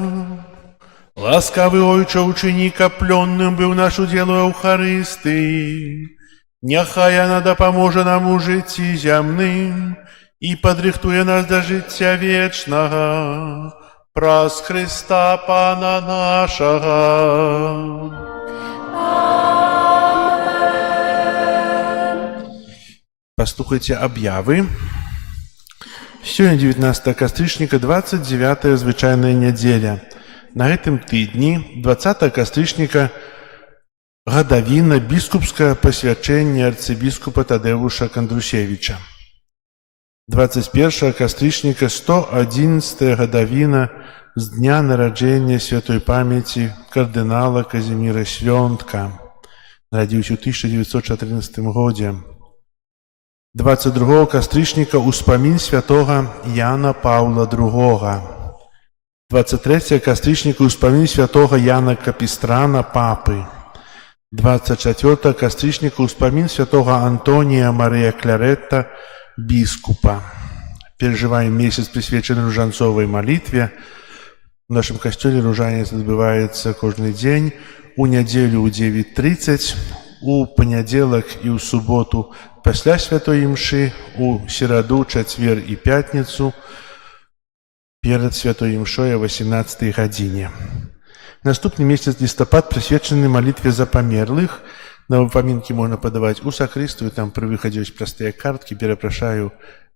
Ласкавый Ойче, учини, капленным был наш удел у Евхаристии. Няхай она допоможе нам у житті земным и подрихтує нас до життя вечного. Праз Христа Пана нашего. Послухайте объявы. Сегодня 19 кастрычніка, 29 звычайная неделя. На гэтым тыдні, 20 кастрычніка, гадавіна біскупскае пасвячэнне арцыбіскупа Тадеуша Кандрусевича. 21 кастрычніка, 111 гадавіна з дня нараджэння святой памяці кардынала Казіміра Свёнтка. Нарадзіўся ў 1914 годзе. 22 кастрычніка ўспамін святога Яна Паўла II. 23 кастрычніка ўспамін святога Яна Капістрана Папы. 24 кастрычніка ўспамін святога Антонія Марыя Клярэтта біскупа. Перажываем месяц, прысвечаны ружанцовай малітве. У нашым касцёле ружанец адбываецца кожны дзень, у нядзелю ў 9:30, у панядзелак і ў суботу пасля святой імшы, у сераду, чацвер і пятніцу перад святой імшой о 18 гадзіне. Наступны месяц лістапад прысвечаны малітве за памерлых. На упамінкі можна падаваць у сакрыстыю, там пры выхадзе ёсць простыя карткі, перапрашаю,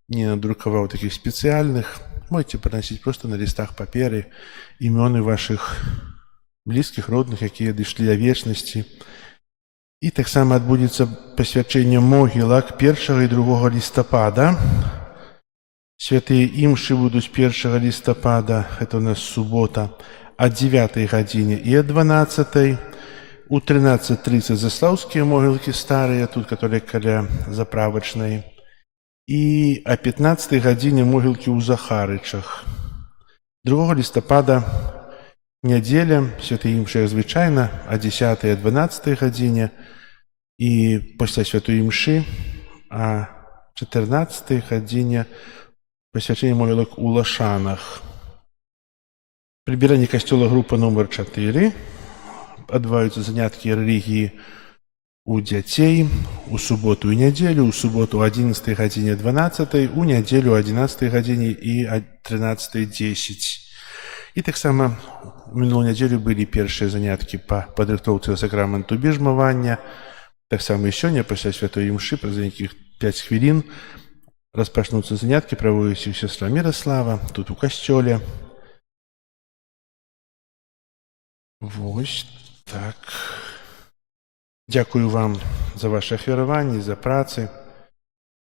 не надрукаваў такіх спецыяльных. Можете прыносіць проста на лістах паперы імёны вашых блізкіх, родных, якія дышлі да вечнасці. І таксама адбудзецца пасвячэнне могілак 1 і 2 лістапада. Святыя імшы будуць 1 лістапада, это у нас субота, о 9 гадзіне і о 12. У 13:30 заслаўскія могілкі старыя, тут, которые каля заправачнай. І о 15 гадзіне могілкі ў Захарычах. 2 лістапада нядзеля, святыя імшы звычайна, о 10 і 12 гадзіне. І пасля святой імшы о 14 гадзіне пасвячэнне могілак у Лашанах. Прыбіранне касцёла група нумар 4. Адбываюцца заняткі рэлігіі у дзяцей у суботу і нядзелю, у суботу о 11 гадзіне 12, у нядзелю о 11 гадзіне і о 13:10. І таксама у мінулую нядзелю былі першыя заняткі па падрыхтоўцы да сакраменту бежмавання. Таксама і сёння пасля святой імшы праз нейкіх 5 хвілін распачнуцца заняткі, праводзяць у сястра Міраслава, тут у касцёле. Вось так. Дзякую вам за ваши ахвяраванні, за працы,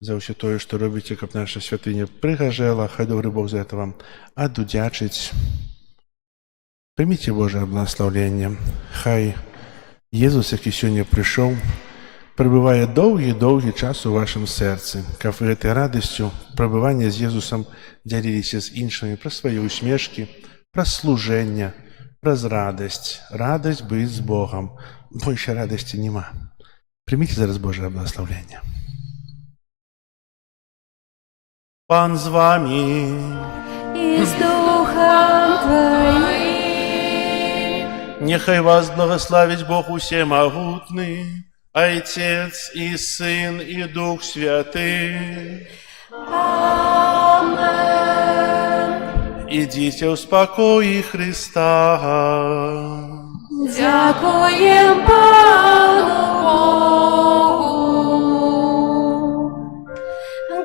за ўсё тое, што робіце, каб наша святыня прыгажэла. Хай добры Бог за это вам адудзячыць. Прыміце Божае благаслаўленне. Хай Езус, які сёння прыйшоў, пребывае доўгі час у вашым сэрцы, каб вы гэтай радасцю прабывання з Езусам дзяліліся з іншымі пра свае усмешкі, пра служэнне, праз радасць. Радасць быць з Богам. Большай радасці няма. Прыміце зараз Божае благаслаўленне. Пан з вами. И с Духом Твоим. Нехай вас благословить Бог усемогутный, Отец и Сын и Дух Святый. Амен. Идите в спокое Христа. Дякуем Пану Богу.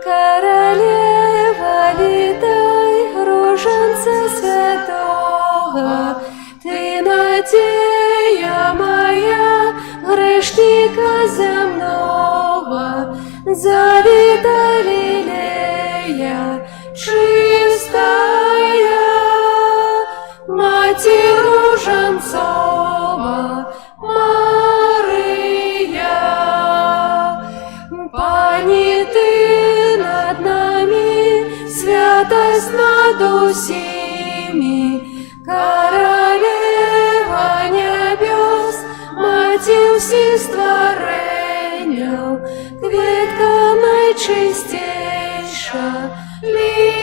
Королева, витай, роженца святого, ты надея моя, грешника земного, завита лилея чистая, Матерь роженцова Мария. Пани ты над нами, святость над усими, королева небес, Матерь всіх створенняв, квітка найчистіша, лілія.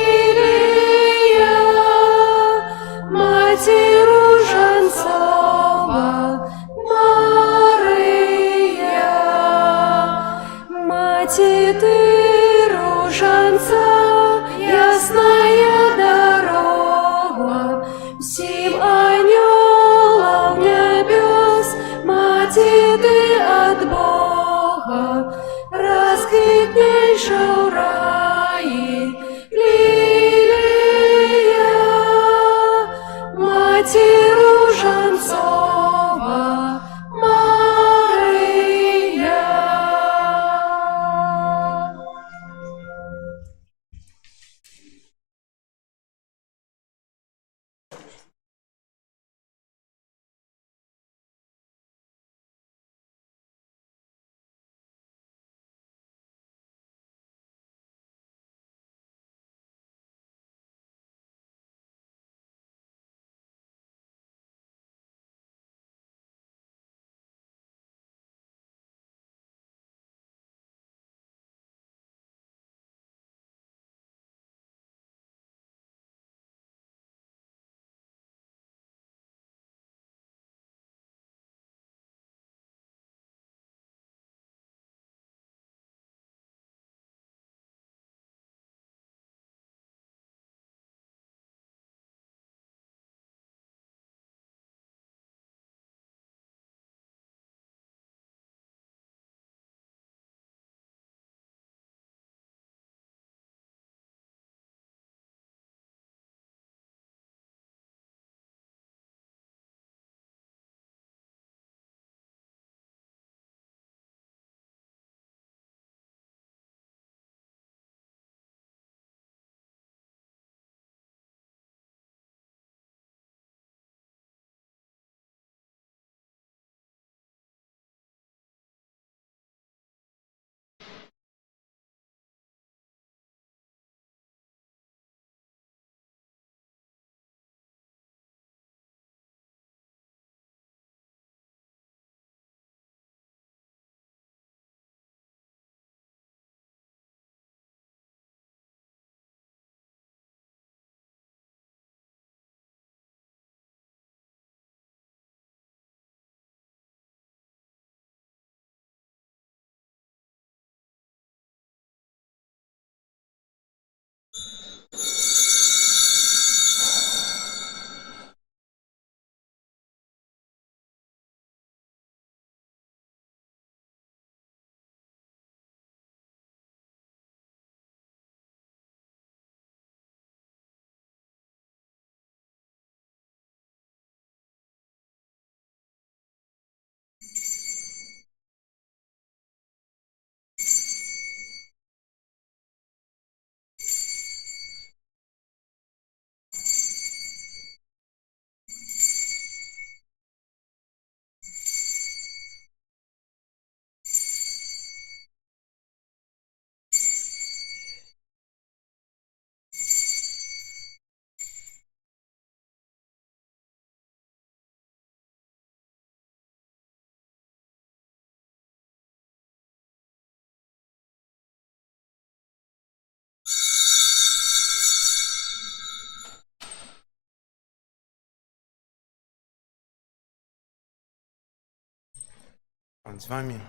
Пан з вами.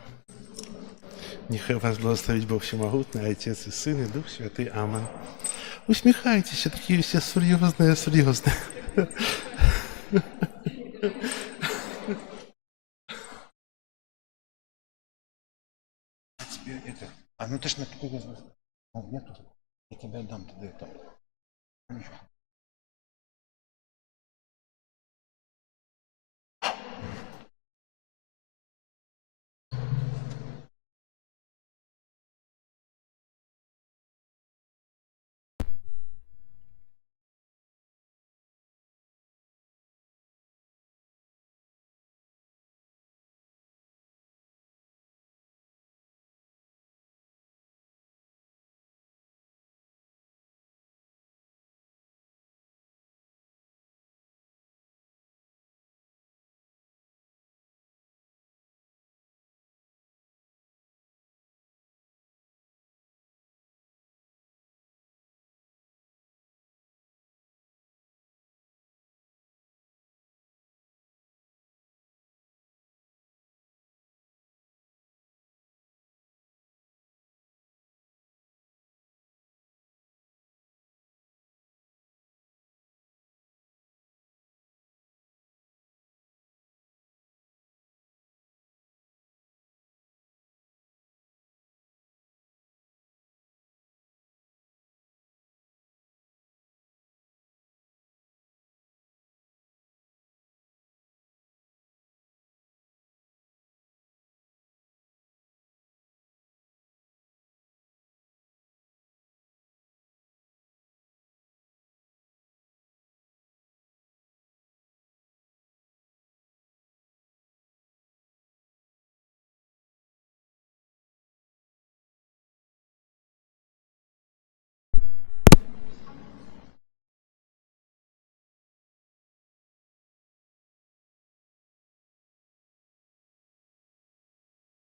Нехай вас благословить Бог Всемогутный, Отец и Сын, и Дух Святый. Амин. Усміхайтеся, такі всі серйозні. Тебе это... А ну ты ж на такой нету. Я тебе отдам тогда это.